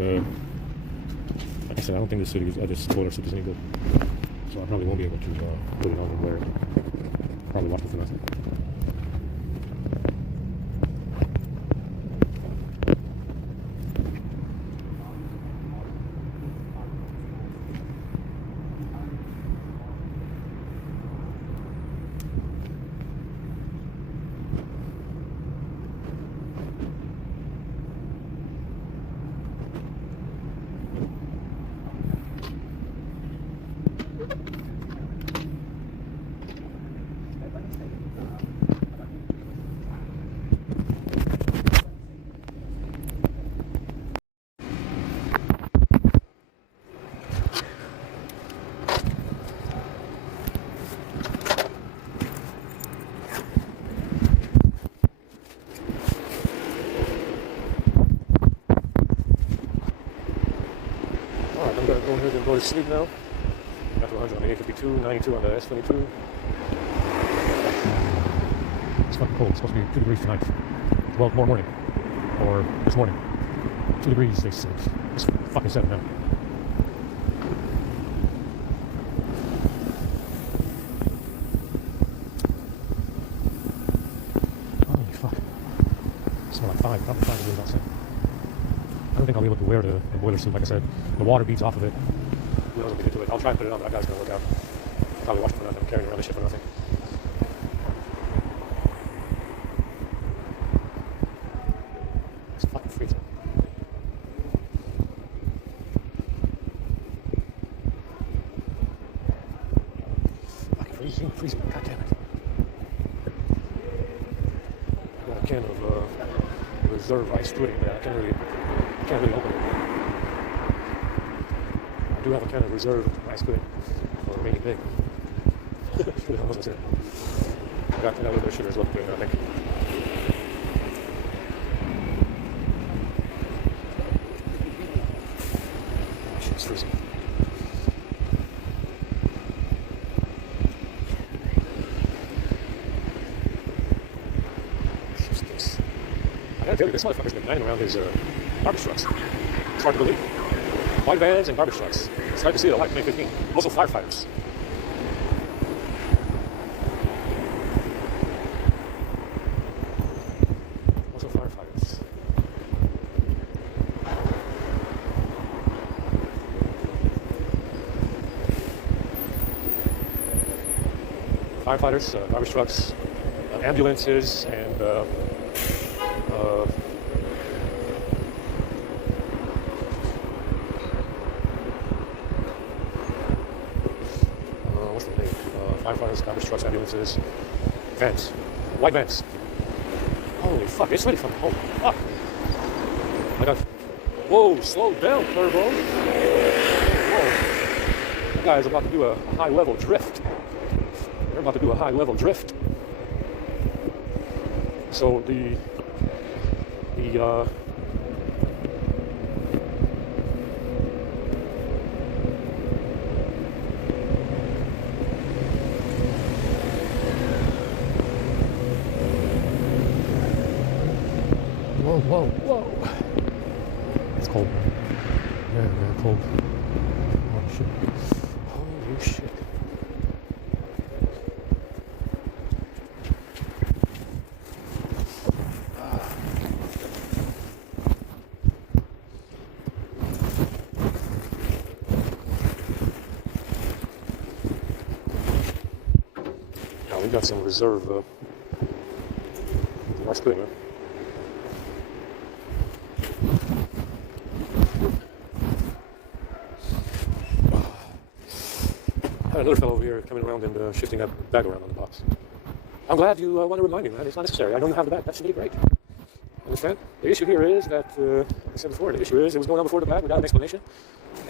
like I said, I don't think this boiler suit is any good. So I probably won't be able to put it on and wear it. Probably watch it for nothing. Go to sleep now. Got to 100 on the A52, 92 on the S22. It's fucking cold. It's supposed to be 2 degrees tonight. Well, tomorrow morning. Or this morning. 2 degrees, they said. It's fucking 7 now. Holy fuck. It's more like 5, probably 5 degrees outside. I don't think I'll be able to wear the boiler suit, like I said. The water beads off of it. Who knows what we can do to it? I'll try and put it on, but that guy's gonna work out. Probably watch it for nothing. I'm carrying around this shit for nothing. It's fucking freezing. Fucking freezing. God damn it. I got a can of reserve ice pudding there. I can't really open it. I do have a can of reserve ice pudding for a rainy day. I got a little bit of sugar as well, I think. It's freezing. I gotta tell you, this motherfucker's been lying around his garbage trucks. It's hard to believe. White vans and garbage trucks. It's hard to see it a lot in 2015. Also firefighters. firefighters, garbage trucks, ambulances, and what's the name? Firefighters, garbage trucks, ambulances, vans, white vans. Holy fuck! It's really fucking holy fuck! I got. Whoa! Slow down, Turbo. Whoa! That guy is about to do a high-level drift. They're about to do a high-level drift. So the whoa. It's cold. Yeah, cold. Oh shit. Holy shit. Now we got some reserve nice clean, man. Another fellow over here coming around and shifting that bag around on the box. I'm glad you want to remind me, man. It's not necessary. I know you have the bag. That's really great. Understand? The issue here is that, like I said before, the issue is it was going on before the bag without an explanation.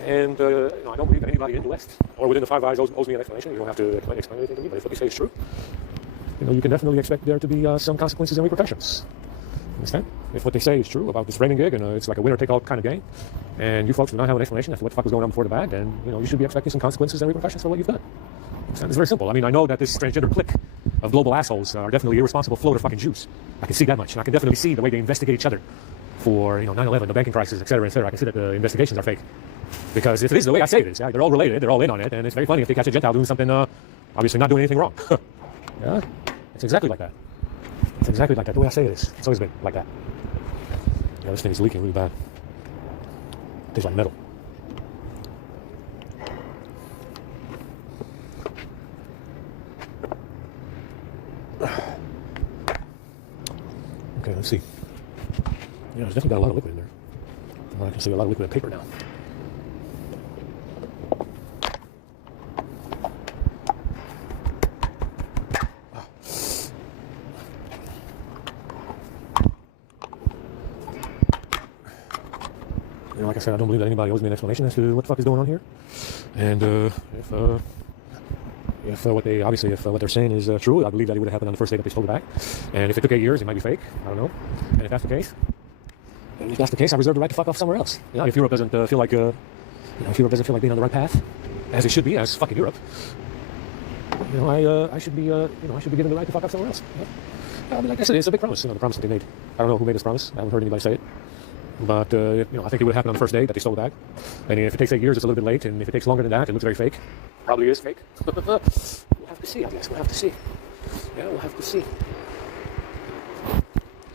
And I don't believe that anybody in the West or within the Five Eyes owes me an explanation. You don't have to explain anything to me, but if what they say is true, you can definitely expect there to be some consequences and repercussions. Understand? If what they say is true about this framing gig and it's like a winner-take-all kind of game, and you folks do not have an explanation as to what the fuck was going on before the bag, then you should be expecting some consequences and repercussions for what you've done. Understand? It's very simple. I mean, I know that this transgender clique of global assholes are definitely irresponsible float of fucking Jews. I can see that much, and I can definitely see the way they investigate each other for 9/11, the banking crisis, etc., etc. I can see that the investigations are fake, because if it is the way I say it is, yeah, they're all related, they're all in on it, and it's very funny if they catch a Gentile doing something, obviously not doing anything wrong. Yeah, it's exactly like that. It's exactly like that. The way I say it is, it's always been like that. Yeah, this thing is leaking really bad. It tastes like metal. Okay, let's see. Yeah, there's definitely got a lot of liquid in there. I can see a lot of liquid paper now. Like I said, I don't believe that anybody owes me an explanation as to what the fuck is going on here. And if what they're saying is true, I believe that it would have happened on the first day that they stole it back. And if it took 8 years, it might be fake. I don't know. And if that's the case, I reserve the right to fuck off somewhere else. If Europe doesn't feel like, if Europe doesn't feel like being on the right path, as it should be, as fucking Europe, I should be given the right to fuck off somewhere else. I mean, like I said, it's a big promise. The promise that they made. I don't know who made this promise. I haven't heard anybody say it. But, I think it would happen on the first day that they stole the bag. And if it takes 8 years, it's a little bit late. And if it takes longer than that, it looks very fake. Probably is fake. We'll have to see, I guess. We'll have to see. Yeah, we'll have to see.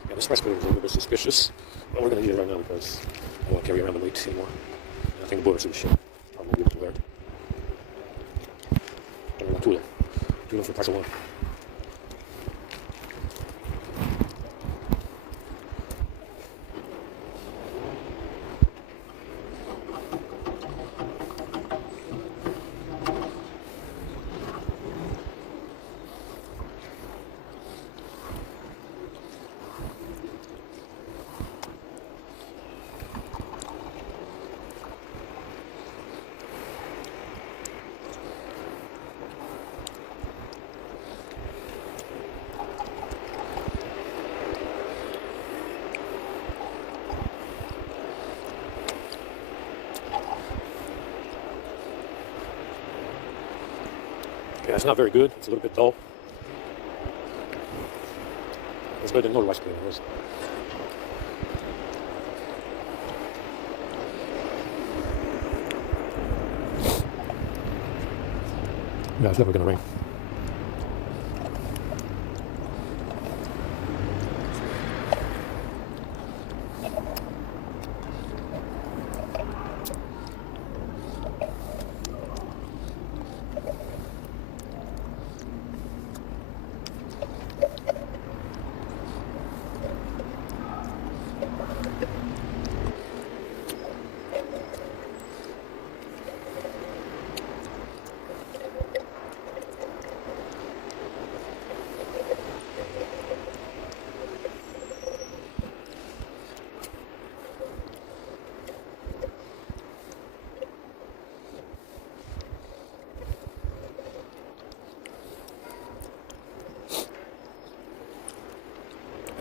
Yeah, this rice cooler is a little bit suspicious. But we're going to eat it right now because I don't want to carry around the weight anymore. I think the bullets are shit. Probably be able to wear it. I don't know, tuna. Tuna for the price of one. Yeah, it's not very good. It's a little bit dull. It's better than no rice cooler. Yeah, it's never going to rain.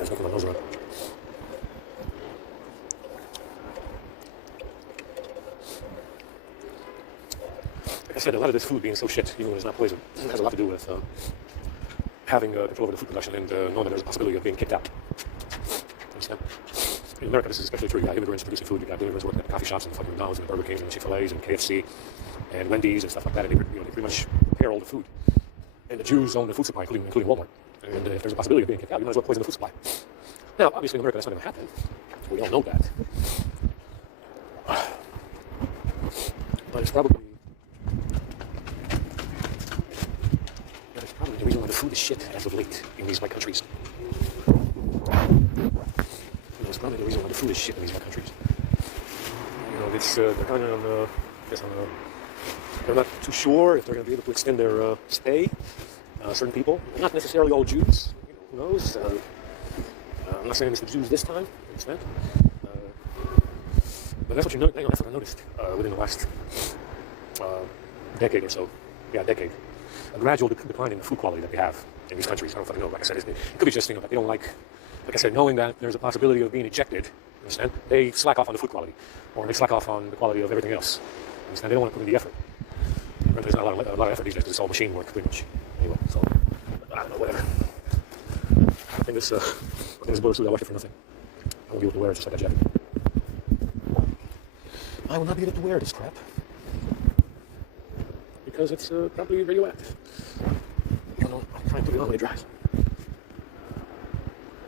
There's nothing my nose around. Like I said, a lot of this food being so shit, even when it's not poison, has a lot to do with having control over the food production and knowing that there's a possibility of being kicked out. Understand? In America, this is especially true. You got immigrants producing food. You got immigrants working at the coffee shops and the fucking McDonald's and the Burger Kings and the Chick-fil-A's and KFC and Wendy's and stuff like that. And they pretty much prepare all the food. And the Jews own the food supply, including Walmart. And if there's a possibility of being kicked out, you might as well poison the food supply. Now, obviously, in America, that's not going to happen. We all know that. But it's probably the reason why the food is shit as of late in these white countries. It's probably the reason why the food is shit in these white countries. It's they're kind of they're not too sure if they're going to be able to extend their stay. Certain people, not necessarily all Jews. Who knows? I'm not saying it's the Jews this time. Understand? But that's what that's what I noticed within the last decade or so. Yeah, decade. A gradual decline in the food quality that they have in these countries. I don't fucking know. Like I said, it could be just that they don't like I said, knowing that there's a possibility of being ejected, understand? They slack off on the food quality, or they slack off on the quality of everything else. Understand? They don't want to put in the effort. Remember, there's not a lot of effort these days. It's all machine work, pretty much. Anyway, so I don't know, whatever. I think this bullet suit, I watched it for nothing. I won't be able to wear it just like a jacket. I will not be able to wear this crap because it's probably radioactive. I don't know. I'm trying to put it on when it dries.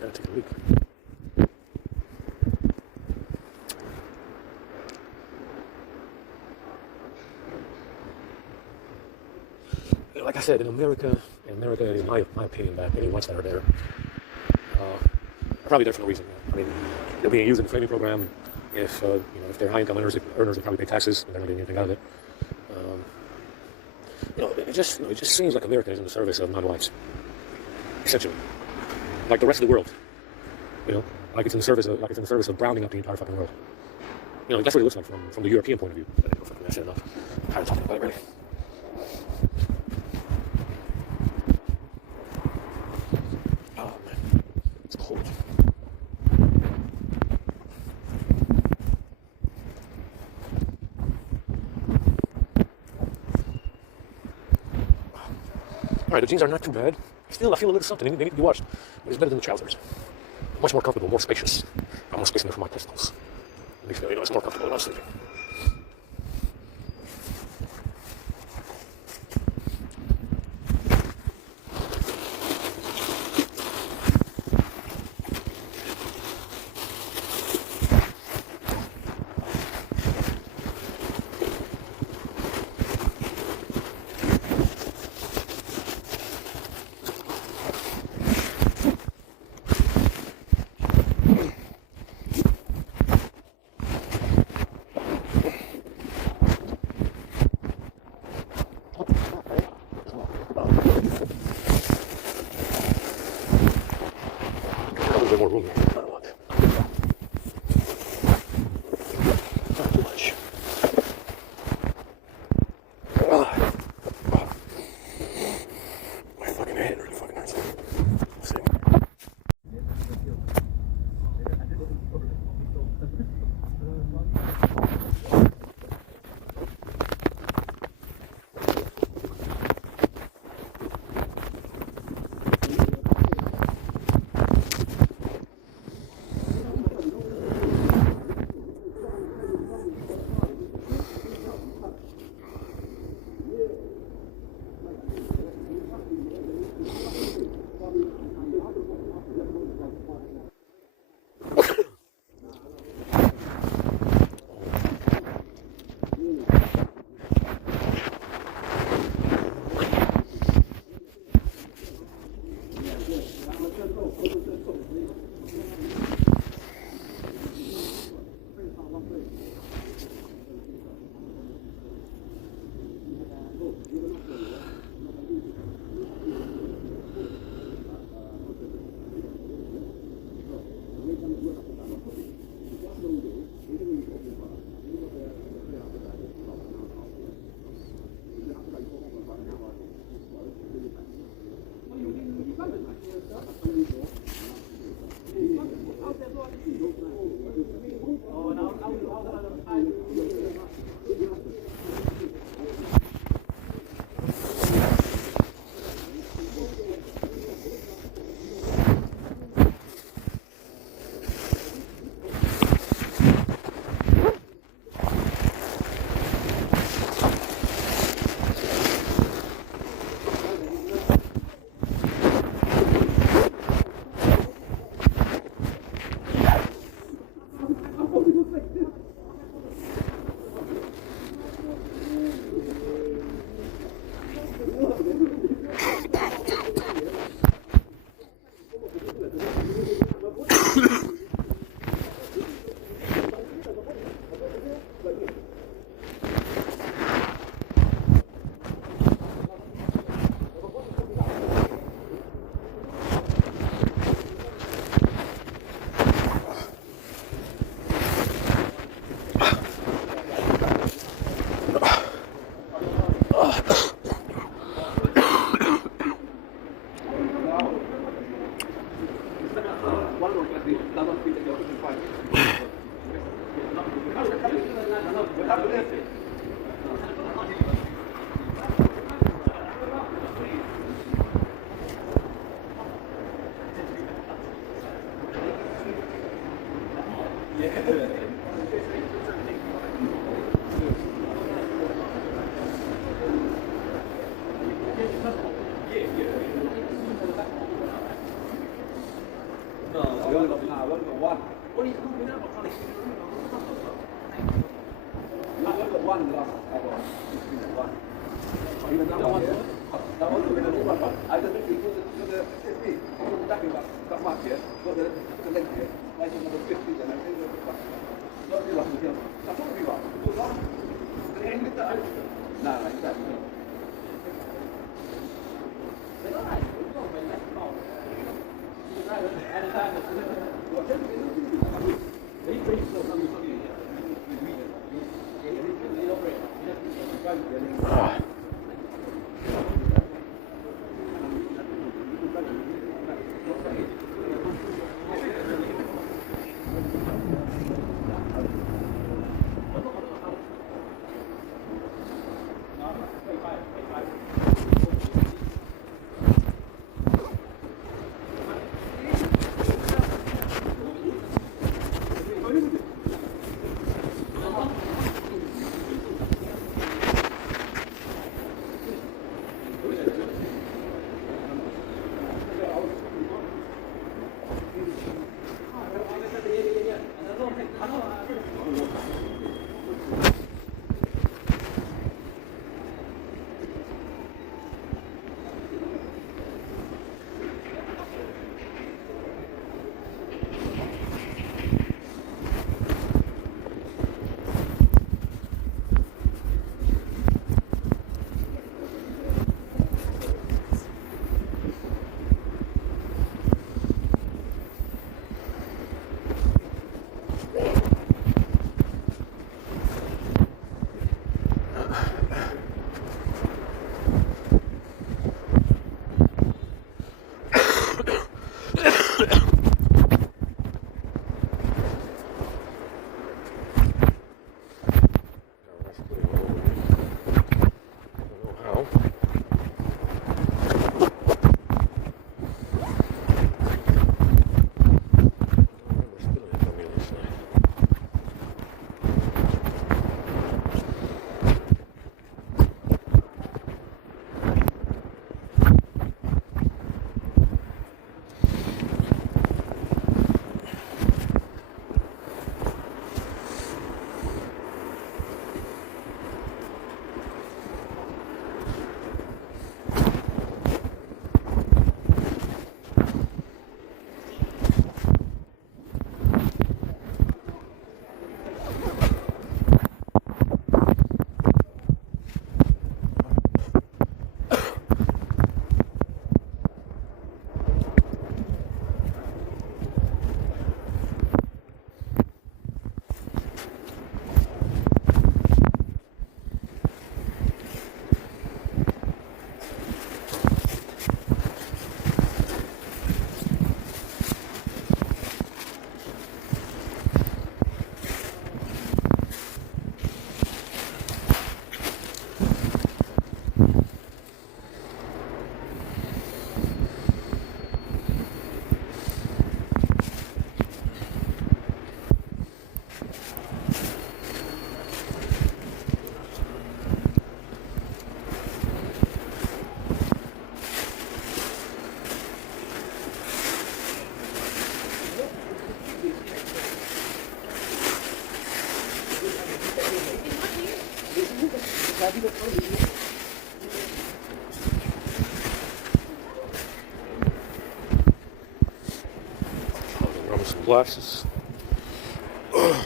Gotta take a leak. Like I said, in America, in my opinion, that any whites that are there are probably there for no reason. I mean, they're being used in the framing program. If if they're high-income earners, they probably pay taxes, and they're not getting anything out of it. It just seems like America is in the service of non-whites, essentially, like the rest of the world. Like it's in the service of browning up the entire fucking world. That's what it looks like from the European point of view. I don't fucking that shit enough. I'm tired of talking about it, really. Oh man, it's cold. All right, the jeans are not too bad. Still, I feel a little something. They need to be washed, but it's better than the trousers. Much more comfortable, more spacious. I'm more spacious for my testicles. At least, it's more comfortable when I'm sleeping. More room here. Not a lot. Not too much. My fucking head really fucking hurts. Let's see. Glasses. You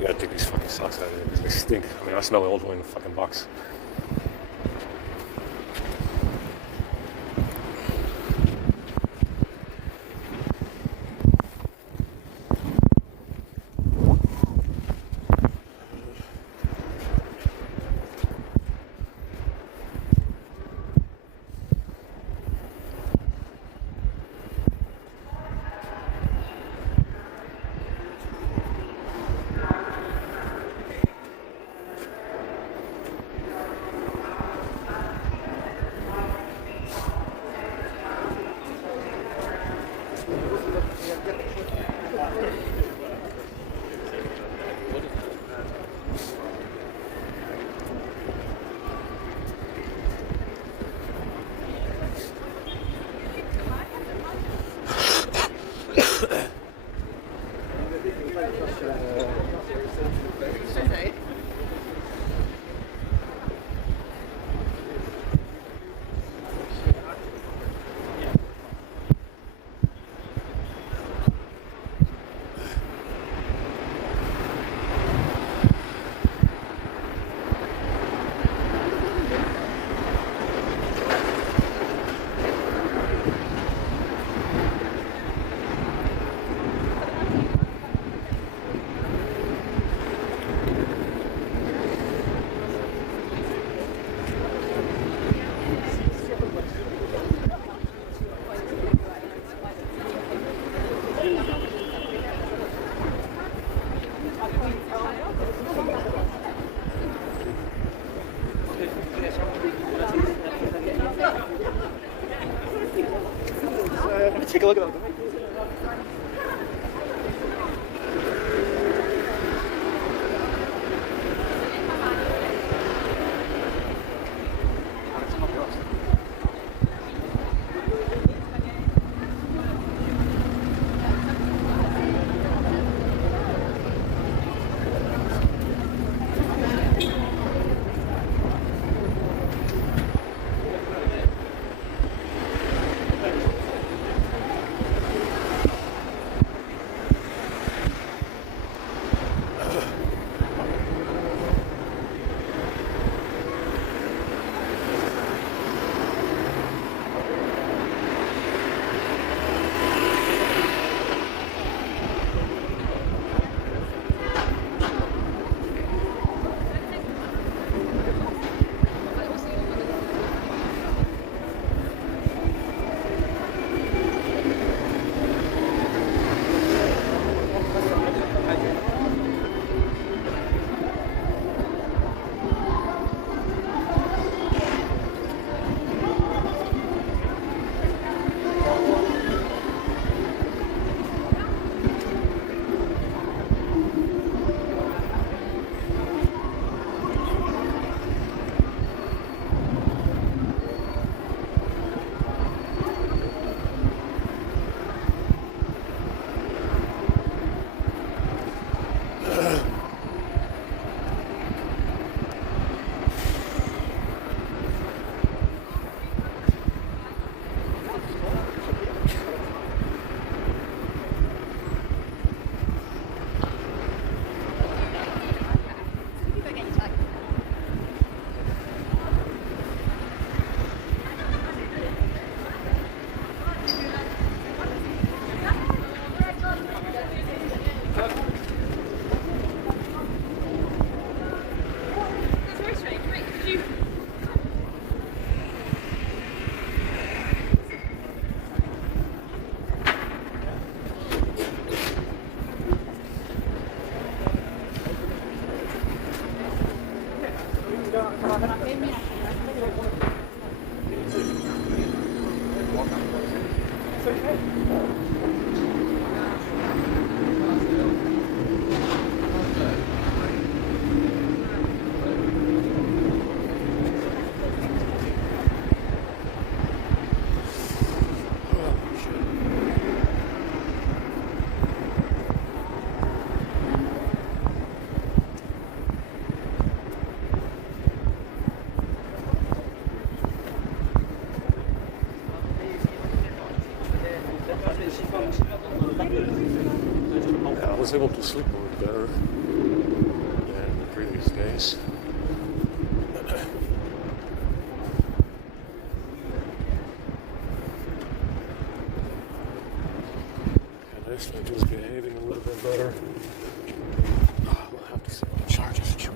gotta take these fucking socks out of here because they stink. I mean, I smell the old one in the fucking box. Take a look at them. I was able to sleep a little better than the previous days. And this thing is behaving a little bit better. We'll have to see what the charges change.